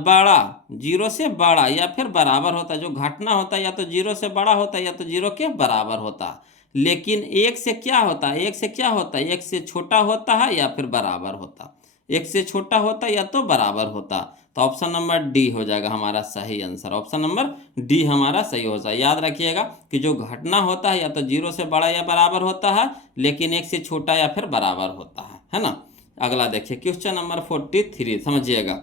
बड़ा, 0 से बड़ा या फिर बराबर होता है। जो घटना होता है या तो 0 से बड़ा होता है या तो 0 के बराबर होता है। लेकिन 1 से क्या होता है? 1 से क्या होता है? 1 से छोटा होता है या फिर बराबर होता है। 1 से छोटा होता है या तो बराबर होता है। तो ऑप्शन नंबर डी हो जाएगा हमारा सही आंसर। ऑप्शन नंबर डी हमारा सही हो जाएगा। याद रखिएगा कि जो घटना होता है या तो 0 से बड़ा या बराबर होता है, लेकिन 1 से छोटा या फिर बराबर होता है ना। अगला देखिए क्वेश्चन नंबर 43, समझिएगा।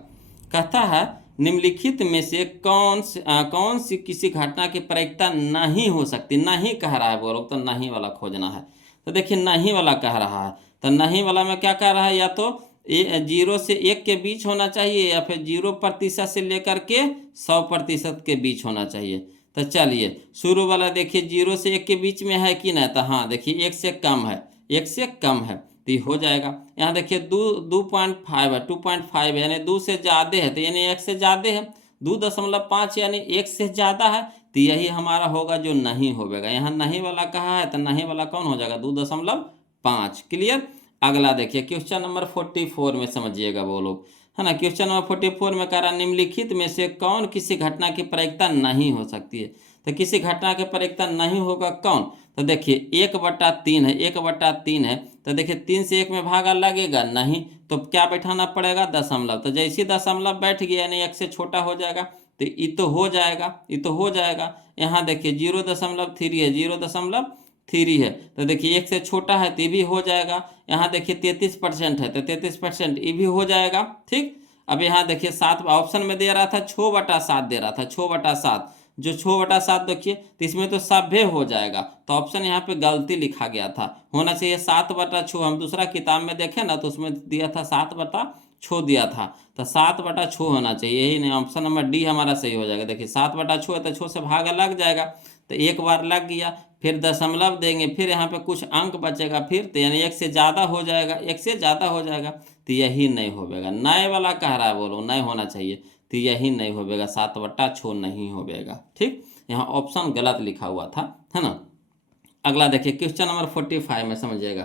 कहता है निम्नलिखित में से कौन सी किसी घटना की प्रायिकता नहीं हो सकती? नहीं कह रहा है वो लोग, तो नहीं वाला खोजना है। तो देखिए नहीं वाला कह रहा है, तो नहीं वाला में क्या कह रहा है? या तो 0 से 1 के बीच होना चाहिए या फिर 0% से लेकर के 100% के बीच होना चाहिए। तो चलिए शुरू वाला देखिए 0 से 1 के बीच में है कि नहीं? तो हाँ देखिए 1 से कम है, 1 से कम है तो ये हो जाएगा। यहाँ देखिए 2.5 है, 2.5 है यानी 2 से ज़्यादा है, तो यानी 1 से ज़्यादा है। 2.5 यानी 1 से ज़्यादा है, तो यही हमारा होगा जो नहीं होगा। यहाँ नहीं वाला कहा है तो नहीं वाला कौन हो जाएगा? 2.5। क्लियर। अगला देखिए क्वेश्चन नंबर 44 में समझिएगा वो लोग, है ना। क्वेश्चन नंबर 44 में कह रहा निम्नलिखित में से कौन किसी घटना की प्रायिकता नहीं हो सकती है? तो किसी घटना की प्रायिकता नहीं होगा कौन? तो देखिए 1/3 है, 1/3 है, तो देखिए 3 से 1 में भागा लगेगा नहीं, तो क्या बैठाना पड़ेगा? दशमलव। तो जैसे दशमलव बैठ गया यानी 1 से छोटा हो जाएगा, तो ये तो हो जाएगा, ये तो हो जाएगा। यहाँ देखिए 0.3 है, 0.3 है, तो देखिए 1 से छोटा है तो ये भी हो जाएगा। यहाँ देखिए 33% है, तो 33% ये भी हो जाएगा। ठीक। अब यहाँ देखिए 7 ऑप्शन में दे रहा था 6/7 दे रहा था, 6/7। जो 6/7 देखिए तो इसमें तो सभ्य हो जाएगा, तो ऑप्शन यहाँ पे गलती लिखा गया था, होना चाहिए 7/6। हम दूसरा किताब में देखें ना तो उसमें दिया था 7/6 दिया था, तो 7/6 होना चाहिए, यही नहीं। ऑप्शन नंबर डी हमारा सही हो जाएगा। देखिए 7/6 है तो 6 से भागा लग जाएगा, तो एक बार लग गया, फिर दशमलव देंगे, फिर यहाँ पे कुछ अंक बचेगा, फिर तो यानी 1 से ज़्यादा हो जाएगा, 1 से ज़्यादा हो जाएगा, तो यही नहीं होगा। नए वाला कह रहा है बोलो नहीं होना चाहिए, तो यही नहीं होगा, 7/6 नहीं होगा। ठीक। यहाँ ऑप्शन गलत लिखा हुआ था, है ना। अगला देखिए क्वेश्चन नंबर 45 में समझिएगा।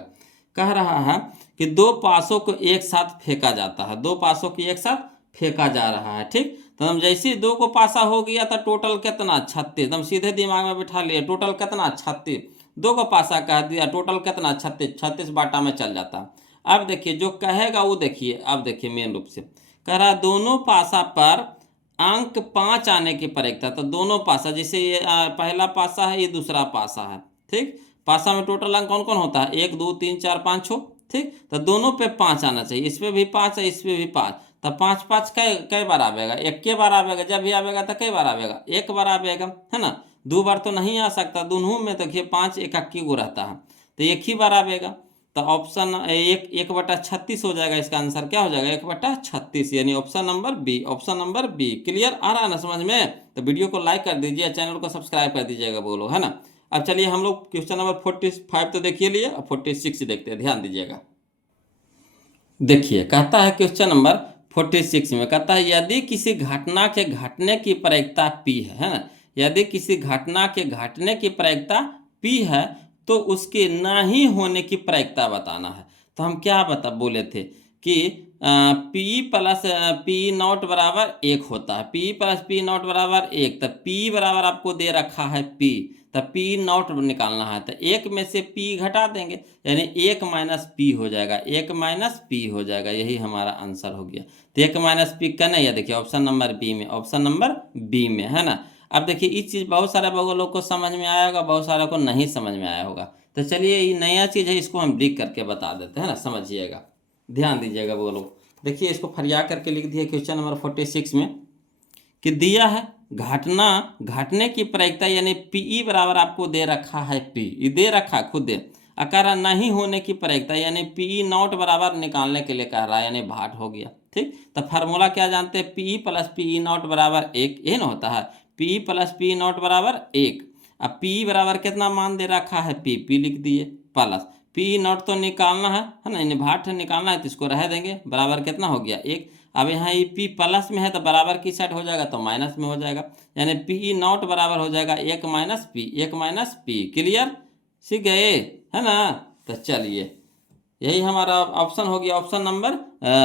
कह रहा है कि 2 पासों को एक साथ फेंका जाता है, 2 पासों को एक साथ फेंका जा रहा है। ठीक। तो हम जैसे ही 2 को पासा हो गया था टोटल कितना? 36। हम सीधे दिमाग में बिठा लिए टोटल कितना? 36। 2 को पासा कह दिया, टोटल कितना? 36। 36 बाटा में चल जाता। अब देखिए जो कहेगा वो देखिए, अब देखिए मेन रूप से कह रहा दोनों पासा पर अंक 5 आने की प्रायिकता। तो दोनों पासा, जैसे ये पहला पासा है, ये दूसरा पासा है। ठीक। पासा में टोटल अंक कौन कौन होता है? 1 2 3 4 5 6। ठीक। तो दोनों पे 5 आना चाहिए, इस पे भी 5 है, इस पे भी 5। तो 5 5 कई बार आवेगा? 1 के बार आवेगा, जब भी आवेगा तो कई बार आवेगा? 1 बार आवेगा, है ना। 2 बार तो नहीं आ सकता, दोनों में देखिए 5 1 गो रहता है, तो 1 ही बार आवेगा। तो ऑप्शन 1/36 हो जाएगा। इसका आंसर क्या हो जाएगा? 1/36, यानी option number B, option number B. Clear आ रहा है ना समझ में? तो वीडियो को लाइक कर दीजिए, चैनल को सब्सक्राइब कर दीजिएगा बोलो, है ना। अब चलिए हम लोग क्वेश्चन नंबर 45 तो देखिए लिए, अब 46 देखते हैं, ध्यान दीजिएगा। देखिए कहता है क्वेश्चन नंबर 46 में कहता है यदि किसी घटना के घटने की प्रायिकता P है ना, यदि किसी घटना के घटने की प्रायिकता P है तो उसके नहीं होने की प्रायिकता बताना है। तो हम क्या बोले थे कि पी प्लस पी नॉट बराबर 1 होता है। पी प्लस पी नॉट बराबर 1, तो पी बराबर आपको दे रखा है पी, तो पी नॉट निकालना है, तो 1 में से पी घटा देंगे, यानी 1 माइनस पी हो जाएगा, 1 माइनस पी हो जाएगा, यही हमारा आंसर हो गया। तो 1 माइनस पी का नहीं है, देखिए ऑप्शन नंबर बी में, ऑप्शन नंबर बी में, है ना। अब देखिए इस चीज़ बहुत सारे लोग को समझ में आया होगा, बहुत सारे को नहीं समझ में आया होगा। तो चलिए ये नया चीज़ है, इसको हम लिख करके बता देते हैं ना, समझिएगा, ध्यान दीजिएगा वो लोग। देखिए इसको फरिया करके लिख दिया क्वेश्चन नंबर 46 में कि दिया है घटना घटने की प्रायिकता यानी पीई बराबर आपको दे रखा है पी, ये दे रखा खुद दे, अकार नहीं होने की प्रायिकता यानी पीई नॉट बराबर निकालने के लिए कह रहा है, यानी भाट हो गया। ठीक, तो फार्मूला क्या जानते हैं, पीई प्लस पीई नॉट बराबर 1, ये ना होता है, पी प्लस पी नॉट बराबर 1। अब पी बराबर कितना मान दे रखा है पी लिख दिए, प्लस पी नॉट तो निकालना है ना, इन्हें भाट निकालना है, तो इसको रह देंगे, बराबर कितना हो गया 1। अब यहाँ ये पी प्लस में है तो बराबर की साइड हो जाएगा, तो माइनस में हो जाएगा, यानी पी नॉट बराबर हो जाएगा 1 minus P, 1 minus P. Clear, सीख गए, है ना। तो चलिए यही हमारा ऑप्शन हो गया, option number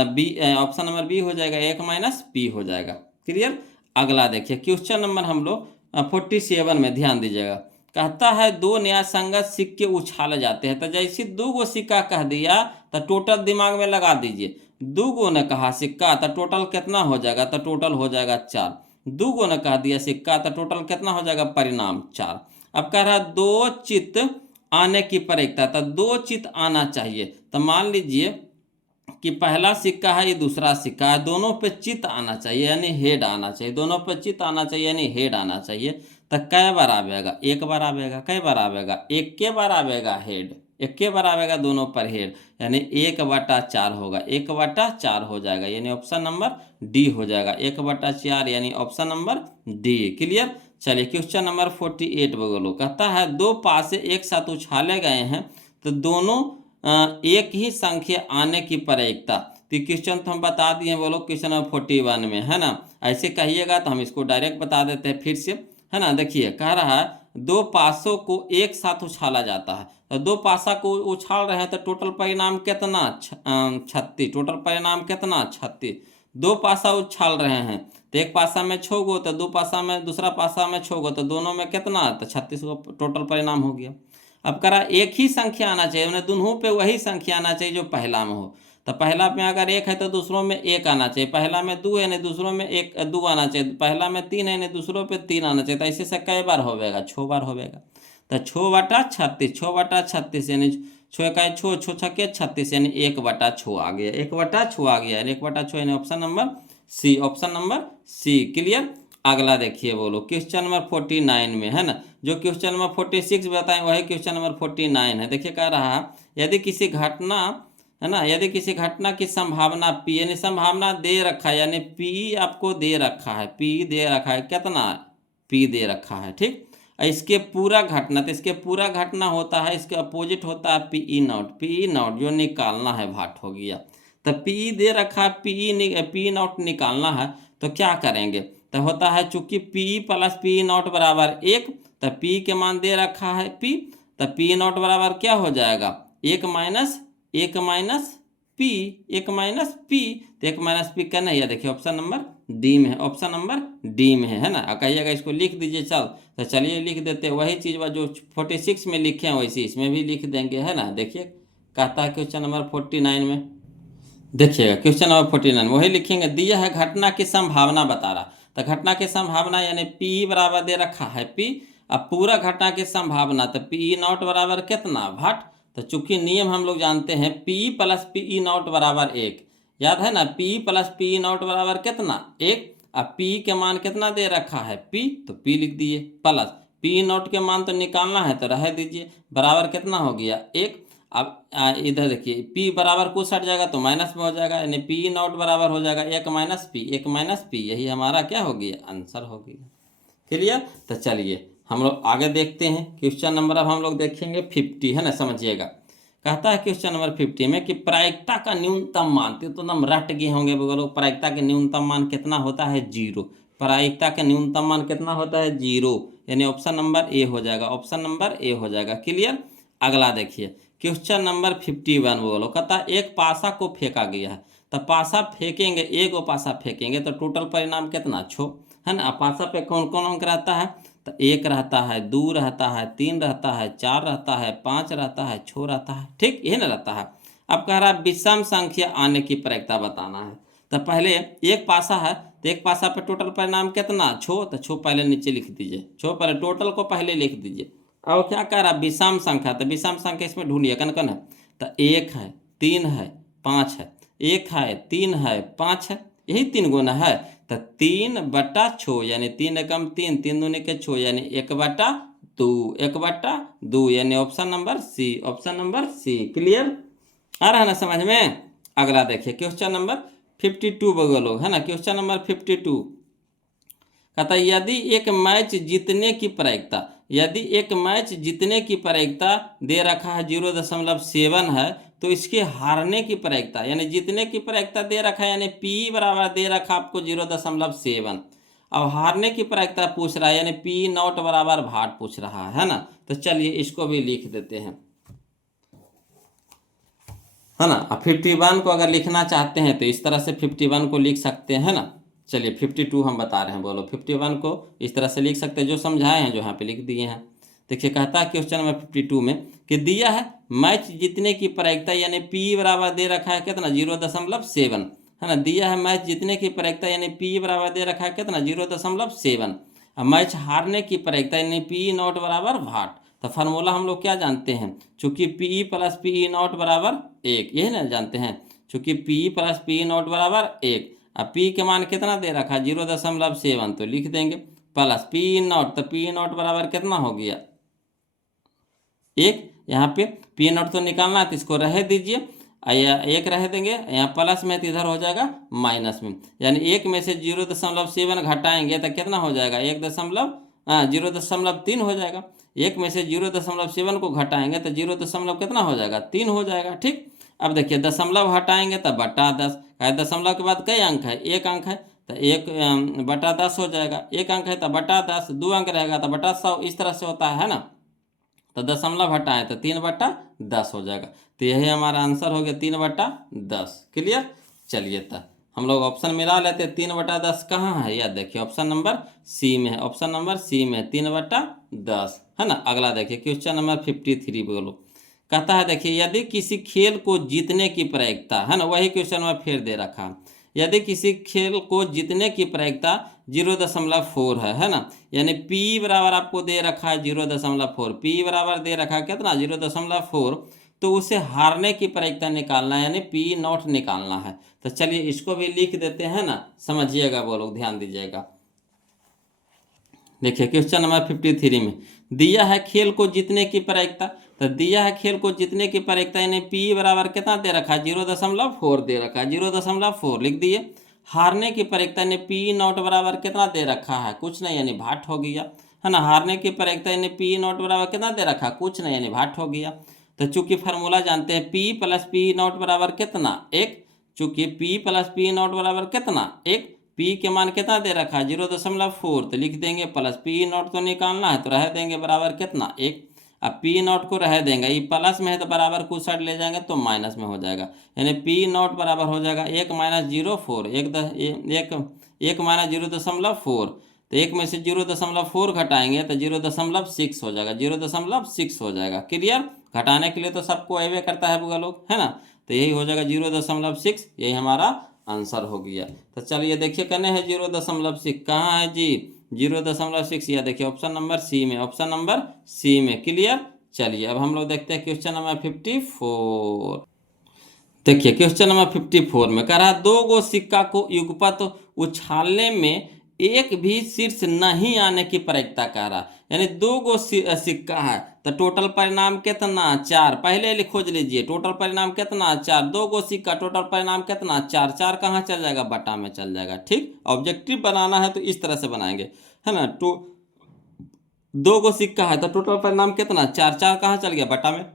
B, option number B हो जाएगा, 1 माइनस पी हो जाएगा। क्लियर। अगला देखिए क्वेश्चन नंबर हम लोग 47 में ध्यान दीजिएगा, कहता है दो न्याय संगत सिक्के उछाले जाते हैं, तो जैसे दो गो सिक्का कह दिया तो टोटल दिमाग में लगा दीजिए, दो गो ने कहा सिक्का तो टोटल कितना हो जाएगा, तो टोटल हो जाएगा 4। दो गो ने कह दिया सिक्का तो टोटल कितना हो जाएगा, परिणाम 4। अब कह रहा दो चित्त आने की प्रायिकता, तो दो चित्त आना चाहिए, तो मान लीजिए कि पहला सिक्का है, ये दूसरा सिक्का है, दोनों पे चित्त आना चाहिए यानी हेड आना चाहिए, दोनों पे चित्त आना चाहिए यानी हेड आना चाहिए। तो कै बार आवेगा, एक बार आवेगा, कई बार आवेगा, एक के बार आवेगा हेड, एक के बार आवेगा दोनों पर हेड, यानी 1/4 होगा, 1/4 हो जाएगा, यानी ऑप्शन नंबर डी हो जाएगा, 1/4 यानी ऑप्शन नंबर डी। क्लियर। चलिए क्वेश्चन नंबर 48 बोलो, कहता है दो पासे एक साथ उछाले गए हैं तो दोनों एक ही संख्या आने की प्रायिकता, तो क्वेश्चन तो हम बता दिए बोलो क्वेश्चन नंबर 41 में, है ना। ऐसे कहिएगा तो हम इसको डायरेक्ट बता देते हैं फिर से, है ना। देखिए कह रहा है दो पासों को एक साथ उछाला जाता है, तो दो पासा को उछाल रहे हैं तो टोटल परिणाम कितना 36, टोटल परिणाम कितना 36। दो पासा उछाल रहे हैं तो एक पासा में 6 गो, तो दो पासा में दूसरा पासा में 6 गो, तो दोनों में कितना, तो 36 गो टोटल परिणाम हो गया। अब करा एक ही संख्या आना चाहिए, उन्हें दोनों पे वही संख्या आना चाहिए जो पहला में हो, तो पहला में अगर 1 है तो दूसरों में 1 आना चाहिए, पहला में 2 है नहीं दूसरों में 2 आना चाहिए, पहला में 3 है नहीं दूसरों पे 3 आना चाहिए, तो ऐसे से कई बार होगा, 6 बार होगा। तो 6/36, 6/36 यानी 6 का 6, 6 छक्के 36 यानी 1/6 आ गया, 1/6 आ गया, 1/6 यानी option number C, option number C. Clear. अगला देखिए बोलो क्वेश्चन नंबर 49 में, है ना, जो क्वेश्चन नंबर 46 बताएं वही क्वेश्चन नंबर 49 है। देखिए कह रहा है यदि किसी घटना, है ना, यदि किसी घटना की संभावना पी, यानी संभावना दे रखा है, यानी पी आपको दे रखा है, पी दे रखा है, कितना पी दे रखा है, ठीक। इसके पूरा घटना, तो इसके पूरा घटना होता है, इसके अपोजिट होता है पी नॉट, पी नॉट जो निकालना है भाट हो गया। तो पी दे रखा है, पी नॉट निकालना है, तो क्या करेंगे, तो होता है चूंकि पी प्लस पी नॉट बराबर 1, तो पी के मान दे रखा है पी, तो पी नॉट बराबर क्या हो जाएगा, 1 माइनस पी, 1 माइनस पी, तो 1 माइनस पी का नहीं है, देखिए ऑप्शन नंबर डी में है, ऑप्शन नंबर डी में है ना। कहिएगा इसको लिख दीजिए, चल तो चलिए लिख देते हैं, वही चीज़ जो 46 में लिखे हैं वैसे इसमें भी लिख देंगे, है ना। देखिए कहता है क्वेश्चन नंबर 49 में, देखिएगा क्वेश्चन नंबर 49 वही लिखेंगे, दिया है घटना की संभावना बता रहा, तो घटना की संभावना यानी पी बराबर दे रखा है पी, अब पूरा घटना की संभावना तो पी नॉट बराबर कितना भाट, तो चूंकि नियम हम लोग जानते हैं पी प्लस पी नॉट बराबर 1, याद है ना, पी प्लस पी नॉट बराबर कितना 1। अब पी के मान कितना दे रखा है पी, तो पी लिख दिए, प्लस पी नॉट के मान तो निकालना है तो रह दीजिए, बराबर कितना हो गया 1। अब इधर देखिए p बराबर कुछ हट जाएगा तो माइनस में हो जाएगा, यानी पी नॉट बराबर हो जाएगा 1 माइनस पी, 1 माइनस पी, यही हमारा क्या हो गया आंसर हो गया। क्लियर। तो चलिए हम लोग आगे देखते हैं क्वेश्चन नंबर, अब हम लोग देखेंगे 50, है ना, समझिएगा। कहता है क्वेश्चन नंबर 50 में कि प्रायिकता का न्यूनतम मान, तो एकदम रट गए होंगे बोलो, प्रायिकता के न्यूनतम मान कितना होता है 0, प्रायिकता का न्यूनतम मान कितना होता है 0, यानी ऑप्शन नंबर ए हो जाएगा, ऑप्शन नंबर ए हो जाएगा। क्लियर। अगला देखिए क्वेश्चन नंबर 51 बोलो, कहता एक पासा को फेंका गया है, तो तो पासा फेंकेंगे, एक वो पासा फेंकेंगे तो टोटल परिणाम कितना 6 है ना। पासा पे कौन कौन अंक रहता है, तो 1 रहता है, 2 रहता है, 3 रहता है, 4 रहता है, 5 रहता है, 6 रहता है, ठीक यही ना रहता है। अब कह रहा है विषम संख्या आने की प्रायिकता बताना है। तो पहले एक पासा है तो एक पासा पे टोटल परिणाम कितना 6, तो 6 पहले नीचे लिख दीजिए, 6 पहले टोटल को पहले लिख दीजिए। अब क्या कह रहा है विषम संख्या, तो विषम संख्या इसमें ढूंढिए कन कन है, तो 1 है, 3 है, 5 है, 1 है, 3 है, 5 है, यही 3 गुना है। तो 3/6 यानी 3 एकम 3, 3 दूनी के 6 यानी 1/2, 1/2 यानी option number C, option number C. Clear आ रहा है ना समझ में। अगला देखिए क्वेश्चन नंबर 52 बगलो है ना, क्वेश्चन नंबर 52 कहता है यदि एक मैच जीतने की प्रायिकता, यदि एक मैच जीतने की प्रायिकता दे रखा है 0.7 है, तो इसके हारने की प्रायिकता यानी जीतने की प्रायिकता दे रखा है यानी पी बराबर दे रखा आपको 0.7। अब हारने की प्रायिकता पूछ रहा है यानी पी नॉट बराबर भाट पूछ रहा है ना। तो चलिए इसको भी लिख देते हैं है ना। अब 51 को अगर लिखना चाहते हैं तो इस तरह से 51 को लिख सकते हैं ना। चलिए 52 हम बता रहे हैं, बोलो 51 को इस तरह से लिख सकते हैं, जो समझाए हैं जो यहाँ पे लिख दिए हैं। देखिए कहता है क्वेश्चन नंबर 52 में कि दिया है मैच जीतने की प्रायिकता यानी पी बराबर दे रखा है कितना 0.7 है ना। दिया है मैच जीतने की प्रायिकता यानी पी बराबर दे रखा है कितना 0.7। अब मैच हारने की प्रायिकता यानी पी नॉट बराबर भाट। तो फार्मूला हम लोग क्या जानते हैं, चूंकि पी प्लस पी नॉट बराबर 1, यही ना जानते हैं, चूंकि पी प्लस पी नॉट बराबर 1। अब पी के मान कितना दे रखा 0.7 तो लिख देंगे प्लस पी नॉट, तो पी नॉट बराबर कितना हो गया 1। यहाँ पे पी नॉट तो निकालना है तो इसको रह दीजिए, या 1 रह देंगे, यहाँ प्लस में तो इधर हो जाएगा माइनस में, यानी 1 में से 0.7 घटाएंगे तो कितना हो जाएगा 0.3 हो जाएगा। 1 में से 0.7 को घटाएंगे तो 0. कितना हो जाएगा 3 हो जाएगा, ठीक। अब देखिए दशमलव हटाएंगे तो बटा 10, दशमलव के बाद कई अंक है 1 अंक है तो 1/10 हो जाएगा, 1 अंक है तो बटा 10, 2 अंक रहेगा तो बटा 100, इस तरह से होता है ना। तो दशमलव हटाएं तो 3/10 हो जाएगा। तो यही हमारा आंसर हो गया 3/10। क्लियर। चलिए तो हम लोग ऑप्शन मिला लेते हैं, 3/10 कहाँ है याद देखिए ऑप्शन नंबर सी में है, ऑप्शन नंबर सी में 3/10 है ना। अगला देखिए क्वेश्चन नंबर 53 बोलो, कहता है देखिए यदि किसी खेल को जीतने की प्रायिकता है ना, वही क्वेश्चन में फिर दे रखा है, यदि किसी खेल को जीतने की प्रायिकता 0.4 है ना, यानी P बराबर आपको दे रखा है 0.4, P बराबर दे रखा है कितना 0.4, तो उसे हारने की प्रायिकता निकालना है यानी P नॉट निकालना है। तो चलिए इसको भी लिख देते हैं ना, समझिएगा वो लोग ध्यान दीजिएगा। देखिए क्वेश्चन नंबर 53 में दिया है खेल को जीतने की प्रायिकता, तो दिया है खेल को जीतने की प्रायिकता यानी P बराबर कितना दे रखा है 0.4 दे रखा है, 0.4 लिख दिए। हारने की प्रायिकता यानी P नॉट बराबर कितना दे रखा है कुछ नहीं यानी भाट हो गया है ना। हारने की प्रायिकता यानी P नॉट बराबर कितना दे रखा है कुछ नहीं यानी भाट हो गया। तो चूंकि फार्मूला जानते हैं P प्लस P नॉट बराबर कितना 1, चूंकि P प्लस P नॉट बराबर कितना 1, P के मान कितना दे रखा है 0.4 तो लिख देंगे प्लस P नॉट तो निकालना है तो रह देंगे बराबर कितना 1। अब P नॉट को रह देंगे, ये प्लस में है तो बराबर कुछ साइड ले जाएंगे तो माइनस में हो जाएगा, यानी P नॉट बराबर हो जाएगा 1 - 0.4, 1 माइनस 0.4, तो 1 में से 0.4 घटाएंगे तो 0.6 हो जाएगा, 0.6 हो जाएगा। क्लियर। घटाने के लिए तो सबको अवे करता है बुआ लोग है ना, तो यही हो जाएगा 0.6, यही हमारा आंसर हो गया। तो चलिए देखिए कने है 0.6 कहाँ है जी 0.6, या देखिए ऑप्शन नंबर सी में, ऑप्शन नंबर सी में। क्लियर। चलिए अब हम लोग देखते हैं क्वेश्चन नंबर 54। देखिए क्वेश्चन नंबर 54 में कह रहा है 2 गो सिक्का को युगपत उछालने में एक भी शीर्ष नहीं आने की प्रायिकता कह रहा, यानी 2 गो सिक्का है तो टोटल परिणाम कितना 4, पहले खोज लीजिए टोटल परिणाम कितना 4, 2 गो सिक्का टोटल परिणाम कितना 4, 4 कहाँ चल जाएगा बटा में चल जाएगा, ठीक। ऑब्जेक्टिव बनाना है तो इस तरह से बनाएंगे है ना। 2 गो सिक्का है तो टोटल परिणाम कितना 4, 4 कहाँ चल गया बटा में।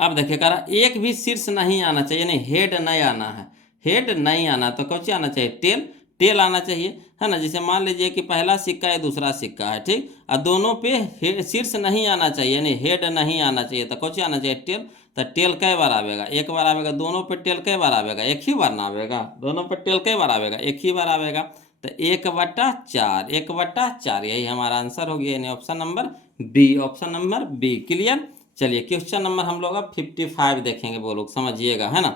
अब देखिए कह रहा एक भी शीर्ष नहीं आना चाहिए, नहीं हेड नहीं आना है, हेड नहीं आना तो कौन आना चाहिए टेल, टेल आना चाहिए है ना। जैसे मान लीजिए कि पहला सिक्का है दूसरा सिक्का है, ठीक, और दोनों पे शीर्ष नहीं आना चाहिए यानी हेड नहीं आना चाहिए तो कौन आना चाहिए टेल। तो टेल कई बार आवेगा, एक बार आवेगा। दोनों पे टेल कई बार आवेगा, एक ही बार ना आवेगा। दोनों पे टेल कई बार आवेगा, एक ही बार आवेगा। तो 1/4, 1/4 यही हमारा आंसर हो गया, यानी option number B, option number B. Clear. चलिए क्वेश्चन नंबर हम लोग अब 55 देखेंगे, वो लोग समझिएगा, है ना।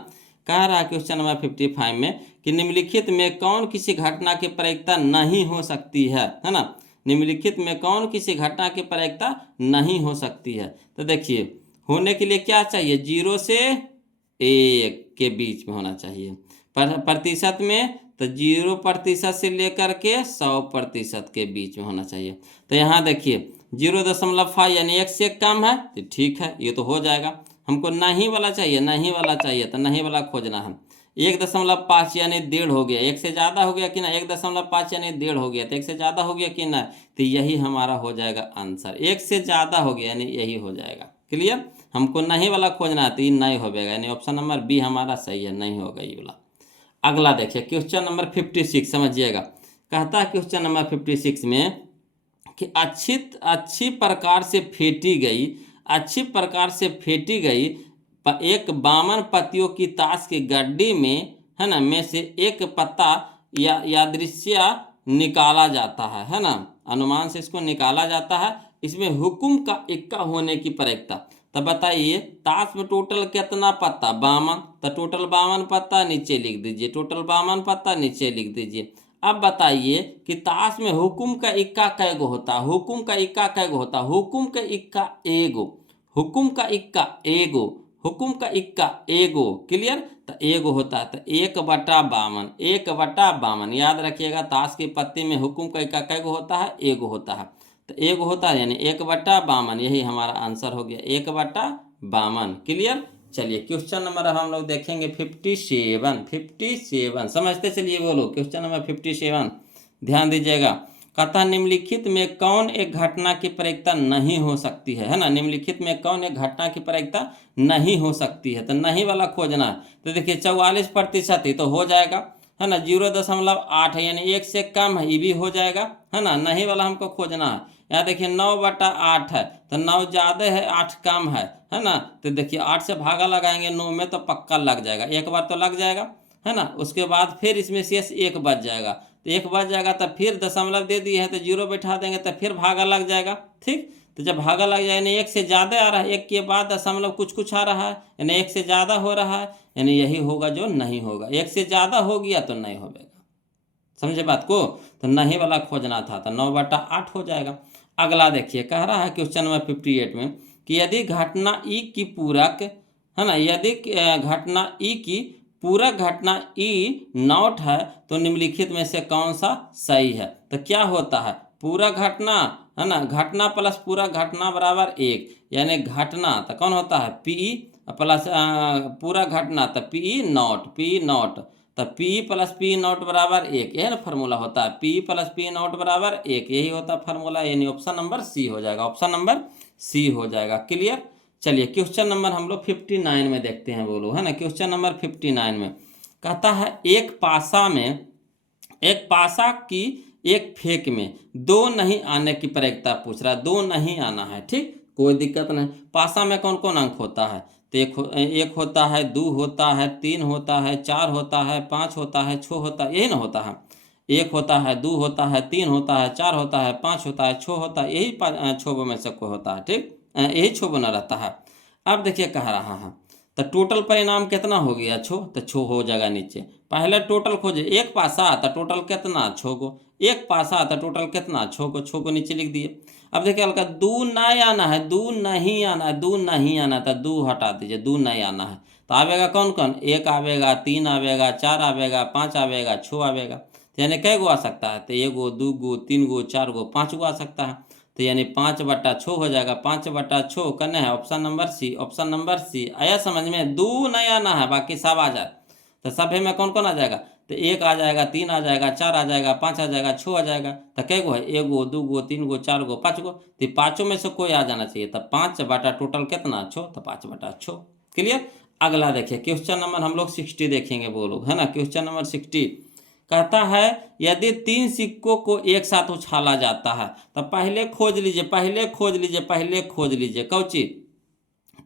कह रहा है क्वेश्चन नंबर 55 में कि निम्नलिखित में कौन किसी घटना की प्रायिकता नहीं हो सकती है ना। निम्नलिखित में कौन किसी घटना की प्रायिकता नहीं हो सकती है। तो देखिए होने के लिए क्या चाहिए, 0 से 1 के बीच में होना चाहिए। प्रतिशत में तो 0% से लेकर के 100% के बीच में होना चाहिए। तो यहाँ देखिए 0.5 यानी 1 से कम है, तो ठीक है, ये तो हो जाएगा। हमको नहीं वाला चाहिए, नहीं वाला चाहिए, तो नहीं वाला खोजना है। 1.5 यानी 1.5 हो गया, 1 से ज़्यादा हो गया कि ना, 1.5 यानी 1.5 हो गया, तो 1 से ज़्यादा हो गया कि ना, तो यही हमारा हो जाएगा आंसर। 1 से ज़्यादा हो गया यानी यही हो जाएगा। क्लियर। हमको नहीं वाला खोजना है, तो ये नहीं हो जाएगा, यानी ऑप्शन नंबर बी हमारा सही है, नहीं होगा ये वाला। अगला देखिए क्वेश्चन नंबर 56, समझिएगा। कहता है क्वेश्चन नंबर 56 में कि अच्छी प्रकार से फेंटी गई, अच्छी प्रकार से फेंटी गई एक बामन पत्तियों की ताश की गड्डी में, है ना, में से एक पत्ता या यादृच्छिया निकाला जाता है ना, अनुमान से इसको निकाला जाता है। इसमें हुकुम का इक्का होने की प्रायिकता। तो बताइए ताश में टोटल कितना पत्ता, 52, तो टोटल 52 पत्ता नीचे लिख दीजिए, टोटल 52 पत्ता नीचे लिख दीजिए। अब बताइए कि ताश में हुकुम का इक्का कैगो होता है, हुकुम का इक्का कैगो होता है, हुकुम का इक्का एगो, हुकुम का इक्का एगो, हुकुम का इक्का एगो। क्लियर। तो एगो होता है, तो 1/52, 1/52 याद रखिएगा। ताश की पत्ती में हुकुम का इक्का कैगो होता है, एगो होता है, तो एगो होता है, यानी 1/52 यही हमारा आंसर हो गया, 1/52। क्लियर। चलिए क्वेश्चन नंबर हम लोग देखेंगे 57, समझते चलिए, बोलो क्वेश्चन नंबर 57 ध्यान दीजिएगा। कहता निम्नलिखित में कौन एक घटना की प्रायिकता नहीं हो सकती है ना। निम्नलिखित में कौन एक घटना की प्रायिकता नहीं हो सकती है, तो नहीं वाला खोजना है। तो देखिए 44% ही तो हो जाएगा, है ना। 0.8 है यानी 1 से कम है, ये भी हो जाएगा, है ना। नहीं वाला हमको खोजना है। यहाँ देखिए 9/8 है, तो 9 ज़्यादा है, 8 कम है ना। तो देखिए 8 से भागा लगाएंगे 9 में, तो पक्का लग जाएगा, एक बार तो लग जाएगा, है ना। उसके बाद फिर इसमें शेष 1 बच जाएगा, तो 1 बच जाएगा, तो फिर दशमलव दे दिए है, तो 0 बैठा देंगे, तो फिर भागा लग जाएगा। ठीक। तो जब भागा लग जाए यानी 1 से ज़्यादा आ रहा है, 1 के बाद दशमलव कुछ आ रहा है, यानी 1 से ज़्यादा हो रहा है, यानी यही होगा जो नहीं होगा। 1 से ज़्यादा हो गया तो नहीं होगा, समझे बात को। तो नहीं वाला खोजना था, तो 9/8 हो जाएगा। अगला देखिए कह रहा है क्वेश्चन नंबर 58 में कि यदि घटना ई की पूरक, है ना, यदि घटना ई की पूरक घटना ई नॉट है, तो निम्नलिखित में से कौन सा सही है। तो क्या होता है, पूरक घटना, है ना, घटना प्लस पूरक घटना बराबर 1, यानी घटना तो कौन होता है, पी प्लस पूरक घटना तो पी नॉट, तो P प्लस पी नॉट बराबर 1, यही ना फार्मूला होता है, P प्लस पी नॉट बराबर 1, यही होता है फार्मूला, यानी ऑप्शन नंबर सी हो जाएगा, ऑप्शन नंबर सी हो जाएगा। क्लियर। चलिए क्वेश्चन नंबर हम लोग 59 में देखते हैं, बोलो, है ना। क्वेश्चन नंबर 59 में कहता है एक पासा की एक फेंक में 2 नहीं आने की प्रायिकता पूछ रहा है, 2 नहीं आना है, ठीक, कोई दिक्कत नहीं। पासा में कौन कौन अंक होता है, तो एक होता है, 2 होता है, 3 होता है, 4 होता है, 5 होता है, 6 होता है, यही ना होता है। 1 होता है, 2 होता है, 3 होता है, 4 होता है, 5 होता है, 6 होता है, यही 6 में से कोई होता है, ठीक, यही 6 बना रहता है। अब देखिए कह रहा है तो टोटल परिणाम कितना हो गया, 6, तो 6 हो जाएगा नीचे। पहले टोटल खोजे, एक पासा तो टोटल कितना, 6 को, एक पासा तो टोटल कितना, 6 को नीचे लिख दिए। अब देखिए हल्का 2 नहीं आना है, 2 नहीं आना है, 2 नहीं आना, तो 2 हटा दीजिए, 2 नहीं आना है, तो आवेगा कौन कौन, 1 आवेगा, 3 आवेगा, 4 आवेगा, 5 आवेगा, 6 आवेगा। तो यानी कै गो आ सकता है, तो 1 गो, 2 गो, 3 गो, 4 गो, 5 गो आ सकता है। तो यानी 5/6 हो जाएगा, 5/6 करना है, option number C, option number C. आया समझ में, 2 नहीं आना है, बाकी सब आ जाए। तो सभे में कौन कौन आ जाएगा, तो 1 आ जाएगा, 3 आ जाएगा, 4 आ जाएगा, 5 आ जाएगा, 6 आ जाएगा। तो कै गो है, 1 गो, 2 गो, 3 गो, 4 गो, 5 गो, तो 5 में से कोई आ जाना चाहिए। तो 5 बटा टोटल कितना, 6, तो 5/6। क्लियर। अगला देखिए क्वेश्चन नंबर हम लोग 60 देखेंगे, बोलो, है ना। क्वेश्चन नंबर 60 कहता है यदि 3 सिक्कों को एक साथ उछाला जाता है, तो पहले खोज लीजिए कौची,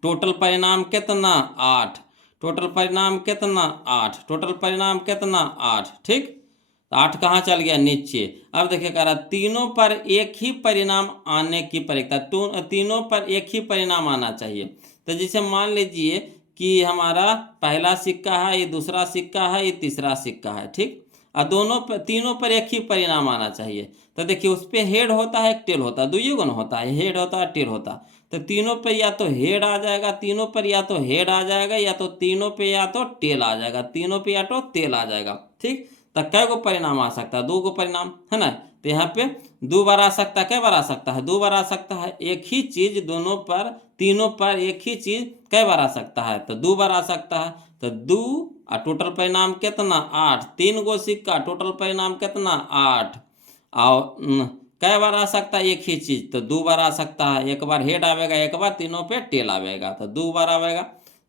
टोटल परिणाम कितना 8, टोटल परिणाम कितना 8, टोटल परिणाम कितना 8। ठीक, तो 8 कहाँ चल गया नीचे। अब देखिए कह रहा तीनों पर एक ही परिणाम आने की प्रक्रिया, तीनों पर एक ही परिणाम आना चाहिए। तो जैसे मान लीजिए कि हमारा पहला सिक्का है, ये दूसरा सिक्का है, ये तीसरा सिक्का है। ठीक, और तीनों पर एक ही परिणाम आना चाहिए। तो देखिए उस पर हेड होता है, एक टेल होता है, दुइये गुण होता है, हेड होता है टेल होता है। तो तीनों पे या तो हेड आ जाएगा, तीनों पर या तो हेड आ जाएगा, या तो तीनों पे या तो टेल आ जाएगा, तीनों पे या तो टेल आ जाएगा। ठीक, तो कै गो परिणाम आ सकता है, 2 गो परिणाम है ना। तो यहाँ पे 2 बार आ सकता है, कै बार आ सकता है, 2 बार आ सकता है। एक ही चीज दोनों पर, तीनों पर एक ही चीज कै बार आ सकता है, तो 2 बार आ सकता है। तो 2 और टोटल परिणाम कितना 8, 3 गो सिक्का, टोटल परिणाम कितना 8। और कै बार आ सकता है एक ही चीज, तो 2 बार आ सकता है। एक बार हेड आवेगा, एक बार तीनों पे टेल आवेगा, तो 2 बार आवेगा।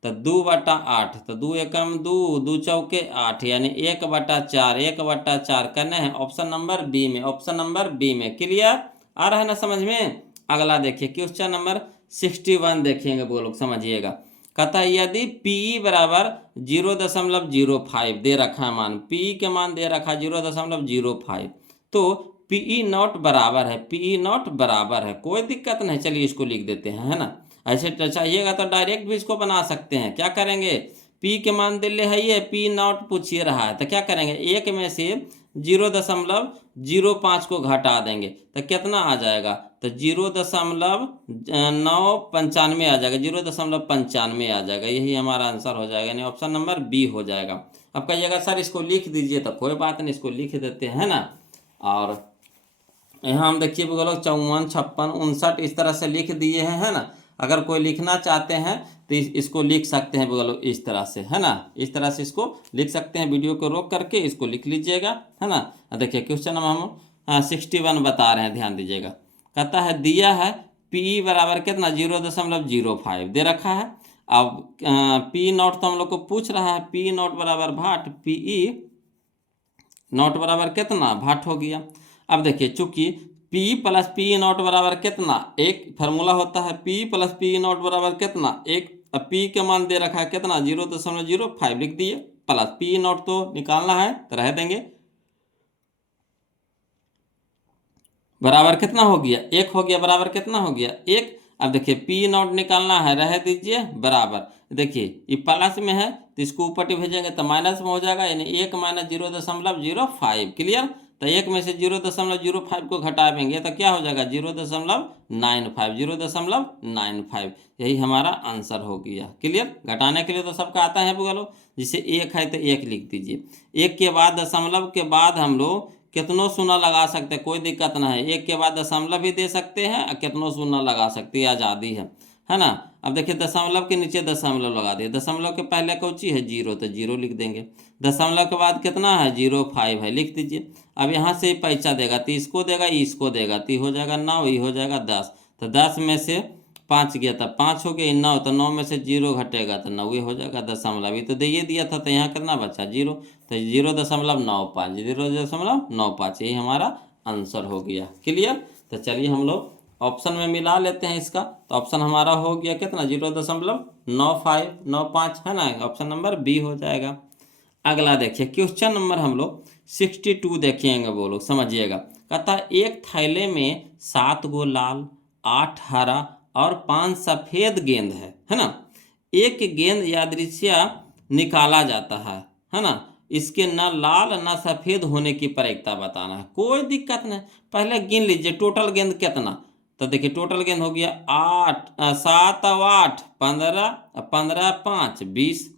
तो 2/8, तो 2 एकम 2, 2 चौके 8, यानी 1/4, 1/4 करने हैं ऑप्शन नंबर बी में, ऑप्शन नंबर बी में। क्लियर आ रहा है ना समझ में। अगला देखिए क्वेश्चन नंबर 61 देखेंगे, वो लोग समझिएगा। कहता है यदि पी बराबर 0.05 दे रखा है मान, पी के मान दे रखा है 0.05, तो पी नॉट बराबर है, पी नॉट बराबर है, कोई दिक्कत नहीं, चलिए इसको लिख देते हैं, है ना। ऐसे चाहिएगा तो डायरेक्ट भी इसको बना सकते हैं। क्या करेंगे, पी के मान दिले है, ये पी नॉट पूछिए रहा है, तो क्या करेंगे, एक में से 0.05 को घटा देंगे तो कितना आ जाएगा, तो 0.995 आ जाएगा, 0.95 आ जाएगा। यही हमारा आंसर हो जाएगा, यानी ऑप्शन नंबर बी हो जाएगा। अब कहिएगा सर इसको लिख दीजिए, तो कोई बात नहीं, इसको लिख देते हैं ना। और यहाँ हम देखिए बोलो 54, 56, 59 इस तरह से लिख दिए हैं, है ना। अगर कोई लिखना चाहते हैं तो इसको लिख सकते हैं बोलो इस तरह से, है ना, इस तरह से इसको लिख सकते हैं। वीडियो को रोक करके इसको लिख लीजिएगा, है ना। देखिए क्वेश्चन नंबर हम 61 बता रहे हैं, ध्यान दीजिएगा। कहता है दिया है पी बराबर कितना 0.05 दे रखा है। अब पी नॉट तो हम लोग को पूछ रहा है, पी नॉट बराबर भाट, पी नॉट बराबर कितना भाट हो गया। अब देखिए चूंकि P प्लस पी नॉट बराबर कितना, एक फार्मूला होता है P प्लस पी नॉट बराबर कितना, एक। अब P के मान दे रखा है कितना 0.05 लिख दिए, प्लस पी नॉट तो निकालना है तो रह देंगे, बराबर कितना हो गया 1 हो गया, बराबर कितना हो गया 1। अब देखिए पी नॉट निकालना है, रह दीजिए बराबर। देखिए ये प्लस में है तो इसको ऊपर भेजेंगे तो माइनस में हो जाएगा, यानी 1 माइनस 0.05। क्लियर, तो 1 में से 0.05 को घटाएंगे तो क्या हो जाएगा 0.95, 0.95। यही हमारा आंसर हो गया। क्लियर, घटाने के लिए तो सबका आता है बोलो, जैसे 1 है तो 1 लिख दीजिए, 1 के बाद दशमलव के बाद हम लोग कितनों शून्य लगा सकते हैं, कोई दिक्कत ना है। 1 के बाद दशमलव भी दे सकते हैं और कितनों शून्य लगा सकते हैं, आज़ादी है ना। अब देखिए दशमलव के नीचे दशमलव लगा दिए, दशमलव के पहले कौची है 0, तो 0 लिख देंगे। दशमलव के बाद कितना है 0.5 है, लिख दीजिए। अब यहाँ से पैसा देगा तो इसको देगा, इसको देगा तो हो जाएगा 9, ये हो जाएगा 10। तो 10 में से 5 गया था, 5 हो गया 9, तो 9 में से 0 घटेगा तो 9 हो जाएगा दशमलव। ये तो दे दिया था, तो यहाँ कितना बचा 0, तो 0.95, 0.95, यही हमारा आंसर हो गया। क्लियर, तो चलिए हम लोग ऑप्शन में मिला लेते हैं इसका। तो ऑप्शन हमारा हो गया कितना 0.95 है ना, ऑप्शन नंबर बी हो जाएगा। अगला देखिए क्वेश्चन नंबर हम लोग 62 देखेंगे, वो लोग समझिएगा। कहता है एक थैले में 7 गो लाल, 8 हरा और 5 सफ़ेद गेंद है ना। एक गेंद यादृच्छिया निकाला जाता है ना। इसके न लाल न सफ़ेद होने की प्रक्रिया बताना है, कोई दिक्कत नहीं। पहले गिन लीजिए टोटल गेंद कितना, तो देखिए टोटल गेंद हो गया 7 और 8 15, 15 5 20,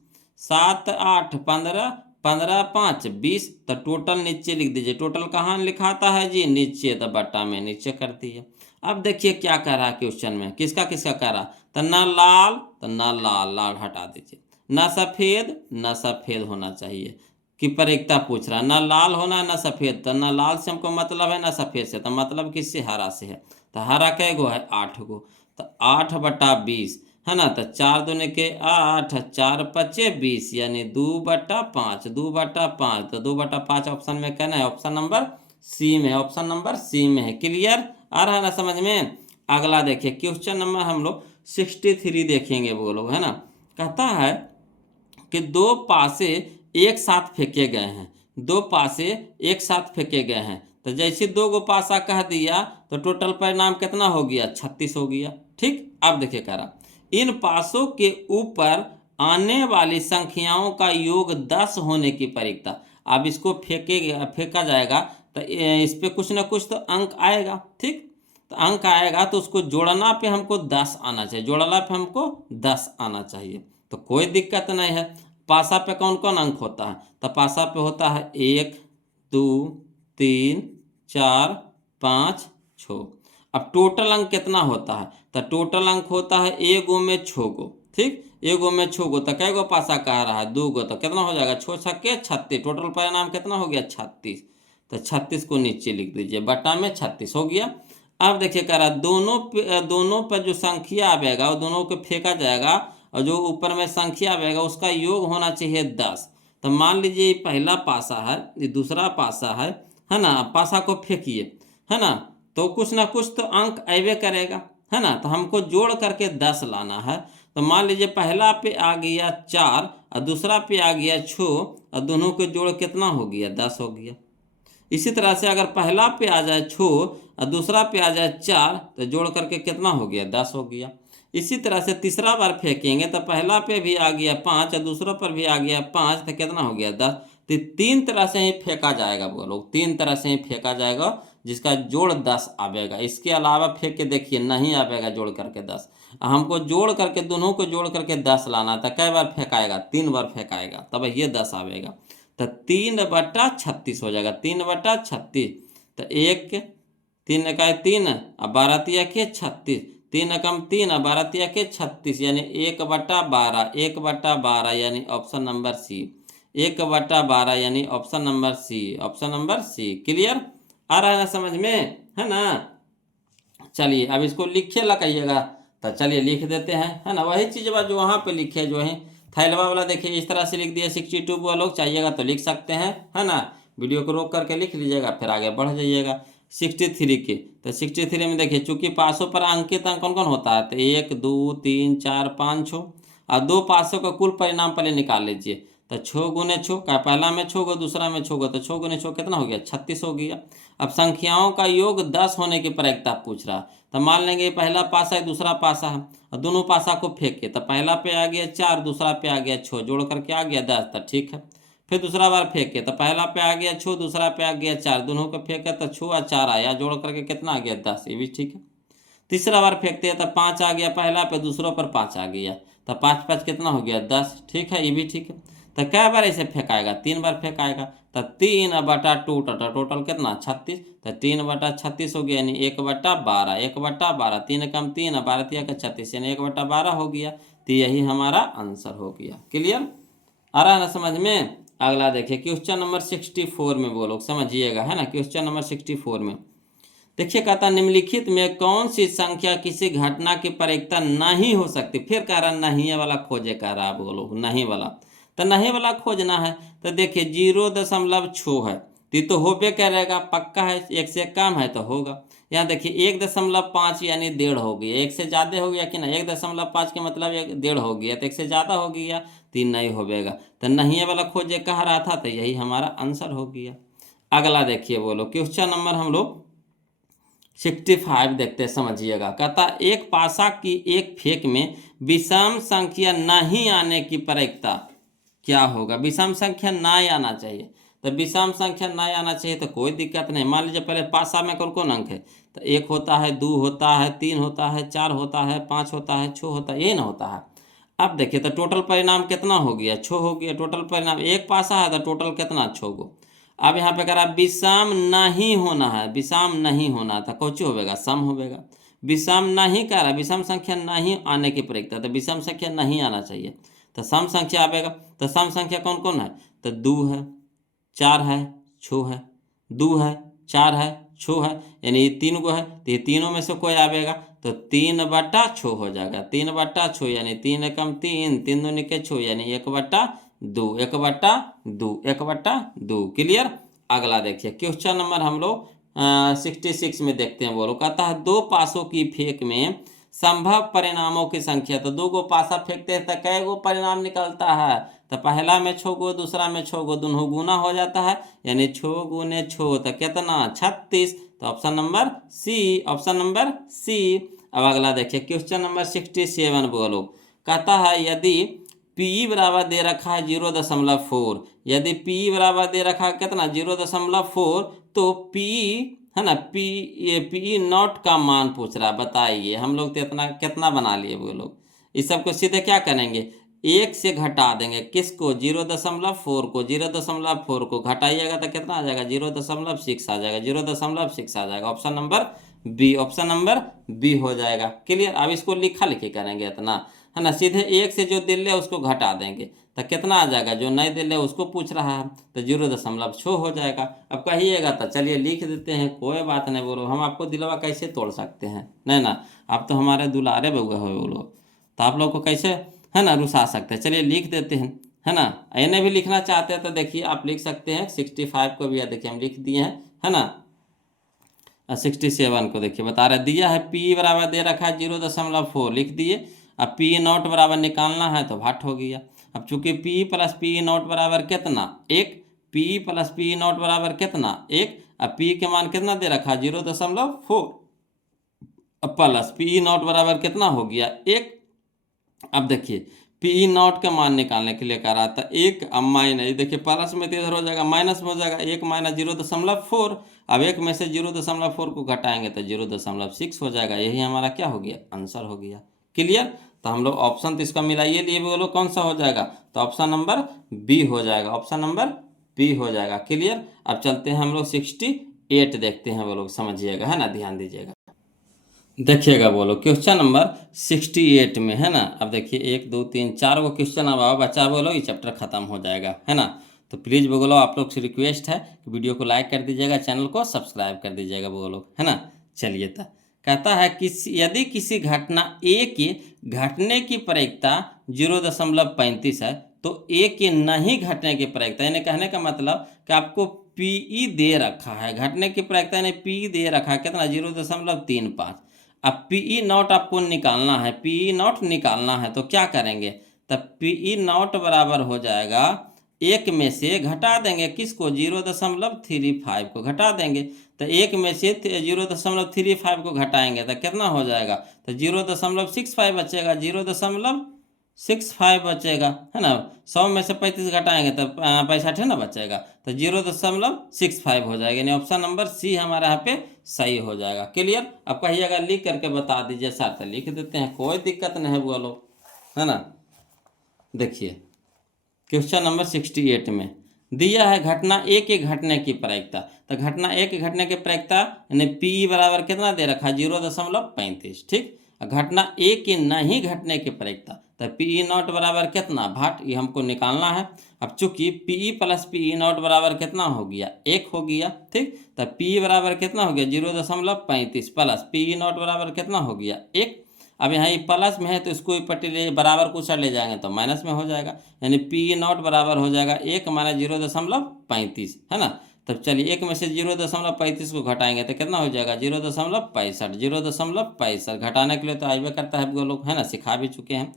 7 8 15, 15 5 20। तो टोटल नीचे लिख दीजिए, टोटल कहाँ लिखाता है जी नीचे, तो बट्टा में नीचे कर दिए। अब देखिए क्या कह रहा है क्वेश्चन में, किसका किसका कह रहा, तो न लाल, तो न लाल, लाल हटा दीजिए, न सफ़ेद, न सफ़ेद होना चाहिए कि प्रक्रिया पूछ रहा है, न लाल होना है न सफ़ेद। तो न लाल से हमको मतलब है, न सफ़ेद से, तो मतलब किससे हरा से है। तो हरा कै गो है 8 गो, तो 8/20 है ना। तो 4 दूने के 8, 4 पचे 20, यानी 2/5, 2/5। तो 2/5 ऑप्शन में कहना है, ऑप्शन नंबर सी में, ऑप्शन नंबर सी में है। क्लियर आ रहा है ना समझ में। अगला देखिए क्वेश्चन नंबर हम लोग 63 देखेंगे वो लोग, है ना। कहता है कि दो पासे एक साथ फेंके गए हैं, दो पासे एक साथ फेंके गए हैं, तो जैसे दो गो पासा कह दिया तो टोटल परिणाम कितना हो गया, 36 हो गया। ठीक, अब देखिए कह रहा इन पासों के ऊपर आने वाली संख्याओं का योग 10 होने की परीक्षा। अब इसको फेंका जाएगा तो इस पे कुछ ना कुछ तो अंक आएगा। ठीक, तो अंक आएगा तो उसको जोड़ना पे हमको 10 आना चाहिए, जोड़ना पे हमको 10 आना चाहिए, तो कोई दिक्कत नहीं है। पासा पे कौन कौन अंक होता है, तो पासा पे होता है 1 2 3 4 5 6। अब टोटल अंक कितना होता है, तो टोटल अंक होता है एगो में 6 गो। ठीक, एगो में 6 गो, तो कै गो पासा कह रहा है, 2 गो, तो कितना हो जाएगा, 6 छक्के 36, टोटल परिणाम कितना हो गया, 36। तो 36 को नीचे लिख दीजिए, बटा में 36 हो गया। अब देखिए कह रहा दोनों पर जो संख्या आएगा वो दोनों को फेंका जाएगा, और जो ऊपर में संख्या आएगा उसका योग होना चाहिए 10। तो मान लीजिए पहला पासा है, ये दूसरा पासा है ना। पासा को फेंकिए, है ना, तो कुछ ना कुछ तो अंक अबे करेगा, है ना। तो हमको जोड़ करके 10 लाना है। तो मान लीजिए पहला पे आ गया 4 और दूसरा पे आ गया 6, और दोनों के जोड़ कितना हो गया, 10 हो गया। इसी तरह से अगर पहला पे आ जाए 6 और दूसरा पे आ जाए 4, तो जोड़ करके कितना हो गया, 10 हो गया। इसी तरह से तीसरा बार फेंकेंगे तो पहला पे भी आ गया 5 और दूसरा पर भी आ गया 5, तो कितना हो गया, 10। तो 3 तरह से ही फेंका जाएगा वो लोग, 3 तरह से ही फेंका जाएगा जिसका जोड़ 10 आवेगा। इसके अलावा फेंक के देखिए नहीं आवेगा जोड़ करके 10। हमको जोड़ करके दोनों को जोड़ करके 10 लाना था, कई बार फेंकाएगा, 3 बार फेंकाएगा, तब ये 10 आवेगा। तो 3/36 हो जाएगा, 3/36। तो 1 3 का 3 और 12 तिया के 36, 3 एकम 3 और 12 तिया के 36, यानी 1/12, 1/12 यानी ऑप्शन नंबर सी, 1/12 यानी option number C, option number C. Clear, आ रहा है ना समझ में, है ना। चलिए अब इसको लिखे लगाइएगा, तो चलिए लिख देते हैं, है ना। वही चीज़ बात जो वहाँ पे लिखे, जो है थैलवा वाला देखिए इस तरह से लिख दिया 62 वो लोग, चाहिएगा तो लिख सकते हैं, है ना। वीडियो को रोक करके लिख लीजिएगा, फिर आगे बढ़ जाइएगा 63 के। तो 63 में देखिए चूंकि पासों पर अंकित अंक कौन कौन होता है, तो 1 2 3 4 5 6, और दो पासों का कुल परिणाम पहले निकाल लीजिए। तो 6 गुने 6 का, पहला में 6 गो दूसरा में 6 गो, तो 6 गुने 6 कितना हो गया, 36 हो गया। अब संख्याओं का योग 10 होने की प्रायिकता पूछ रहा, तो मान लेंगे पहला पासा है दूसरा पासा है, और दोनों पासा को फेंके, तो पहला पे आ गया 4 दूसरा पे आ गया 6, जोड़ करके आ गया 10, तो ठीक है। फिर दूसरा बार फेंके तो पहला पे आ गया 6 दूसरा पे आ गया 4, दोनों को फेंके तो 6 और 4 आया, जोड़ करके कितना आ गया, 10, ये भी ठीक है। तीसरा बार फेंकते हैं तो 5 आ गया पहला पे, दूसरों पर 5 आ गया, तो 5 5 कितना हो गया, 10, ठीक है, ये भी ठीक है। तो कै बार ऐसे फेंकाएगा, 3 बार फेंकाएगा, तो 3/2 टोटल कितना, 36, तो 3/36 हो गया, यानी 1/12, 1/12, 3 कम 3 और 12 तिया का 36, यानी 1/12 हो गया। तो यही हमारा आंसर हो गया। क्लियर, आ रहा है ना समझ में। अगला देखिए क्वेश्चन नंबर 64 में वो लोग समझिएगा, है ना। क्वेश्चन नंबर 64 में देखिए कहता निम्नलिखित में कौन सी संख्या किसी घटना की प्रायिकता नहीं हो सकती। फिर कह रहा नहीं वाला खोजे, कह रहा आप बोलो नहीं वाला, तो नहीं वाला खोजना है। तो देखिए 0.6 है, तो होबे करेगा, पक्का है, 1 से कम है तो होगा। यहाँ देखिए 1.5 यानी 1.5 हो गया, 1 से ज़्यादा हो गया कि ना, 1.5 के मतलब 1.5 हो गया, तो 1 से ज़्यादा हो गया, 3 नहीं होगा। तो नहीं वाला खोजे कह रहा था, तो यही हमारा आंसर हो गया। अगला देखिए बोलो क्वेश्चन नंबर हम लोग 65 देखते हैं, समझिएगा। कहता एक पासा की एक फेंक में विषम संख्या नहीं आने की प्रायिकता क्या होगा। विषम संख्या ना आना चाहिए, तो विषम संख्या ना आना चाहिए तो कोई दिक्कत नहीं। मान लीजिए पहले पासा में कौन कौन अंक है, तो 1 होता है, 2 होता है, 3 होता है, 4 होता है, 5 होता है, 6 होता है, ये ना होता है। अब देखिए तो टोटल परिणाम कितना हो गया, 6 हो गया। टोटल परिणाम एक पासा है तो टोटल कितना, 6 गो। अब यहाँ पे कह रहा विषम नहीं होना है, विषम नहीं होना था, कौची होगा, सम होगा। विषम नहीं कह रहा, विषम संख्या नहीं आने की प्रायिकता, तो विषम संख्या नहीं आना चाहिए, तो सम संख्या आएगा। तो सम संख्या कौन कौन है, तो 2 है, 4 है, 6 है, 2 है, 4 है, 6 है, यानी ये 3 गो है, तो ये तीनों में से कोई आएगा, तो 3/6 हो जाएगा। 3/6 यानी 3 एकम 3, 3 दूनी के 6, यानी 1/2, 1/2, 1/2। क्लियर। अगला देखिए क्वेश्चन नंबर हम लोग 66 में देखते हैं। बोलो कहता है दो पासों की फेंक में संभव परिणामों की संख्या। तो 2 गो पासा फेंकते हैं तो कै गो परिणाम निकलता है? तो पहला में 6 गो, दूसरा में 6 गो, दोनों गुना हो जाता है, यानी 6 गुने 6 तो कितना 36। तो option number C, option number C. अब अगला देखिए क्वेश्चन नंबर 67 बोलो। कहता है यदि पी बराबर दे रखा है 0.4, यदि पी बराबर दे रखा है कितना 0.4, तो पी है ना, पी ये पी नॉट का मान पूछ रहा है, बताइए। हम लोग तो इतना कितना बना लिए वो लोग। इस सब को सीधे क्या करेंगे, 1 से घटा देंगे, किसको 0.4 को, 0.4 को घटाइएगा तो कितना आ जाएगा 0.6 आ जाएगा, 0.6 आ जाएगा। Option number B, option number B हो जाएगा। क्लियर। अब इसको लिखा लिखी करेंगे इतना, है ना, सीधे 1 से जो दिल है उसको घटा देंगे तो कितना आ जाएगा, जो नहीं दिल है उसको पूछ रहा है तो 0.6 हो जाएगा। अब कहिएगा तो चलिए लिख देते हैं, कोई बात नहीं। बोलो हम आपको दिलवा कैसे तोड़ सकते हैं, नहीं ना, आप तो हमारे दुलारे बउआ हो बोलो, तो आप लोग को कैसे है ना रुसा सकते हैं। चलिए लिख देते हैं, है ना। इन्हें भी लिखना चाहते हैं तो देखिए आप लिख सकते हैं, 65 को भी देखिए हम लिख दिए हैं, है ना। 67 को देखिए बता रहे दिया है पी बराबर दे रखा है 0.4, लिख दिए। अब पी नॉट बराबर निकालना है तो भाट हो गया। अब चूंकि पी प्लस पी नॉट बराबर कितना 1, पी प्लस पी नॉट बराबर कितना 1, अब पी के मान कितना दे रखा 0.4, अब प्लस पी नॉट बराबर कितना हो गया 1। अब देखिए पी नॉट का मान निकालने के लिए कह रहा था 1, अब माइनस, देखिए प्लस में तो इधर हो जाएगा माइनस में हो जाएगा, 1 माइनस 0.4। अब 1 में से 0.4 को घटाएंगे तो 0.6 हो जाएगा, यही हमारा क्या हो गया आंसर हो गया। क्लियर। तो हम लोग ऑप्शन तो इसका मिलाइए लिए बोलो कौन सा हो जाएगा, तो ऑप्शन नंबर बी हो जाएगा, ऑप्शन नंबर बी हो जाएगा। क्लियर। अब चलते हैं हम लोग 68 देखते हैं, वो लोग समझिएगा, है ना, ध्यान दीजिएगा। देखिएगा बोलो क्वेश्चन नंबर 68 में, है ना। अब देखिए 1 2 3 4 गो क्वेश्चन अब आओ बच्चा बोलो, ये चैप्टर खत्म हो जाएगा, है ना। तो प्लीज़ बोलो आप लोग से रिक्वेस्ट है कि वीडियो को लाइक कर दीजिएगा, चैनल को सब्सक्राइब कर दीजिएगा बोलो, है ना। चलिए तो कहता है किसी यदि किसी घटना ए के घटने की प्रायिकता 0.35 है तो ए के नहीं घटने की प्रायिकता, यानी कहने का मतलब कि आपको पीई दे रखा है, घटने की प्रायिकता यानी पी दे रखा है कितना 0.35। अब पीई नॉट आपको निकालना है, पीई नॉट निकालना है तो क्या करेंगे, तब पीई नॉट बराबर हो जाएगा 1 में से घटा देंगे किसको 0.35 को घटा देंगे। तो 1 में से 0.35 को घटाएंगे तो कितना हो जाएगा, तो 0.65 बचेगा, 0.65 बचेगा, है ना। 100 में से 35 घटाएंगे तो 65 है ना बचेगा, तो 0.65 हो जाएगा, यानी ऑप्शन नंबर सी हमारे यहाँ पे सही हो जाएगा। क्लियर। अब कहिएगा लिख करके बता दीजिए सर, तो लिख देते हैं, कोई दिक्कत नहीं है बोलो, है ना। देखिए क्वेश्चन नंबर 68 में दिया है घटना ए के घटने की प्रायिकता, तो घटना ए के घटने की प्रायिकता यानी पी बराबर कितना दे रखा 0.35, ठीक। घटना ए के नहीं घटने की प्रायिकता, तो पी नॉट बराबर कितना भाट, ये हमको निकालना है। अब चूंकि पी प्लस पी नॉट बराबर कितना हो गया 1 हो गया, ठीक। तो पी बराबर कितना हो गया 0.35 प्लस पी नॉट बराबर कितना हो गया 1। अब यहाँ ये प्लस में है तो इसको पट्टी ले बराबर को साइड ले जाएंगे तो माइनस में हो जाएगा, यानी पी नॉट बराबर हो जाएगा 1 माइनस 0.35, है ना। तब चलिए 1 में से 0.35 को घटाएंगे तो कितना हो जाएगा 0.65, 0.65 घटाने के लिए तो आइए करता है वो लोग, है ना, सिखा भी चुके हैं।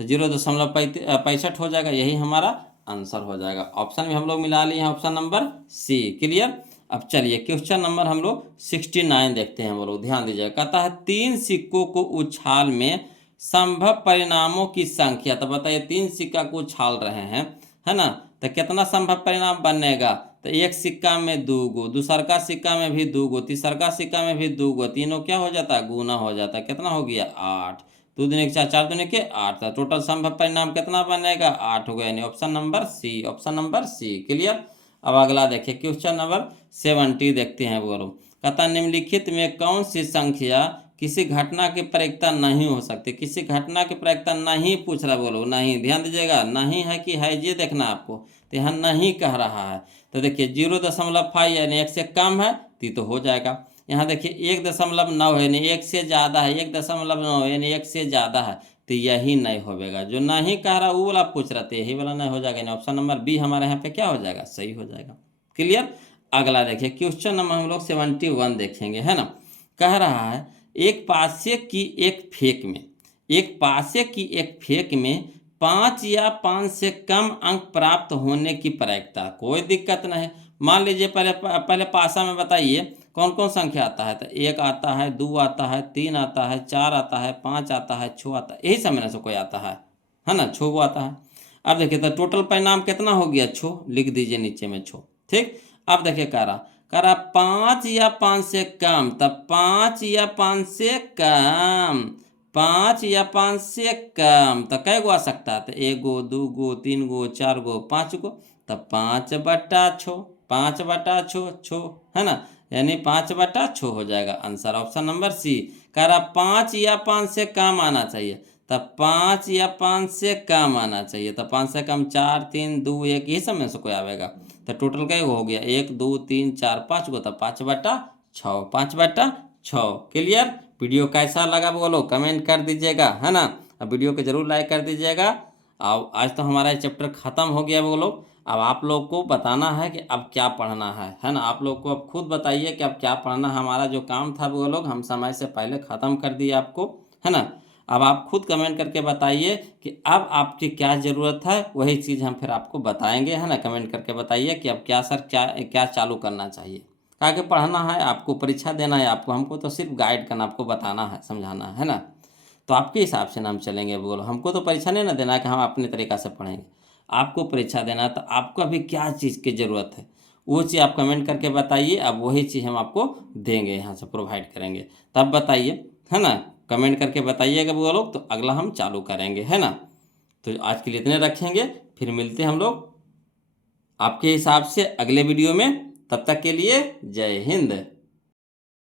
तो 0.65 हो जाएगा, यही हमारा आंसर हो जाएगा। ऑप्शन में हम लोग मिला लिए हैं, ऑप्शन नंबर सी। क्लियर। अब चलिए क्वेश्चन नंबर हम लोग 69 देखते हैं, वो लोग ध्यान दीजिएगा। कहता है 3 सिक्कों को उछाल में संभव परिणामों की संख्या, तो बताइए 3 सिक्का को उछाल रहे हैं, है ना, तो कितना संभव परिणाम बनेगा, तो एक सिक्का में 2 गो, दूसरका सिक्का में भी 2 गो, तीसरका सिक्का में भी 2 गो, तीनों क्या हो जाता है गुना हो जाता है, कितना हो गया 8, 2 दूनी के 4, 4 दूनी के 8, तो टोटल संभव परिणाम कितना बनेगा 8 हो गया, यानी option number C, option number C. Clear. अब अगला देखिए क्वेश्चन नंबर 70 देखते हैं बोलो। कहता निम्नलिखित में कौन सी संख्या किसी घटना की प्रायिकता नहीं हो सकती, किसी घटना की प्रायिकता नहीं पूछ रहा बोलो, नहीं, ध्यान दीजिएगा, नहीं है कि है ये देखना आपको, तो यहाँ नहीं कह रहा है। तो देखिए 0.5 यानी 1 से कम है तो हो जाएगा। यहाँ देखिए 1.9 है यानी 1 से ज़्यादा है, 1.9 यानी 1 से ज़्यादा है, तो यही नहीं होगा, जो नहीं कह रहा वो वाला पूछ रहा था, यही वाला नहीं हो जाएगा, यानी ऑप्शन नंबर बी हमारे यहाँ पे क्या हो जाएगा सही हो जाएगा। क्लियर। अगला देखिए क्वेश्चन नंबर हम लोग 71 देखेंगे, है ना। कह रहा है एक पासे की एक फेंक में, एक पासे की एक फेंक में 5 या 5 से कम अंक प्राप्त होने की प्रायिकता। कोई दिक्कत नहीं। मान लीजिए पहले पासा में बताइए कौन कौन संख्या आता है। तो 1 आता है, 2 आता है, 3 आता है, 4 आता है, 5 आता है, 6 आता है, यही सब में से कोई आता है ना, 6 आता है। अब देखिए तो टोटल परिणाम कितना हो गया, 6, लिख दीजिए नीचे में 6। ठीक। अब देखिए कह रहा 5 या 5 से कम, तब 5 या 5 से कम, 5 या 5 से कम तो कै गो आ सकता है। तो 1 गो, 2 गो, 3 गो, 4 गो, 5 गो, तब 5/6, 5/6 है ना, यानी 5/6 हो जाएगा आंसर, ऑप्शन नंबर सी। कह रहा 5 या 5 से कम आना चाहिए, तब 5 या 5 से कम आना चाहिए। तब 5 से कम 4, 3, 2, 1 यही सब में से कोई आवेगा। तो टोटल क्या हो गया, 1, 2, 3, 4, 5 गो, तब 5/6, 5/6। क्लियर। वीडियो कैसा लगा बोलो कमेंट कर दीजिएगा, है ना। अब वीडियो को जरूर लाइक कर दीजिएगा। अब आज तो हमारा चैप्टर ख़त्म हो गया बोलो। अब आप लोग को बताना है कि अब क्या पढ़ना है ना। आप लोग को अब खुद बताइए कि अब क्या पढ़ना है। हमारा जो काम था वो लोग हम समय से पहले ख़त्म कर दिए आपको, है ना। अब आप खुद कमेंट करके बताइए कि अब आपकी क्या ज़रूरत है, वही चीज़ हम फिर आपको बताएंगे, है ना। कमेंट करके बताइए कि अब क्या सर क्या क्या चालू करना चाहिए। आगे पढ़ना है आपको, परीक्षा देना है आपको, हमको तो सिर्फ गाइड करना, आपको बताना है, समझाना है ना। तो आपके हिसाब से ना हम चलेंगे। बोलो हमको तो परीक्षा नहीं ना देना है कि हम अपने तरीक़ा से पढ़ेंगे। आपको परीक्षा देना है तो आपको अभी क्या चीज़ की ज़रूरत है वो चीज़ आप कमेंट करके बताइए। अब वही चीज़ हम आपको देंगे, यहाँ से प्रोवाइड करेंगे। तब बताइए, है ना। कमेंट करके बताइएगा वो लोग, तो अगला हम चालू करेंगे, है ना। तो आज के लिए इतने रखेंगे, फिर मिलते हैं हम लोग आपके हिसाब से अगले वीडियो में। तब तक के लिए जय हिंद।